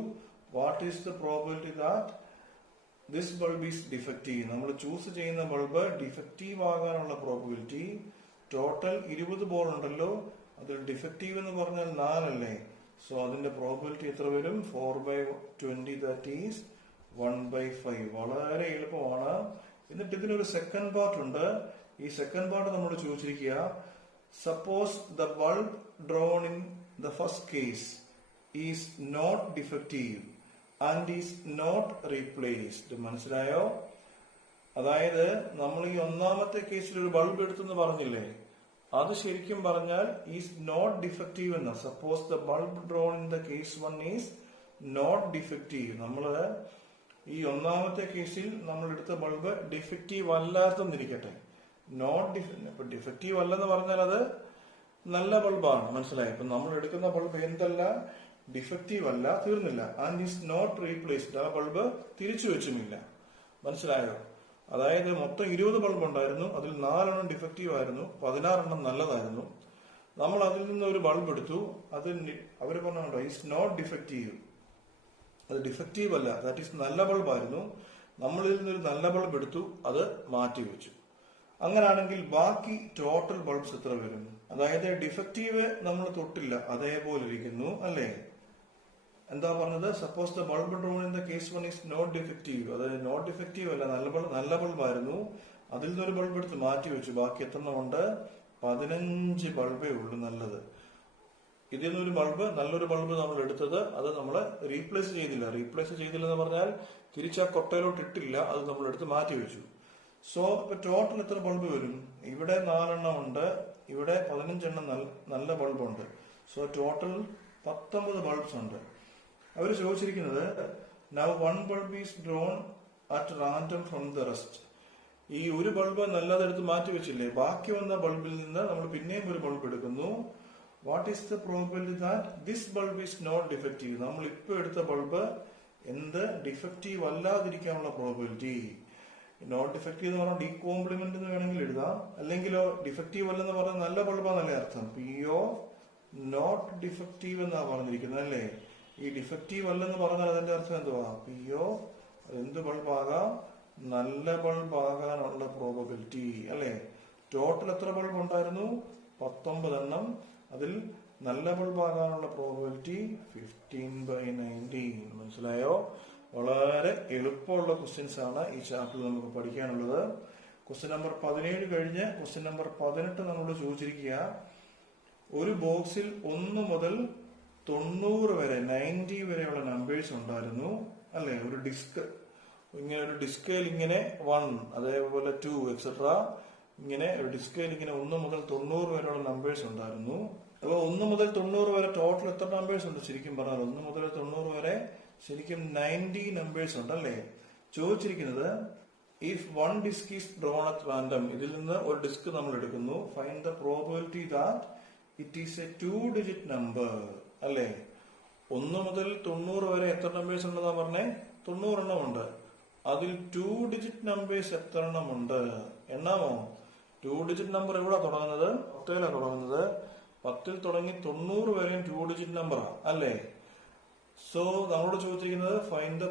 What is the probability that this bulb is defective? നമ്മൾ ചൂസ് ചെയ്യുന്ന ബൾബ് ഡിഫക്റ്റീവ് ആകാനുള്ള പ്രോബബിലിറ്റി. ടോട്ടൽ 20 ബോൾ ഉണ്ടല്ലോ, അതിൽ ഡിഫക്റ്റീവ് എന്ന് പറഞ്ഞാൽ 4 അല്ലേ. സോ അതിന്റെ പ്രോബബിലിറ്റി എത്ര വരും? 4/20 ദാറ്റ് ഈസ് 1/5. വളരെ എളുപ്പമാണ്. എന്നിട്ട് ഇതിനൊരു സെക്കൻഡ് പാർട്ട് ഉണ്ട്. ഈ സെക്കൻഡ് പാർട്ട് നമ്മൾ ചോദിച്ചിരിക്കുക suppose the bulb drawn in the first case is not defective and is not replaced. മനസ്സിലായോ? അതായത് നമ്മൾ ഈ ഒന്നാമത്തെ കേസിൽ ഒരു ബൾബ് എടുത്തെന്ന് പറഞ്ഞില്ലേ, അത് ശരിക്കും പറഞ്ഞാൽ ഈസ് നോട്ട് ഡിഫക്റ്റീവ് എന്ന. Suppose the bulb drawn in the case 1 is not defective. നമ്മള് ഈ ഒന്നാമത്തെ കേസിൽ നമ്മൾ എടുത്ത ബൾബ് ഡിഫക്റ്റീവ് അല്ലാത്തെന്നിരിക്കട്ടെ, ഇപ്പൊ ഡിഫക്റ്റീവ് അല്ലെന്ന് പറഞ്ഞാൽ അത് നല്ല ബൾബാണ്. മനസ്സിലായി? ഇപ്പൊ നമ്മൾ എടുക്കുന്ന ബൾബ് എന്തല്ല, ഡിഫക്റ്റീവ് അല്ല, തീർന്നില്ല. ആൻഡ് ഈസ് നോട്ട് റീപ്ലേസ്ഡ്, ആ ബൾബ് തിരിച്ചു വെച്ചുമില്ല. മനസ്സിലായോ? അതായത് മൊത്തം 20 ബൾബ് ഉണ്ടായിരുന്നു, അതിൽ 4 എണ്ണം ഡിഫക്റ്റീവ് ആയിരുന്നു, 16 എണ്ണം നല്ലതായിരുന്നു. നമ്മൾ അതിൽ നിന്ന് ഒരു ബൾബ് എടുത്തു, അത് അവര് പറഞ്ഞോ ഈസ് നോട്ട് ഡിഫക്റ്റീവ്, അത് ഡിഫക്റ്റീവ് അല്ല, ദാറ്റ് ഈസ് നല്ല ബൾബായിരുന്നു. നമ്മളിൽ നിന്നൊരു നല്ല ബൾബ് എടുത്തു, അത് മാറ്റി വെച്ചു. അങ്ങനാണെങ്കിൽ ബാക്കി ടോട്ടൽ ബൾബ്സ് എത്ര വരും? അതായത് ഡിഫക്റ്റീവ് നമ്മൾ തൊട്ടില്ല, അതേപോലെ ഇരിക്കുന്നു അല്ലേ. എന്താ പറഞ്ഞത്? Suppose the bulb drawn in the case 1 is not defective. അതായത് നോട്ട് ഡിഫക്റ്റീവ് അല്ല, നല്ല ബൾബായിരുന്നു. അതിൽ നിന്നൊരു ബൾബ് എടുത്ത് മാറ്റി വെച്ചു. ബാക്കി എത്ര ഉണ്ട്? 15 ബൾബേ ഉള്ളൂ നല്ലത്. ഇതിൽ നിന്നൊരു ബൾബ്, നല്ലൊരു ബൾബ് നമ്മൾ എടുത്തത്, അത് നമ്മൾ റീപ്ലേസ് ചെയ്തില്ല. റീപ്ലേസ് ചെയ്തില്ല എന്ന് പറഞ്ഞാൽ തിരിച്ച് ആ കൊട്ടയിലോട്ട് ഇട്ടില്ല, അത് നമ്മൾ എടുത്ത് മാറ്റി വെച്ചു. സോ ഇപ്പൊ ടോട്ടൽ എത്ര ബൾബ് വരും? ഇവിടെ 4 എണ്ണം ഉണ്ട്, ഇവിടെ 15 എണ്ണം നല്ല ബൾബുണ്ട്. സോ ടോട്ടൽ 19 ബൾബ്സ് ഉണ്ട്. അവർ ചോദിച്ചിരിക്കുന്നത് now 1 bulb is drawn at random from the rest. ഈ ഒരു ബൾബ് നല്ലതെടുത്ത് മാറ്റി വെച്ചില്ലേ, ബാക്കി വന്ന ബൾബിൽ നിന്ന് നമ്മൾ പിന്നെയും ഒരു ബൾബ് എടുക്കുന്നു. What is the probability that this bulb is not defective? നമ്മൾ ഇപ്പൊ എടുത്ത ബൾബ് എന്ത് ഡിഫക്റ്റീവ് അല്ലാതിരിക്കാനുള്ള പ്രോബിലിറ്റി. നോട്ട് ഡിഫക്റ്റീവ് എന്ന് പറഞ്ഞാൽ ഡീകോംപ്ലിമെന്റ് എന്ന് വേണമെങ്കിൽ എഴുതാം, അല്ലെങ്കിലോ ഡിഫക്റ്റീവ് അല്ലെന്ന് പറഞ്ഞാൽ നല്ല ബൾബാന്നല്ലേ അർത്ഥം. PO നോട്ട് ഡിഫക്റ്റീവ് എന്നാ പറഞ്ഞിരിക്കുന്നത് അല്ലേ. ഈ ഡിഫക്റ്റീവ് അല്ലെന്ന് പറഞ്ഞാൽ അതിന്റെ അർത്ഥം എന്തുവാ? PO എന്ത് ബൾബാകാം? നല്ല ബൾബ് ആകാനുള്ള പ്രോബബിലിറ്റി അല്ലെ. ടോട്ടൽ എത്ര ബൾബ് ഉണ്ടായിരുന്നു? 19 എണ്ണം. അതിൽ നല്ല ബൾബ് ആകാനുള്ള പ്രോബബിലിറ്റി 15/19. മനസ്സിലായോ? വളരെ എളുപ്പമുള്ള ക്വസ്റ്റ്യൻസ് ആണ് ഈ ചാപ്റ്ററിൽ നമുക്ക് പഠിക്കാനുള്ളത്. ക്വസ്റ്റ്യൻ നമ്പർ 17 കഴിഞ്ഞ് ക്വസ്റ്റ്യൻ നമ്പർ 18 നമ്മളോട് ചോദിച്ചിരിക്കുക, ഒരു ബോക്സിൽ 1 മുതൽ 90 വരെ 90 വരെയുള്ള നമ്പേഴ്സ് ഉണ്ടായിരുന്നു അല്ലെ. ഒരു ഡിസ്ക്, ഇങ്ങനെ ഒരു ഡിസ്കയിൽ ഇങ്ങനെ 1 അതേപോലെ 2 എക്സെട്ര, ഇങ്ങനെ ഒരു ഡിസ്കയിൽ ഇങ്ങനെ 1 മുതൽ 90 വരെയുള്ള നമ്പേഴ്സ് ഉണ്ടായിരുന്നു. അപ്പൊ 1 മുതൽ 90 വരെ ടോട്ടൽ എത്ര നമ്പേഴ്സ് ഉണ്ട്? ശരിക്കും പറഞ്ഞാൽ 1 മുതൽ 90 വരെ ശരിക്കും 90 നമ്പേഴ്സ് ഉണ്ട് അല്ലേ. ചോദിച്ചിരിക്കുന്നത് if 1 disc is drawn at random, ഇതിൽ നിന്ന് ഒരു ഡിസ്ക് നമ്മൾ എടുക്കുന്നു, find the probability that it is a 2-digit number അല്ലേ. 1 മുതൽ 90 വരെ എത്ര നമ്പേഴ്സ് ഉണ്ടെന്നാ പറഞ്ഞേ? 90 എണ്ണം ഉണ്ട്. അതിൽ 2-digit നമ്പേഴ്സ് എത്ര എണ്ണം ഉണ്ട്? എണ്ണാമോ? 2-digit നമ്പർ എവിടെ തുടങ്ങുന്നത്? 10 തുടങ്ങുന്നത്. 10 തുടങ്ങി 90 വരെയും 2-digit നമ്പറാ അല്ലേ. സോ നമ്മളോട് ചോദിച്ചിരിക്കുന്നത് find the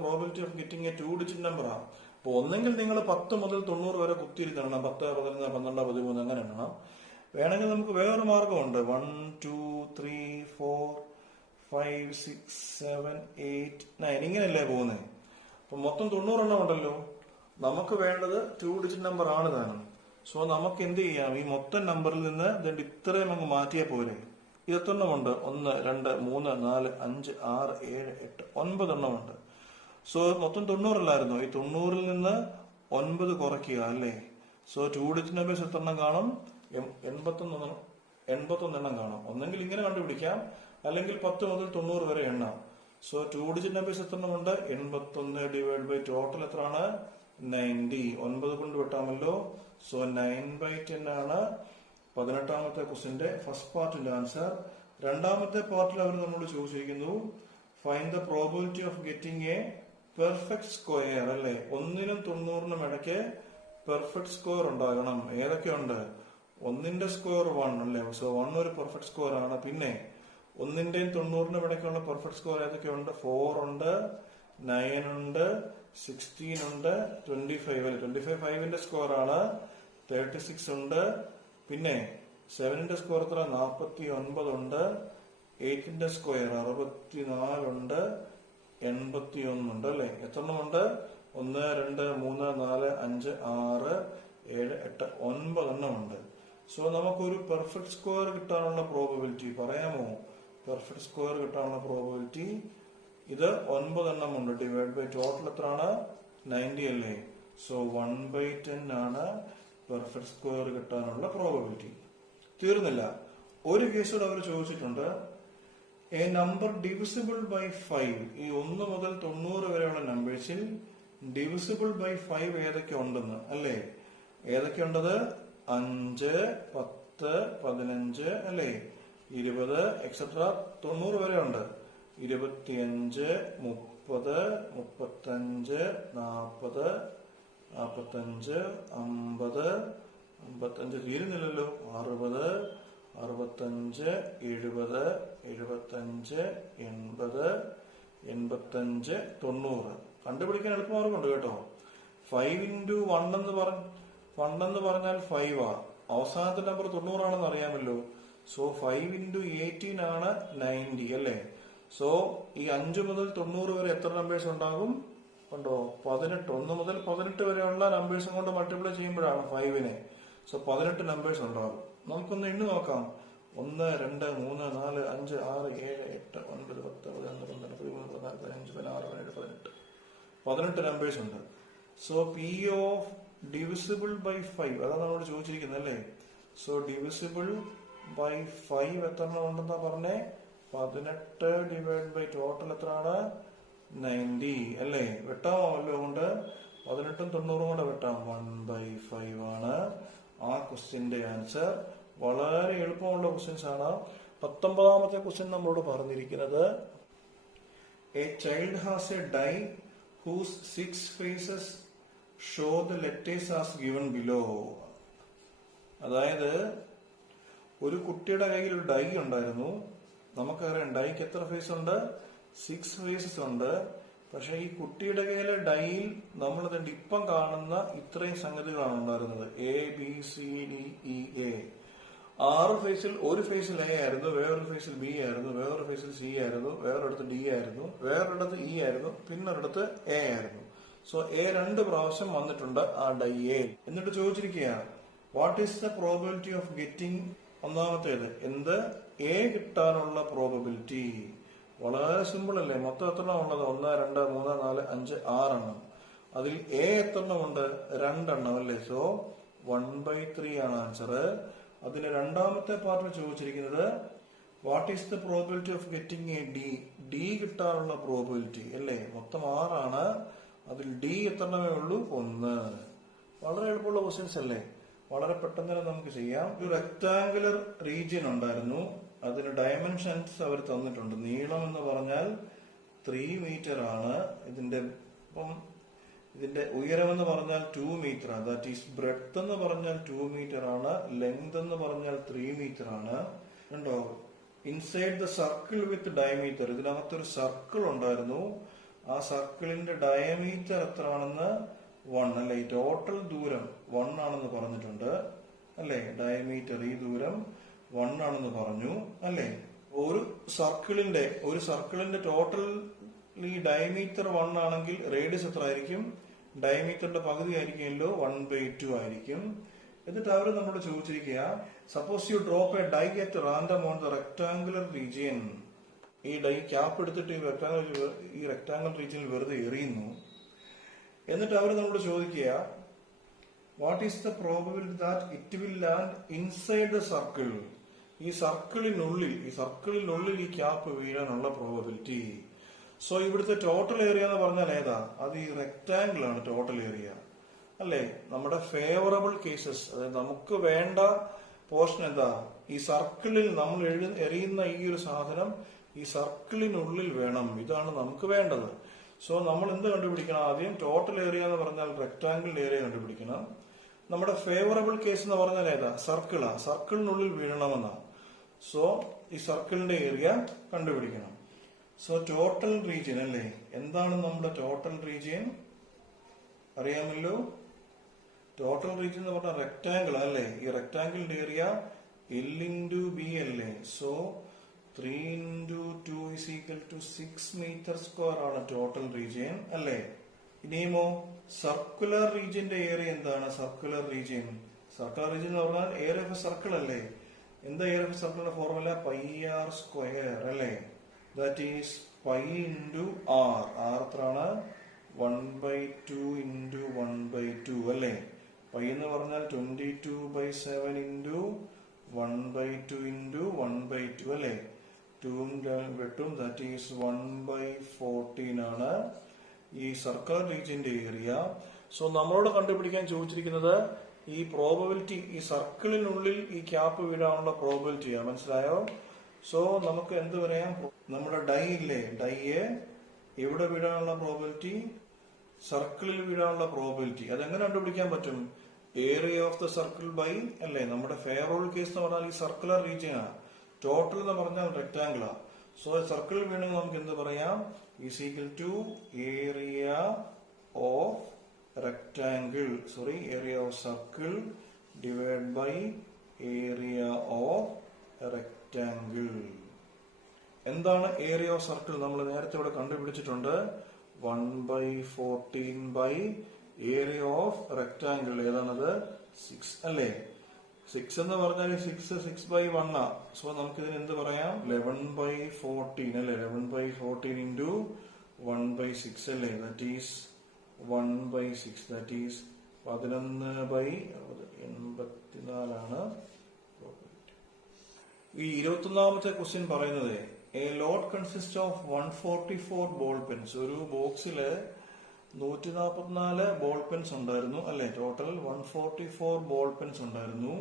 probability of getting A 2-digit നമ്പറാ. അപ്പൊ ഒന്നെങ്കിൽ നിങ്ങൾ 10 മുതൽ 90 വരെ കുത്തിയിരുത്തണം, 10, 11, 12, 13 അങ്ങനെ എണ്ണണം. വേണമെങ്കിൽ നമുക്ക് വേറൊരു മാർഗമുണ്ട്. 1, 2, 3, 4, 5, 6, 7, 8, 9 ഇങ്ങനെയല്ലേ പോകുന്നത്. അപ്പൊ മൊത്തം 90 എണ്ണം ഉണ്ടല്ലോ. നമുക്ക് വേണ്ടത് 2-digit നമ്പർ ആണ് താനും. സോ നമുക്ക് എന്ത് ചെയ്യാം? ഈ മൊത്തം നമ്പറിൽ നിന്ന് ഇത്രയും അങ്ങ് മാറ്റിയാൽ പോരെ. ഇത് എത്ര എണ്ണമുണ്ട്? 1, 2, 3, 4, 5, 6, 7, 8, 9 എണ്ണമുണ്ട്. സോ മൊത്തം 90 അല്ലായിരുന്നു. ഈ 90-ൽ നിന്ന് 9 കുറയ്ക്കുക അല്ലേ. സോ 2-digit നമ്പേഴ്സ് എത്ര എണ്ണം കാണും? 81 എണ്ണം കാണും. ഒന്നെങ്കിൽ ഇങ്ങനെ കണ്ടുപിടിക്കാം, അല്ലെങ്കിൽ 10 മുതൽ 90 വരെ എണ്ണാം. സോ 2-digit നമ്പേഴ്സ് എത്ര എണ്ണമുണ്ട്? 81 ഡിവൈഡ് ബൈ ടോട്ടൽ എത്രയാണ്? 90. 9 കൊണ്ട് വെട്ടാമല്ലോ. സോ 9/10 ആണ് 18ാമത്തെ ക്വസ്റ്റിന്റെ ഫസ്റ്റ് പാർട്ടിന്റെ ആൻസർ. രണ്ടാമത്തെ പാർട്ടിൽ അവർ നമ്മളോട് ചോദിച്ചിരിക്കുന്നു find the probability of getting a perfect square അല്ലെ. 1നും 90നും ഇടയ്ക്ക് പെർഫെക്റ്റ് സ്ക്വയർ ഉണ്ടാകണം. ഏതൊക്കെയുണ്ട്? 1ന്റെ സ്ക്വയർ 1 അല്ലേ. സോ 1 ഒരു പെർഫെക്റ്റ് സ്ക്വയർ ആണ്. പിന്നെ 1ന്റെയും 90നും ഇടയ്ക്കുള്ള പെർഫെക്റ്റ് സ്ക്വയർ ഏതൊക്കെയുണ്ട്? 4 ഉണ്ട്, 9 ഉണ്ട്, 16 ഉണ്ട്, 25 അല്ലെ. 25 5ന്റെ സ്ക്വയർ ആണ്. 36 ഉണ്ട്. പിന്നെ 7ന്റെ സ്ക്വയർ എത്ര? 49 ഉണ്ട്. 8ന്റെ സ്ക്വയർ 64 ഉണ്ട്. 81 ഉണ്ട് അല്ലെ. എത്ര എണ്ണമുണ്ട്? 1, 2, 3, 4, 5, 6, 7, 8, 9 എണ്ണമുണ്ട്. സോ നമുക്കൊരു പെർഫെക്റ്റ് സ്ക്വയർ കിട്ടാനുള്ള പ്രോബബിലിറ്റി പറയാമോ? പെർഫെക്റ്റ് സ്ക്വയർ കിട്ടാനുള്ള പ്രോബബിലിറ്റി ഇത് 9 എണ്ണമുണ്ട്. ഡിവൈഡ് ബൈ ടോട്ടൽ എത്രയാണ്? 90 അല്ലേ. സോ 1/10 ആണ് പെർഫെക്റ്റ് സ്ക്വയർ കിട്ടാനുള്ള പ്രോബബിലിറ്റി. തീർന്നില്ല. ഒരു കേസോട് അവർ ചോദിച്ചിട്ടുണ്ട് എ നമ്പർ ഡിവിസിബിൾ ബൈ 5. ഈ 1 മുതൽ 90 വരെയുള്ള നമ്പേഴ്സിൽ ഡിവിസിബിൾ ബൈ 5 ഏതൊക്കെ ഉണ്ടെന്ന് അല്ലേ. ഏതൊക്കെ ഉണ്ടത്? 5, 10, 15 അല്ലേ, 20 എക്സെട്ര 90 വരെ ഉണ്ട്. 25, 30, 35, 40, 45, 50, 55 തീരുന്നില്ലല്ലോ. 60, 65, 70, 75, 80, 85, 90. കണ്ടുപിടിക്കാൻ എളുപ്പമാർഗമുണ്ട് കേട്ടോ. 5 into 1 എന്ന് പറഞ്ഞാൽ 5 ആ. അവസാനത്തെ നമ്പർ 90 ആണെന്ന് അറിയാമല്ലോ. സോ 5 into 18 ആണ് 90 അല്ലേ. സോ ഈ 5 മുതൽ 90 വരെ എത്ര നമ്പേഴ്സ് ഉണ്ടാകും? കണ്ടോ? 18. 1 മുതൽ 18 വരെയുള്ള നമ്പേഴ്സും കൊണ്ട് മൾട്ടിപ്ലൈ ചെയ്യുമ്പോഴാണ് 5നെ. സോ 18 നമ്പേഴ്സ് ഉണ്ടാകും. നമുക്കൊന്ന് എണ്ണി നോക്കാം. 1, 2, 3, 4, 5, 6, 7, 8, 9, 10, 11, 12, 13, 14, 15, 16, 17, 18 നമ്പേഴ്സ് ഉണ്ട്. So P of divisible by 5 അതാണ് നമ്മൾ ചോദിച്ചിരിക്കുന്നത് അല്ലേ. സോ ഡിവിസിബിൾ ബൈ 5 എത്ര എണ്ണം ഉണ്ടെന്നാ പറഞ്ഞേ? 18 ഡിവൈഡ് ബൈ ടോട്ടൽ എത്രയാണ്? 90 അല്ലേ. വെട്ടാമല്ലോ കൊണ്ട് 18ഉം 90ഉം കൂടെ വെട്ടാം. 1/5 ആണ് ആ ക്വസ്റ്റ്യന്റെ ആൻസർ. വളരെ എളുപ്പമുള്ള ക്വസ്റ്റ്യൻസ് ആണ്. 19ാമത്തെ ക്വസ്റ്റ്യൻ നമ്മളോട് പറഞ്ഞിരിക്കുന്നത് a child has a die whose 6 faces show the letters as given below. അതായത് ഒരു കുട്ടിയുടെ കയ്യിൽ ഒരു ഡൈ ഉണ്ടായിരുന്നു. നമുക്കറിയാം ഡൈക്ക് എത്ര ഫേസ് ഉണ്ട്? 6 faces ഉണ്ട്. പക്ഷെ ഈ കുട്ടിയുടെ കയ്യിലെ ഡൈയിൽ നമ്മൾ ഇപ്പം കാണുന്ന ഇത്രയും സംഗതികളാണ് ഉണ്ടായിരുന്നത്. ABCDEA 6 ഫേസിൽ ഒരു ഫേസിൽ എ ആയിരുന്നു, വേറൊരു ഫേസിൽ ബി ആയിരുന്നു, വേറൊരു ഫേസിൽ സി ആയിരുന്നു, വേറൊരിടത്ത് ഡി ആയിരുന്നു, വേറൊരിടത്ത് ഇ ആയിരുന്നു, പിന്നൊരിടത്ത് എ ആയിരുന്നു. സോ എ 2 പ്രാവശ്യം വന്നിട്ടുണ്ട് ആ ഡൈ എ. എന്നിട്ട് ചോദിച്ചിരിക്കുകയാണ് what is the probability of getting. ഒന്നാമത്തേത് എന്ത്? എ കിട്ടാനുള്ള പ്രോബിലിറ്റി. വളരെ സിമ്പിൾ അല്ലേ. മൊത്തം എത്ര എണ്ണം ഉള്ളത്? 1, 2, 3, 4, 5, 6 എണ്ണം. അതിൽ എ എത്ര എണ്ണം ഉണ്ട്? 2 എണ്ണം അല്ലേ. സോ 1/3 ആണ് ആൻസർ. അതിന് രണ്ടാമത്തെ പാർട്ടിൽ ചോദിച്ചിരിക്കുന്നത് what is the probability of getting A D. D കിട്ടാനുള്ള പ്രോബിലിറ്റി അല്ലേ. മൊത്തം 6 ആണ്. അതിൽ ഡി എത്ര എണ്ണമേ ഉള്ളൂ? 1. വളരെ എളുപ്പമുള്ള ക്വസ്റ്റ്യൻസ് അല്ലേ. വളരെ പെട്ടെന്ന് തന്നെ നമുക്ക് ചെയ്യാം. ഒരു റെക്ടാങ്കുലർ റീജിയൻ ഉണ്ടായിരുന്നു. അതിന് ഡയമെൻഷൻസ് അവർ തന്നിട്ടുണ്ട്. നീളം എന്ന് പറഞ്ഞാൽ 3 മീറ്റർ ആണ്. ഇതിന്റെ ഉയരം എന്ന് പറഞ്ഞാൽ 2 മീറ്റർ. ദാറ്റ് ഈസ് ബ്രെഡ്ത്ത് എന്ന് പറഞ്ഞാൽ 2 മീറ്റർ ആണ്. ലെങ്ത് എന്ന് പറഞ്ഞാൽ 3 മീറ്റർ ആണ്. കണ്ടോ? Inside the circle with diameter. ഇതിനകത്തൊരു സർക്കിൾ ഉണ്ടായിരുന്നു. ആ സർക്കിളിന്റെ ഡയമീറ്റർ എത്ര ആണെന്ന് 1 അല്ലെ. ടോട്ടൽ ദൂരം 1 ആണെന്ന് പറഞ്ഞിട്ടുണ്ട് അല്ലെ. ഡയമീറ്റർ ഈ ദൂരം 1 ആണെന്ന് പറഞ്ഞു അല്ലെ. ഒരു സർക്കിളിന്റെ ടോട്ടൽ ഈ ഡയമീറ്റർ 1 ആണെങ്കിൽ റേഡിയസ് എത്ര ആയിരിക്കും? ഡയമീറ്ററിന്റെ പകുതി ആയിരിക്കുമല്ലോ, 1/2 ആയിരിക്കും. എന്നിട്ട് അവർ നമ്മളോട് ചോദിച്ചിരിക്കുക suppose you drop a die at random on the rectangular region. ഈ ഡൈ ക്യാപ്പ് എടുത്തിട്ട് ഈ റെക്ടാങ്കുലർ റീജിയനിൽ വെറുതെ എറിയുന്നു. എന്നിട്ട് അവർ നമ്മളോട് ചോദിക്കുക what is the probability that it will land inside the circle. ഈ സർക്കിളിനുള്ളിൽ ഈ ക്യാപ്പ് വീഴാനുള്ള പ്രോബബിലിറ്റി. സോ ഇവിടുത്തെ ടോട്ടൽ ഏരിയ എന്ന് പറഞ്ഞാൽ ഏതാ? അത് ഈ റെക്ടാംഗിൾ ആണ് ടോട്ടൽ ഏരിയ അല്ലെ. നമ്മുടെ ഫേവറബിൾ കേസസ്, അതായത് നമുക്ക് വേണ്ട പോർഷൻ എന്താ? ഈ സർക്കിളിൽ നമ്മൾ എറിയുന്ന ഈ ഒരു സാധനം ഈ സർക്കിളിനുള്ളിൽ വേണം. ഇതാണ് നമുക്ക് വേണ്ടത്. സോ നമ്മൾ എന്ത് കണ്ടുപിടിക്കണം? ആദ്യം ടോട്ടൽ ഏരിയ എന്ന് പറഞ്ഞാൽ റെക്ടാംഗിൾ ഏരിയ കണ്ടുപിടിക്കണം. നമ്മുടെ ഫേവറബിൾ കേസ് എന്ന് പറഞ്ഞാൽ ഏതാ? സർക്കിളിനുള്ളിൽ വീഴണമെന്നാ. സോ ഈ സർക്കിളിന്റെ ഏരിയ കണ്ടുപിടിക്കണം. സോ ടോട്ടൽ റീജിയൻ അല്ലേ. എന്താണ് നമ്മുടെ ടോട്ടൽ റീജിയൻ? അറിയാമല്ലോ. ടോട്ടൽ റീജിയൻ എന്ന് പറഞ്ഞാൽ റെക്ടാംഗിൾ അല്ലേ. ഈ റെക്ടാംഗിളിന്റെ ഏരിയ L/B അല്ലേ. സോ 3 × 2 = 6 മീറ്റർ സ്ക്വയർ ആണ് ടോട്ടൽ റീജിയൻ അല്ലേ. ഇനിയുമോ സർക്കുലർ റീജിയന്റെ ഏരിയ എന്താണ്? സർക്കുലർ റീജിയൻ എന്ന് പറഞ്ഞാൽ ഏരിയ ഓഫ് സർക്കിൾ അല്ലേ. എന്താ ഏരിയ ഓഫ് സർക്കിളിന്റെ ഫോർമുല? πr² അല്ലേ. That is π × r. എത്രയാണ്? 1/2 × 1/2 അല്ലേ. π എന്ന് പറഞ്ഞാൽ 22/7 × 1/2 × 1/2 അല്ലേ. 2 വെട്ടും. ദാറ്റ് ഈസ് 1/14 ആണ് ഈ സർക്കുലർ റീജിയന്റെ ഏരിയ. സോ നമ്മളോട് കണ്ടുപിടിക്കാൻ ചോദിച്ചിരിക്കുന്നത് ഈ പ്രോബബിലിറ്റി, ഈ സർക്കിളിനുള്ളിൽ ഈ ക്യാപ്പ് വീഴാനുള്ള പ്രോബബിലിറ്റിയാണ്. മനസ്സിലായോ? സോ നമുക്ക് എന്ത് പറയാം? നമ്മുടെ ഡൈ ഇല്ലേ, ഡൈയെ എവിടെ വീഴാനുള്ള പ്രോബബിലിറ്റി? സർക്കിളിൽ വീഴാനുള്ള പ്രോബബിലിറ്റി. അതെങ്ങനെ കണ്ടുപിടിക്കാൻ പറ്റും? Area of the circle by അല്ലേ. നമ്മുടെ ഫേവറബിൾ കേസ് എന്ന് പറഞ്ഞാൽ ഈ സർക്കുലർ റീജിയൻ ആണ്. ടോട്ടൽ എന്ന് പറഞ്ഞാൽ റെക്ടാംഗിൾ ആണ്. സോ സർക്കിളിൽ വീണെങ്കിൽ നമുക്ക് എന്ത് പറയാം? Is equal to area of rectangle, area of circle divide by area of rectangle. എന്താണ് ഏരിയ ഓഫ് സർക്കിൾ? നമ്മൾ നേരത്തെ ഇവിടെ കണ്ടുപിടിച്ചിട്ടുണ്ട്. 1/14 ബൈ ഏരിയ ഓഫ് റെക്ടാംഗിൾ. ഏതാണത്? 6 അല്ലേ. 6 എന്ന് പറഞ്ഞാൽ 6/1 സോ നമുക്ക് ഇതിന് എന്ത് പറയാം? 11/14 അല്ലെ? 11/14 ഇൻറ്റു 1/6 അല്ലേ? That is 1/6. ദാറ്റ് ഈസ് 11/84 ആണ്. ഈ 21ാമത്തെ ക്വസ്റ്റ്യൻ പറയുന്നത് a lot consist of 144 ball pens. ഒരു ബോക്സില് 144 ബോൾ പെൻസ് ഉണ്ടായിരുന്നു അല്ലെ? ടോട്ടൽ 144 ബോൾ പെൻസ് ഉണ്ടായിരുന്നു.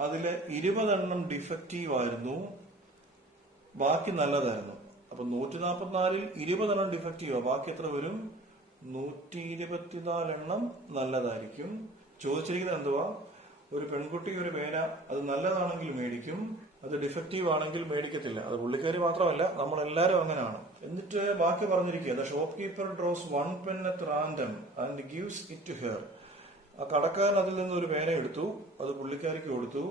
അതില് 20 എണ്ണം ഡിഫക്റ്റീവ് ആയിരുന്നു, ബാക്കി നല്ലതായിരുന്നു. അപ്പൊ 144ൽ 20 എണ്ണം ഡിഫക്റ്റീവ്, ബാക്കി എത്ര വരും? 124 എണ്ണം നല്ലതായിരിക്കും. ചോദിച്ചിരിക്കുന്നത് എന്തുവാ? ഒരു പെൺകുട്ടി ഒരു പേന അത് നല്ലതാണെങ്കിൽ മേടിക്കും, അത് ഡിഫക്റ്റീവ് ആണെങ്കിൽ മേടിക്കത്തില്ല. അത് പുള്ളിക്കാരി മാത്രമല്ല, നമ്മളെല്ലാരും അങ്ങനെയാണ്. എന്നിട്ട് ബാക്കി പറഞ്ഞിരിക്കുക, the shopkeeper draws 1 pen at random and gives it to her. ആ കടക്കാരൻ അതിൽ നിന്ന് ഒരു പേന എടുത്തു, അത് പുള്ളിക്കാരിക്ക് കൊടുത്തു.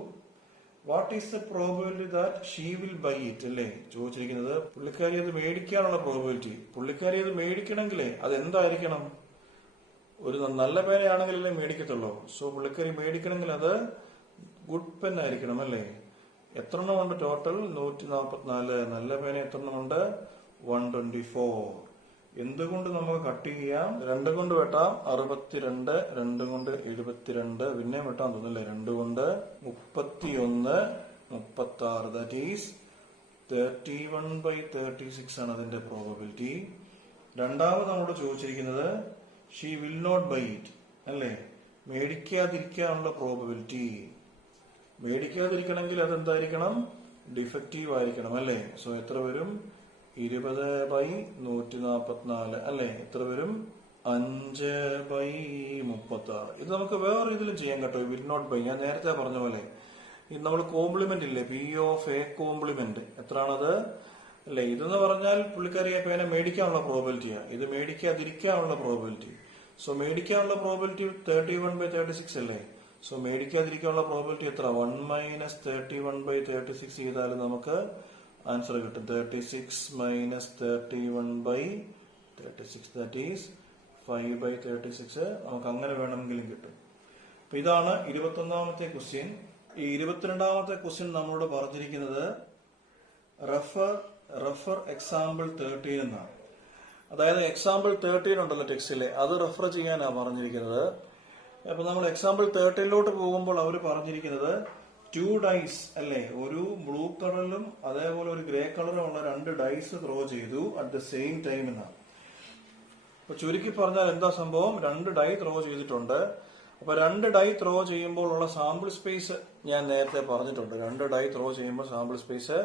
What is the probability that she will buy it അല്ലേ? ചോദിച്ചിരിക്കുന്നത് പുള്ളിക്കാരി അത് മേടിക്കാനുള്ള പ്രോബിലിറ്റി. പുള്ളിക്കാരി അത് മേടിക്കണമെങ്കിലേ അത് എന്തായിരിക്കണം? ഒരു നല്ല പേനയാണെങ്കിലല്ലേ മേടിക്കത്തുള്ളൂ. സോ പുള്ളിക്കാരി മേടിക്കണമെങ്കിൽ അത് ഗുഡ് പെൻ ആയിരിക്കണം അല്ലേ? എത്ര എണ്ണം ഉണ്ട് ടോട്ടൽ? 144. നല്ല പേന എത്ര എണ്ണം ഉണ്ട്? 124. എന്തുകൊണ്ട് നമുക്ക് കട്ട് ചെയ്യാം? 2 കൊണ്ട് വെട്ടാം 62, 2 കൊണ്ട് 72, പിന്നെ വെട്ടാൻ തോന്നില്ലേ? 2 കൊണ്ട് 31, 36. ദാറ്റ് ഈസ് 31/36 ആണ് അതിന്റെ പ്രോബബിലിറ്റി. രണ്ടാമത് നമ്മളോട് ചോദിച്ചിരിക്കുന്നത് she will not buy it അല്ലേ? മേടിക്കാതിരിക്കാനുള്ള പ്രോബബിലിറ്റി. മേടിക്കാതിരിക്കണമെങ്കിൽ അതെന്തായിരിക്കണം? ഡിഫക്റ്റീവ് ആയിരിക്കണം അല്ലേ? സോ എത്ര വരും? 20/144 അല്ലെ? എത്ര വരും? 5/36. ഇത് നമുക്ക് വേറെ ഇതിലും ചെയ്യാൻ കേട്ടോ. വിൽ നോട്ട് ബൈ ഞാൻ നേരത്തെ പറഞ്ഞ പോലെ ഇത് നമ്മൾ കോംപ്ലിമെന്റ് ഇല്ലേ? P of A കോംപ്ലിമെന്റ് എത്രയാണത് അല്ലെ? ഇതെന്ന് പറഞ്ഞാൽ പുള്ളിക്കാരിയെ പേന മേടിക്കാനുള്ള പ്രോബിലിറ്റിയാ, ഇത് മേടിക്കാതിരിക്കാനുള്ള പ്രോബിലിറ്റി. സോ മേടിക്കാനുള്ള പ്രോബിലിറ്റി 31/36 അല്ലേ? സോ മേടിക്കാതിരിക്കാനുള്ള പ്രോബിലിറ്റി എത്ര? 1 - 31/36 ചെയ്താൽ നമുക്ക് ആൻസർ കിട്ടും. 36 - 31/36 ദാറ്റ് ഈസ് 5/36. നമുക്ക് അങ്ങനെ വേണമെങ്കിലും കിട്ടും. അപ്പൊ ഇതാണ് 21ാമത്തെ ക്വസ്റ്റ്യൻ. ഈ 22ാമത്തെ ക്വസ്റ്റ്യൻ നമ്മളോട് പറഞ്ഞിരിക്കുന്നത് റെഫർ എക്സാമ്പിൾ 13 എന്നാണ്. അതായത് എക്സാമ്പിൾ 13 ഉണ്ടല്ലോ ടെക്സ്റ്റിലെ, അത് റെഫർ ചെയ്യാനാണ് പറഞ്ഞിരിക്കുന്നത്. അപ്പൊ നമ്മൾ എക്സാമ്പിൾ 13ലോട്ട് പോകുമ്പോൾ അവർ പറഞ്ഞിരിക്കുന്നത് 2 ഡൈസ് അല്ലെ? ഒരു ബ്ലൂ കളറിലും അതേപോലെ ഒരു ഗ്രേ കളറും ഉള്ള 2 ഡൈസ് ത്രോ ചെയ്തു അറ്റ് ദ സെയിം ടൈം എന്നാണ്. അപ്പൊ ചുരുക്കി പറഞ്ഞാൽ എന്താ സംഭവം? 2 ഡൈ ത്രോ ചെയ്തിട്ടുണ്ട്. അപ്പൊ 2 ഡൈ ത്രോ ചെയ്യുമ്പോൾ ഉള്ള സാമ്പിൾ സ്പേസ് ഞാൻ നേരത്തെ പറഞ്ഞിട്ടുണ്ട്. 2 ഡൈ ത്രോ ചെയ്യുമ്പോൾ സാമ്പിൾ സ്പേസ്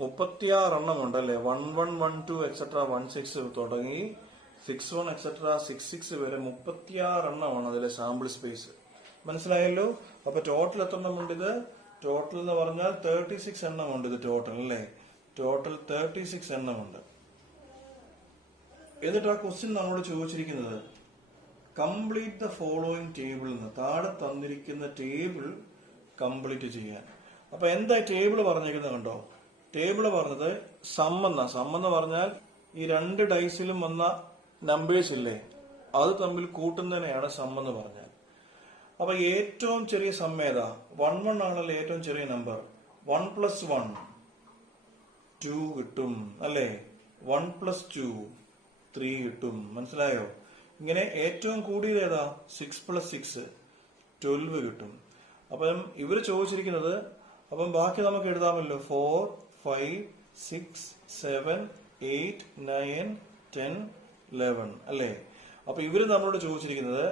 36 എണ്ണം ഉണ്ടല്ലേ? 11, 12 എക്സെട്ര 16 തുടങ്ങി 61 എക്സെട്ര 66 വരെ 36 എണ്ണമാണ് അതിലെ സാമ്പിൾ സ്പേസ്. മനസ്സിലായല്ലോ? അപ്പൊ ടോട്ടൽ എത്ര എണ്ണം ഉണ്ട്? ഇത് ടോട്ടൽ എന്ന് പറഞ്ഞാൽ 36 എണ്ണം ഉണ്ട്. ഇത് ടോട്ടൽ അല്ലേ? ടോട്ടൽ 36 എണ്ണമുണ്ട്. എന്നിട്ട് ആ ക്വസ്റ്റ്യൻ നമ്മളോട് ചോദിച്ചിരിക്കുന്നത് കംപ്ലീറ്റ് ദ ഫോളോയിങ് ടേബിൾ എന്ന്, താഴെ തന്നിരിക്കുന്ന ടേബിൾ കംപ്ലീറ്റ് ചെയ്യാൻ. അപ്പൊ എന്താ ടേബിൾ പറഞ്ഞിരിക്കുന്നത് കണ്ടോ? ടേബിൾ പറഞ്ഞത് സം എന്ന് പറഞ്ഞാൽ ഈ 2 ഡൈസിലും വന്ന നമ്പേഴ്സ് ഇല്ലേ, അത് തമ്മിൽ കൂട്ടുന്നതിനെയാണ് സം എന്ന് പറഞ്ഞാൽ. അപ്പൊ ഏറ്റവും ചെറിയ സം ഏതാ? 1 ആണല്ലോ ഏറ്റവും ചെറിയ നമ്പർ. 1 + 1 2 കിട്ടും അല്ലേ? 1 + 2 3 കിട്ടും. മനസ്സിലായോ? ഇങ്ങനെ ഏറ്റവും കൂടിയത് ഏതാ? 6 + 6 12 കിട്ടും. അപ്പം ഇവര് ചോദിച്ചിരിക്കുന്നത്, അപ്പം ബാക്കി നമുക്ക് എഴുതാമല്ലോ. 4, 5, 6, 7, 8, 9, 10, 11 അല്ലേ? അപ്പൊ ഇവര് നമ്മളോട് ചോദിച്ചിരിക്കുന്നത്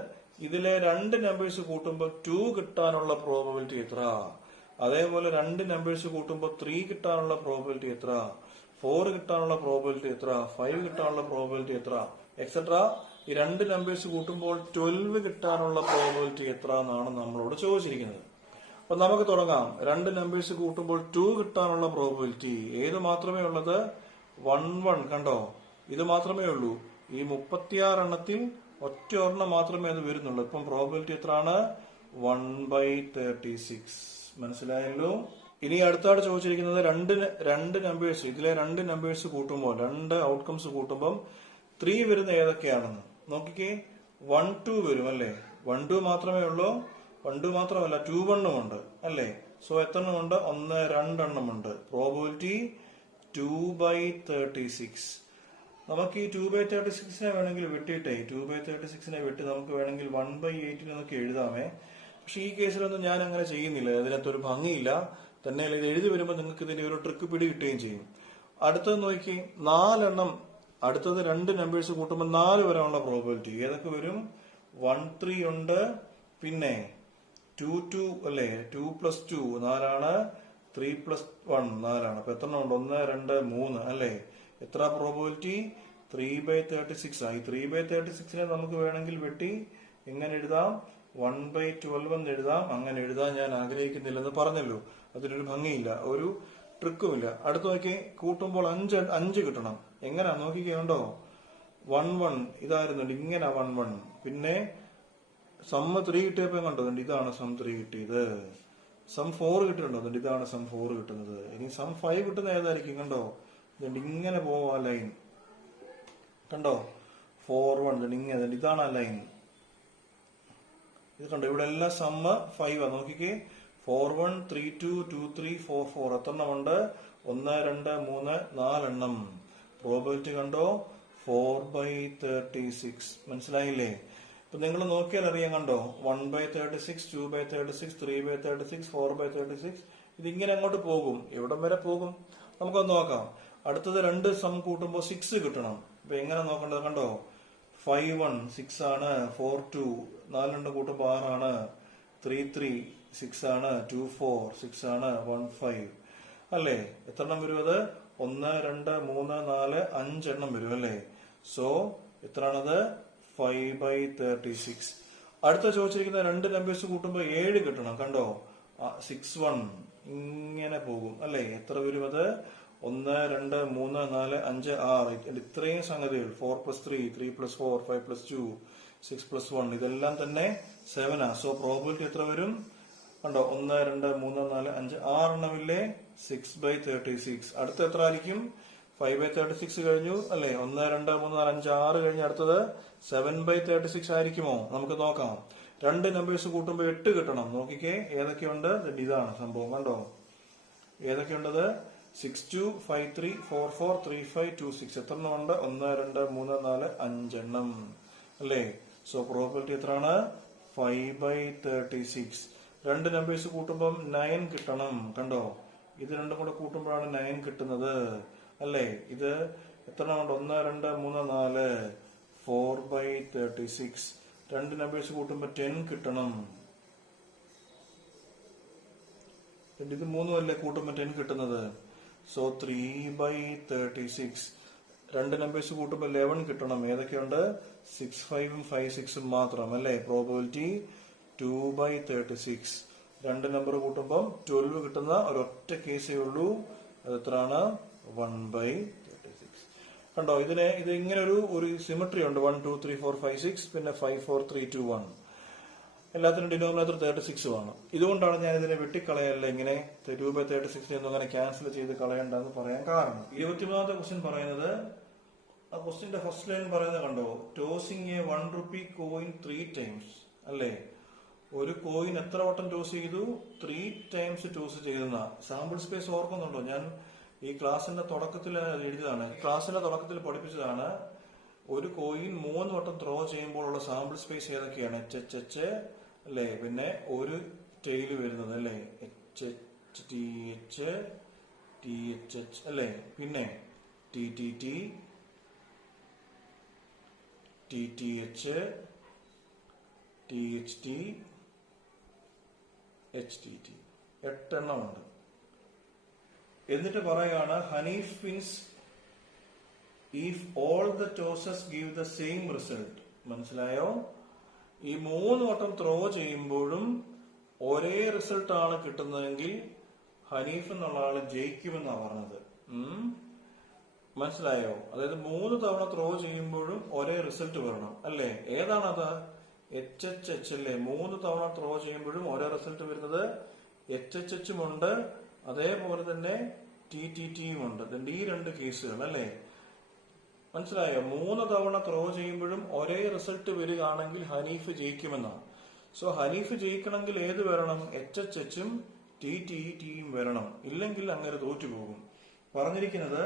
ഇതിലെ 2 നമ്പേഴ്സ് കൂട്ടുമ്പോൾ 2 കിട്ടാനുള്ള പ്രോബബിലിറ്റി എത്ര? അതേപോലെ 2 നമ്പേഴ്സ് കൂട്ടുമ്പോൾ 3 കിട്ടാനുള്ള പ്രോബബിലിറ്റി എത്ര? 4 കിട്ടാനുള്ള പ്രോബബിലിറ്റി എത്ര? 5 കിട്ടാനുള്ള പ്രോബബിലിറ്റി എത്ര? എക്സെട്ര. ഈ 2 നമ്പേഴ്സ് കൂട്ടുമ്പോൾ 12 കിട്ടാനുള്ള പ്രോബബിലിറ്റി എത്ര എന്നാണ് നമ്മളോട് ചോദിച്ചിരിക്കുന്നത്. അപ്പൊ നമുക്ക് തുടങ്ങാം. 2 നമ്പേഴ്സ് കൂട്ടുമ്പോൾ 2 കിട്ടാനുള്ള പ്രോബബിലിറ്റി ഏത് മാത്രമേ ഉള്ളത്? 1, 1 കണ്ടോ? ഇത് മാത്രമേ ഉള്ളൂ. ഈ 36 എണ്ണത്തിൽ ഒറ്റ ഒരെണ്ണം മാത്രമേ അത് വരുന്നുള്ളൂ. ഇപ്പം പ്രോബബിലിറ്റി എത്രയാണ്? 1/36. മനസ്സിലായല്ലോ? ഇനി അടുത്താണ് ചോദിച്ചിരിക്കുന്നത് 2 നമ്പേഴ്സ്, ഇതിലെ 2 നമ്പേഴ്സ് കൂട്ടുമ്പോൾ 2 ഔട്ട്കംസ് കൂട്ടുമ്പോൾ 3 വരുന്ന ഏതൊക്കെയാണെന്ന് നോക്കിക്കേ. 1, 2 വരും അല്ലേ? 1, 2 മാത്രമേ ഉള്ളൂ. 1 മാത്രമല്ല 2 1 ഉണ്ട് അല്ലേ. സോ എത്ര എണ്ണമുണ്ട്? 1 2 എണ്ണമുണ്ട്. പ്രോബിലിറ്റി 2/36. നമുക്ക് ഈ 2/36 വേണമെങ്കിൽ വെട്ടിയിട്ടേ 2/36 വെട്ടി നമുക്ക് വേണമെങ്കിൽ 1/8 എന്നൊക്കെ എഴുതാമേ. പക്ഷെ ഈ കേസിലൊന്നും ഞാൻ അങ്ങനെ ചെയ്യുന്നില്ല, അതിനകത്തൊരു ഭംഗിയില്ല. തന്നെ ഇത് എഴുതി വരുമ്പോൾ നിങ്ങൾക്ക് ഇതിന്റെ ഒരു ട്രിക്ക് പിടി കിട്ടുകയും ചെയ്യും. അടുത്തത് നോക്കി, 4 എണ്ണം, അടുത്തത് 2 നമ്പേഴ്സ് കൂട്ടുമ്പോൾ 4 വരാനുള്ള പ്രോബിലിറ്റി ഏതൊക്കെ വരും? 1 3 ഉണ്ട്, പിന്നെ 2 2 അല്ലേ, 2 + 2 4 3 + 1 4 അപ്പൊ എത്ര ഉണ്ട്? 1 2 3 അല്ലേ. എത്ര പ്രോബിലിറ്റി? 3/36 ആയി. 3/36 നമുക്ക് വേണമെങ്കിൽ വെട്ടി എങ്ങനെ എഴുതാം? 1/12 എന്ന് എഴുതാം. അങ്ങനെ എഴുതാൻ ഞാൻ ആഗ്രഹിക്കുന്നില്ലെന്ന് പറഞ്ഞല്ലോ, അതിനൊരു ഭംഗിയില്ല, ഒരു ട്രിക്കുമില്ല. അടുത്ത് നോക്കി, കൂട്ടുമ്പോൾ 5 കിട്ടണം. എങ്ങനാ നോക്കിക്കോ. 1 1 ഇതായിരുന്നു, ഇങ്ങനെ 1 1. പിന്നെ സം 3 കിട്ടിയപ്പോ കണ്ടോ, ഇതാണ് സം 3 കിട്ടിയത്. സം 4 കിട്ടുന്നുണ്ടോ? ഇതാണ് സം 4 കിട്ടുന്നത്. ഇനി സം 5 കിട്ടുന്ന ഏതായിരിക്കും? കണ്ടോ, ഇങ്ങനെ പോവാ ലൈൻ, കണ്ടോ 4 1 ഇങ്ങനെ, ഇതാണ് ആ ലൈൻ. ഇത് കണ്ടോ, ഇവിടെ എല്ലാം സം 5 നോക്കിക്കേ. 4 1 3 2 2 3 4 4 എത്ര എണ്ണമുണ്ട്? 1 2 3 4 എണ്ണം. പ്രോബിലിറ്റി കണ്ടോ, 4/36. മനസ്സിലായില്ലേ? ഇപ്പൊ നിങ്ങൾ നോക്കിയാൽ അറിയാം, കണ്ടോ 1/36 2/36 3/36 4/36. ഇതിങ്ങനെ അങ്ങോട്ട് പോകും, എവിടം വരെ പോകും നമുക്കൊന്ന് നോക്കാം. അടുത്തത് 2 സം കൂട്ടുമ്പോൾ 6 കിട്ടണം. ഇപ്പൊ എങ്ങനെ നോക്കേണ്ടത്? കണ്ടോ, 5 1 6 ആണ്, 4 2 4 2 കൂട്ടുമ്പോൾ 6 ആണ്, 3 3 6 ആണ്, 2 4 6 ആണ്, 1 5 അല്ലേ. എത്ര എണ്ണം വരും അത്? 1 2 3 4 5 എണ്ണം വരും അല്ലേ. സോ എത്രയാണത്? 5/36. അടുത്ത ചോദിച്ചിരിക്കുന്ന 2 നമ്പേഴ്സ് കൂട്ടുമ്പോൾ 7 കിട്ടണം. കണ്ടോ, 6 1 ഇങ്ങനെ പോകും അല്ലേ. എത്ര വരും അത്? 1 2 3 4 5 6 ഇത്രയും സംഗതികൾ. 4 + 3 3 + 4 5 + 2 6 + 1 ഇതെല്ലാം തന്നെ 7 ആ. സോ പ്രോബിലിറ്റി എത്ര വരും? കണ്ടോ, 1 2 3 4 5 6 എണ്ണമില്ലേ. 6/36. അടുത്ത എത്ര ആയിരിക്കും? 5/36 കഴിഞ്ഞു അല്ലേ. 1 2 3 4 5 6 കഴിഞ്ഞ് അടുത്തത് 7/36 ആയിരിക്കുമോ? നമുക്ക് നോക്കാം. 2 നമ്പേഴ്സ് കൂട്ടുമ്പോൾ 8 കിട്ടണം. നോക്കിക്കേ ഏതൊക്കെയുണ്ട്. ഇതാണ് സംഭവം, കണ്ടോ ഏതൊക്കെയുണ്ടത്? 6 2 5 3 4 4 3 5 2 6 എത്ര എണ്ണം ഉണ്ട്? 1 2 3 4 5 എണ്ണം അല്ലേ. സോ പ്രോബിലിറ്റി എത്രയാണ്? 5/36. 2 നമ്പേഴ്സ് കൂട്ടുമ്പോൾ 9 കിട്ടണം. കണ്ടോ, ഇത് രണ്ടും കൂടെ കൂട്ടുമ്പോഴാണ് 9 കിട്ടുന്നത് അല്ലേ. ഇത് എത്ര എണ്ണം ഉണ്ട്? 1 2 3 4 4/36. 2 നമ്പേഴ്സ് കൂട്ടുമ്പോൾ 10 കിട്ടണം. ഇത് 3 അല്ലേ കൂട്ടുമ്പോൾ 10 കിട്ടുന്നത്. സോ 3/36. 2 നമ്പേഴ്സ് കൂട്ടുമ്പോൾ 11 കിട്ടണം. ഏതൊക്കെയുണ്ട്? 6 5 5 6 മാത്രം അല്ലേ. പ്രോബിലിറ്റി 2/36. 2 നമ്പർ കൂട്ടുമ്പോൾ 12 കിട്ടുന്ന ഒരൊറ്റ കേസേ ഉള്ളൂ. അത് എത്രയാണ്? 1/36. കണ്ടോ, ഇത് ഇങ്ങനെ ഒരു സിമെട്രി ഉണ്ട്. 1 2 3 4 5 6 പിന്നെ 5 4 3 2 1 എല്ലാത്തിനും ഡിനോമിനേറ്റർ 36 ആണ്. ഇതുകൊണ്ടാണ് ഞാൻ ഇതിനെ വെട്ടിക്കളയല്ല, ഇങ്ങനെ 2/36 ഒന്നും അങ്ങനെ ക്യാൻസൽ ചെയ്ത് കളയണ്ടെന്ന് പറയാൻ കാരണം. 23ാമത്തെ ക്വസ്റ്റ്യൻ പറയുന്നത്, ആ ക്വസ്റ്റ്യന്റെ ഫസ്റ്റ് ലൈൻ പറയുന്നത് കണ്ടോ, tossing A 1 rupee coin 3 times അല്ലേ. ഒരു കോയിൻ എത്ര വട്ടം ടോസ് ചെയ്തു? 3 times ടോസ് ചെയ്തെന്ന. സാമ്പിൾ സ്പേസ് ഓർക്കുന്നുണ്ടോ? ഞാൻ ഈ ക്ലാസിന്റെ തുടക്കത്തിൽ എഴുതിയതാണ്, ക്ലാസിന്റെ തുടക്കത്തിൽ പഠിപ്പിച്ചതാണ്. ഒരു കോയിൻ 3 വട്ടം ത്രോ ചെയ്യുമ്പോഴുള്ള സാമ്പിൾ സ്പേസ് ഏതൊക്കെയാണ്? HH അല്ലേ, പിന്നെ ഒരു ടെയില് വരുന്നത് അല്ലേ, HH TH THH അല്ലേ, പിന്നെ TTT TTH THT HTT 8 എണ്ണമുണ്ട്. എന്നിട്ട് പറയാണ് Hanif wins if all the tosses give the same result. മനസ്സിലായോ? ഈ 3 വട്ടം ത്രോ ചെയ്യുമ്പോഴും ഒരേ റിസൾട്ട് ആണ് കിട്ടുന്നതെങ്കിൽ ഹനീഫ് എന്നുള്ള ആള് ജയിക്കുമെന്നാണ് പറഞ്ഞത്. മനസ്സിലായോ? അതായത് 3 തവണ ത്രോ ചെയ്യുമ്പോഴും ഒരേ റിസൾട്ട് വരണം അല്ലേ. ഏതാണത്? HHH അല്ലേ. 3 തവണ ത്രോ ചെയ്യുമ്പോഴും ഒരേ റിസൾട്ട് വരുന്നത് HHH ഉണ്ട്, അതേപോലെ തന്നെ TTTയും ഉണ്ട്. ഈ 2 കേസുകൾ അല്ലേ. മനസ്സിലായോ? 3 തവണ ത്രോ ചെയ്യുമ്പോഴും ഒരേ റിസൾട്ട് വരികയാണെങ്കിൽ ഹനീഫ് ജയിക്കുമെന്നാണ്. സോ ഹനീഫ് ജയിക്കണമെങ്കിൽ ഏത് വരണം? HHHും TTETയും വരണം. ഇല്ലെങ്കിൽ അങ്ങനെ തോറ്റുപോകും. പറഞ്ഞിരിക്കുന്നത്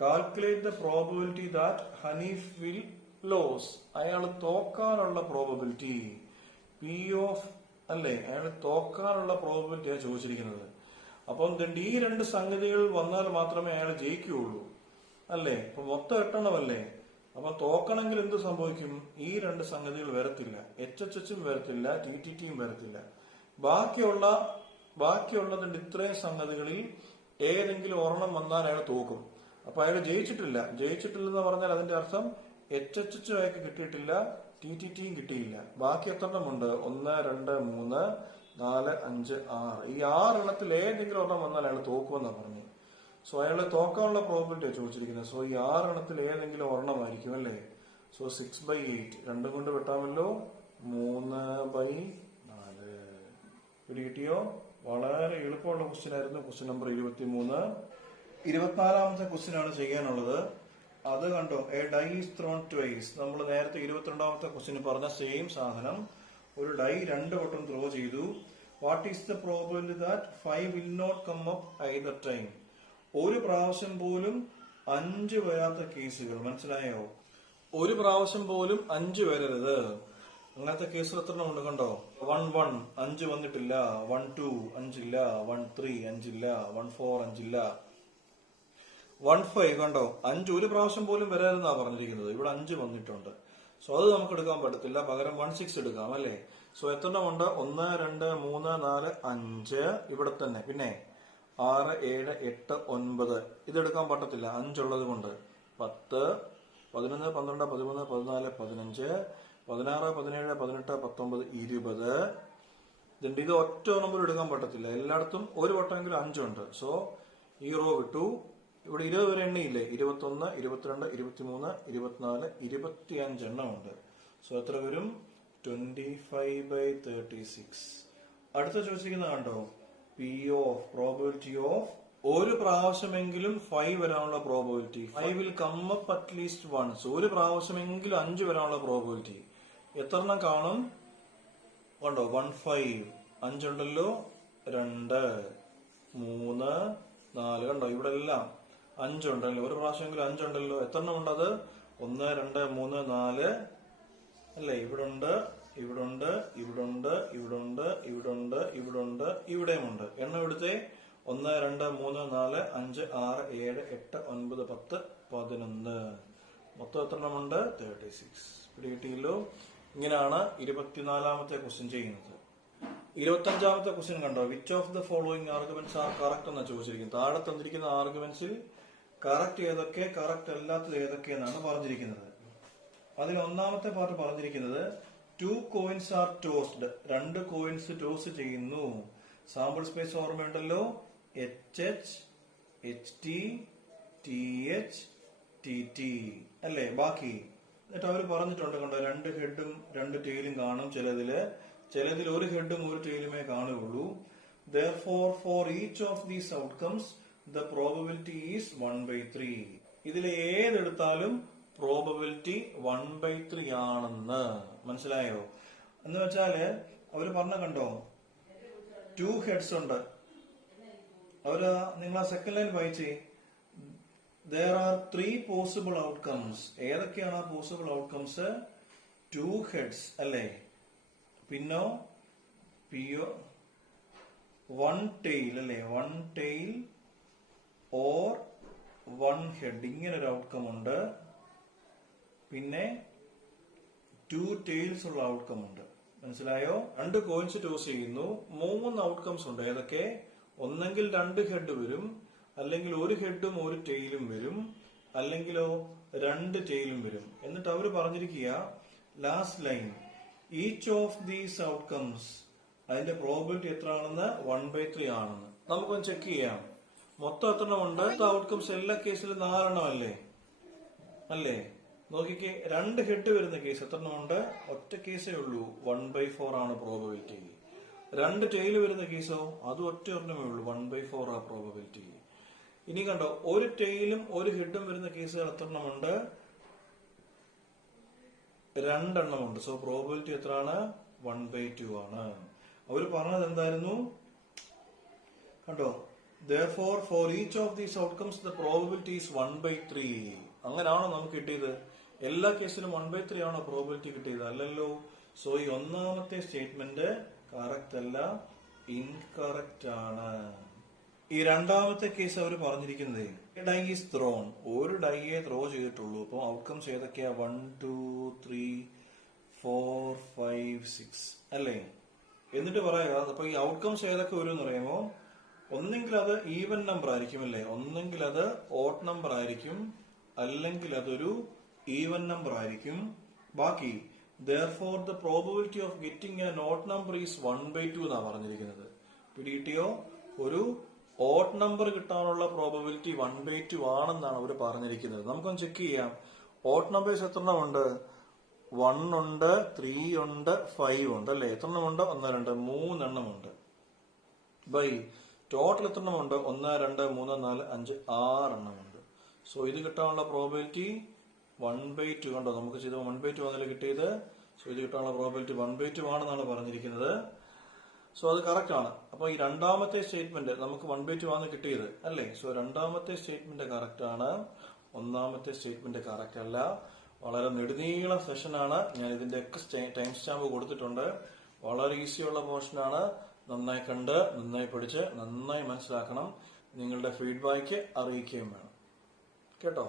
calculate the probability that Hanif will lose. അയാൾ തോക്കാനുള്ള പ്രോബബിലിറ്റി പി ഓഫ് അല്ലേ, അയാൾ തോക്കാനുള്ള പ്രോബബിലിറ്റിയാണ് ചോദിച്ചിരിക്കുന്നത്. അപ്പം ഈ രണ്ട് സംഗതികൾ വന്നാൽ മാത്രമേ അയാൾ ജയിക്കുകയുള്ളൂ അല്ലേ. ഇപ്പൊ മൊത്തം 8 എണ്ണമല്ലേ. അപ്പൊ തോക്കണമെങ്കിൽ എന്ത് സംഭവിക്കും? ഈ രണ്ട് സംഗതികൾ വരത്തില്ല. HHHും വരത്തില്ല, TTTയും വരത്തില്ല. ബാക്കിയുള്ളതിന്റെ ഇത്രയും സംഗതികളിൽ ഏതെങ്കിലും ഒരെണ്ണം വന്നാൽ അയാൾ തോക്കും. അപ്പൊ അയാൾ ജയിച്ചിട്ടില്ലെന്ന് പറഞ്ഞാൽ അതിന്റെ അർത്ഥം HHHും അയാൾക്ക് കിട്ടിയിട്ടില്ല, TTTയും കിട്ടിയില്ല. ബാക്കി എത്ര എണ്ണമുണ്ട്? 1, 2, 3, 4, 5, 6. ഈ 6 എണ്ണത്തിൽ ഏതെങ്കിലും ഒരെണ്ണം വന്നാൽ അയാൾ തോക്കുമെന്നാണ് പറഞ്ഞു. സോ അയാളെ തോക്കാനുള്ള പ്രോബിലിറ്റിയാണ് ചോദിച്ചിരിക്കുന്നത്. സോ ഈ 6 എണ്ണത്തിൽ ഏതെങ്കിലും ഒരെണ്ണമായിരിക്കും അല്ലേ. സോ 6/8 രണ്ടും കൊണ്ട് വെട്ടാമല്ലോ. 3/4 കിട്ടിയോ? വളരെ എളുപ്പമുള്ള ക്വസ്റ്റ്യൻ ആയിരുന്നു. Question number 23. 24ാമത്തെ ക്വസ്റ്റ്യൻ ആണ് ചെയ്യാനുള്ളത്. അത് കണ്ടോ, a die is thrown twice. നമ്മൾ നേരത്തെ 22ാമത്തെ ക്വസ്റ്റ്യൻ പറഞ്ഞ സെയിം സാധനം. ഒരു ഡൈ 2 വട്ടം ത്രോ ചെയ്തു. What is the probability that 5 will not come up either time? ഒരു പ്രാവശ്യം പോലും 5 വരാത്ത കേസുകൾ. മനസ്സിലായോ? ഒരു പ്രാവശ്യം പോലും 5 വരരുത്. അങ്ങനത്തെ കേസുകൾ എത്ര ഉണ്ട് കണ്ടോ? 1-1 5 വന്നിട്ടില്ല, 1-2 5 ഇല്ല, 1-3 5 ഇല്ല, 1-4 5 ഇല്ല, 1-5 കണ്ടോ 5 ഒരു പ്രാവശ്യം പോലും വരാതെന്നാ പറഞ്ഞിരിക്കുന്നത്. ഇവിടെ 5 വന്നിട്ടുണ്ട്. സോ അത് നമുക്ക് എടുക്കാൻ പറ്റത്തില്ല. പകരം 1-6 എടുക്കാം അല്ലേ. സോ എത്ര ഉണ്ട്? 1 2 3 4 5 ഇവിടെ തന്നെ. പിന്നെ 6 7 8 9 ഇതെടുക്കാൻ പറ്റത്തില്ല 5 ഉള്ളത് കൊണ്ട്. 10 11 12 13 14 15 16 17 18 19 20. ഇത് ഒറ്റ നമ്പർ എടുക്കാൻ പറ്റത്തില്ല. എല്ലായിടത്തും ഒരു വട്ടമെങ്കിലും 5 ഉണ്ട്. സോ ഈ റോ വിട്ടു. ഇവിടെ 20 വരെ എണ്ണയില്ലേ? 21 22 23 24 25 എണ്ണമുണ്ട്. സോ എത്ര വരും? 25/36. അടുത്ത ചോദിച്ചിരിക്കുന്നത് കണ്ടോ, പി ഓഫ് പ്രോബബിലിറ്റി ഓഫ് ഒരു പ്രാവശ്യമെങ്കിലും 5 വരാനുള്ള probability. 5 will come up at least once. ഒരു പ്രാവശ്യമെങ്കിലും 5 വരാനുള്ള പ്രോബബിലിറ്റി എത്ര എണ്ണം കാണും? കണ്ടോ 1 5 5 ഉണ്ടല്ലോ, 2 3 4 കണ്ടോ ഇവിടെ എല്ലാം 5 ഉണ്ടല്ലോ. ഒരു പ്രാവശ്യമെങ്കിലും 5 ഉണ്ടല്ലോ. എത്ര എണ്ണം ഉണ്ടത്? 1 2 3 4 അല്ലേ. ഇവിടെ ഉണ്ട്, ഇവിടെ ഉണ്ട്, ഇവിടെ ഉണ്ട്, ഇവിടെ ഉണ്ട്, ഇവിടെ ഉണ്ട്, ഇവിടെ ഉണ്ട്, ഇവിടെയും ഉണ്ട്. എണ്ണം ഇവിടുത്തെ 1 2 3 4 5 6 7 8 9 10 11. മൊത്തം എത്ര എണ്ണമുണ്ട്? 36. പിടികിട്ടിയല്ലോ. ഇങ്ങനെയാണ് 24ാമത്തെ ക്വസ്റ്റ്യൻ ചെയ്യുന്നത്. 25ാമത്തെ ക്വസ്റ്റ്യൻ കണ്ടോ, which of the following arguments are correct എന്നാണ് ചോദിച്ചിരിക്കുന്നത്. താഴെ തന്നിരിക്കുന്ന ആർഗ്യുമെന്റ്സിൽ കറക്റ്റ് ഏതൊക്കെ, കറക്റ്റ് അല്ലാത്തത് ഏതൊക്കെ എന്നാണ് പറഞ്ഞിരിക്കുന്നത്. അതിൽ ഒന്നാമത്തെ പാർട്ട് പറഞ്ഞിരിക്കുന്നത് 2 coins are tossed. 2 coins toss ചെയ്യുന്നു. സാമ്പിൾ സ്പേസ് ഓർമ്മയുണ്ടല്ലോ, HH HT TH TT അല്ലേ. ബാക്കി എന്നിട്ട് അവർ പറഞ്ഞിട്ടുണ്ട് കണ്ടോ, 2 ഹെഡും 2 ടെയിലും കാണും. ചിലതിൽ ഒരു ഹെഡും ഒരു ടെയിലുമേ കാണുകയുള്ളൂ. Therefore, for each of these outcomes, the probability is 1/3. ഇതിൽ ഏതെടുത്താലും പ്രോബബിലിറ്റി 1/3 ആണെന്ന് മനസ്സിലായോ? എന്ന് വെച്ചാല് അവര് പറഞ്ഞ കണ്ടോ, 2 ഹെഡ്സ് ഉണ്ട്. അവര് നിങ്ങൾ ആ സെക്കൻഡ് ലൈൻ വായിച്ചേ. There are 3 possible outcomes. ഏതൊക്കെയാണ് ആ പോസിബിൾ ഔട്ട്കംസ്? 2 ഹെഡ്സ് അല്ലേ, പിന്നോ 1 ടെയിൽ അല്ലേ, 1 ടെയിൽ ഓർ 1 ഹെഡ്. ഇങ്ങനെ ഒരു ഔട്ട്കം ഉണ്ട്. പിന്നെ 2 ടെയിൽസ് ഉള്ള ഔട്ട്കം ഉണ്ട്. മനസ്സിലായോ? 2 കോയിൻസ് ടോസ് ചെയ്യുന്നു. 3 ഔട്ട്കംസ് ഉണ്ട്. ഏതൊക്കെ? ഒന്നെങ്കിൽ 2 ഹെഡ് വരും, അല്ലെങ്കിൽ 1 ഹെഡും 1 ടെയിലും വരും, അല്ലെങ്കിലോ 2 ടെയിലും വരും. എന്നിട്ട് അവര് പറഞ്ഞിരിക്കുക last line, each of these outcomes അതിന്റെ പ്രോബിലിറ്റി എത്ര ആണെന്ന്? 1/3 ആണെന്ന്. നമുക്കൊന്ന് ചെക്ക് ചെയ്യാം. മൊത്തം എത്ര ഉണ്ട്? ഔട്ട്കംസ് എല്ലാ കേസിലും 4 എണ്ണം അല്ലേ. നോക്കിക്കേ, 2 ഹെഡ് വരുന്ന കേസ് എത്ര ഉണ്ട്? ഒറ്റ കേസേ ഉള്ളൂ, 1/4 ആണ് പ്രോബബിലിറ്റി. 2 ടെയിൽ വരുന്ന കേസോ അത് ഒറ്റ ഒരെണ്ണമേ ഉള്ളൂ, 1/4 ആ പ്രോബബിലിറ്റി. ഇനി കണ്ടോ, 1 ടെയിലും 1 ഹെഡും വരുന്ന കേസുകൾ എത്ര എണ്ണമുണ്ട്? 2 എണ്ണമുണ്ട്. സോ പ്രോബബിലിറ്റി എത്രയാണ്? 1/2 ആണ്. അവർ പറഞ്ഞത് എന്തായിരുന്നു? കണ്ടോ, therefore for each of these outcomes the probability is 1/3. അങ്ങനെയാണോ നമുക്ക് കിട്ടിയത്? എല്ലാ കേസിലും 1/3 ആണോ പ്രോബിലിറ്റി കിട്ടിയത്? അല്ലല്ലോ. സോ ഈ ഒന്നാമത്തെ സ്റ്റേറ്റ്മെന്റ് കറക്റ്റ് അല്ല, ഇൻകറക്റ്റ് ആണ്. ഈ രണ്ടാമത്തെ കേസ് അവർ പറഞ്ഞിരിക്കുന്നത് ഡൈ ഈസ് ത്രോൺ, ഒരു ഡൈയെ ത്രോ ചെയ്തിട്ടുള്ളൂ. അപ്പൊ ഔട്ട്കംസ് ഏതൊക്കെയാ? 1 2 3 4 5 6 അല്ലേ? എന്നിട്ട് പറയുക, അപ്പൊ ഈ ഔട്ട്കംസ് ഏതൊക്കെ വരും എന്ന് പറയുമ്പോ ഒന്നെങ്കിൽ അത് ഈവൻ നമ്പർ ആയിരിക്കും അല്ലേ, ഒന്നെങ്കിൽ അത് ഓഡ് നമ്പർ ആയിരിക്കും, അല്ലെങ്കിൽ അതൊരു ഈവൻ നമ്പർ ആയിരിക്കും. ബാക്കി therefore the probability of getting an odd number is 1/2 എന്നാ പറഞ്ഞിരിക്കുന്നത്. പിടികിട്ടിയോ? ഒരു ഓഡ് നമ്പർ കിട്ടാനുള്ള പ്രോബബിലിറ്റി 1/2 ആണെന്നാണ് അവർ പറഞ്ഞിരിക്കുന്നത്. നമുക്കൊന്ന് ചെക്ക് ചെയ്യാം. ഓഡ് നമ്പേഴ്സ് എത്ര എണ്ണം ഉണ്ട്? 1 ഉണ്ട്, 3 ഉണ്ട്, 5 ഉണ്ട് അല്ലെ? എത്ര എണ്ണം ഉണ്ട്? 1 2 3 എണ്ണം ഉണ്ട്. ബൈ ടോട്ടൽ എത്ര എണ്ണം ഉണ്ട്? 1 2 3 4 5 6 എണ്ണം ഉണ്ട്. സോ ഇത് കിട്ടാനുള്ള പ്രോബിലിറ്റി 1/2. കണ്ടോ, നമുക്ക് ചെയ്ത 1/2 ആണല്ലോ കിട്ടിയത്. സോ ഇത് കിട്ടാനുള്ള പ്രോബിലിറ്റി 1/2 ആണെന്നാണ് പറഞ്ഞിരിക്കുന്നത്. സോ അത് കറക്റ്റ് ആണ്. അപ്പൊ ഈ രണ്ടാമത്തെ സ്റ്റേറ്റ്മെന്റ് നമുക്ക് 1/2 ആണ് കിട്ടിയത് അല്ലേ? സോ രണ്ടാമത്തെ സ്റ്റേറ്റ്മെന്റ് കറക്റ്റ് ആണ്, ഒന്നാമത്തെ സ്റ്റേറ്റ്മെന്റ് കറക്റ്റ് അല്ല. വളരെ നെടുനീള സെഷനാണ്. ഞാൻ ഇതിന്റെ ഒക്കെ ടൈം സ്റ്റാമ്പ് കൊടുത്തിട്ടുണ്ട്. വളരെ ഈസിയുള്ള പോർഷനാണ്. നന്നായി കണ്ട്, നന്നായി പഠിച്ച്, നന്നായി മനസ്സിലാക്കണം. നിങ്ങളുടെ ഫീഡ്ബാക്ക് അറിയിക്കുകയും വേണം കേട്ടോ.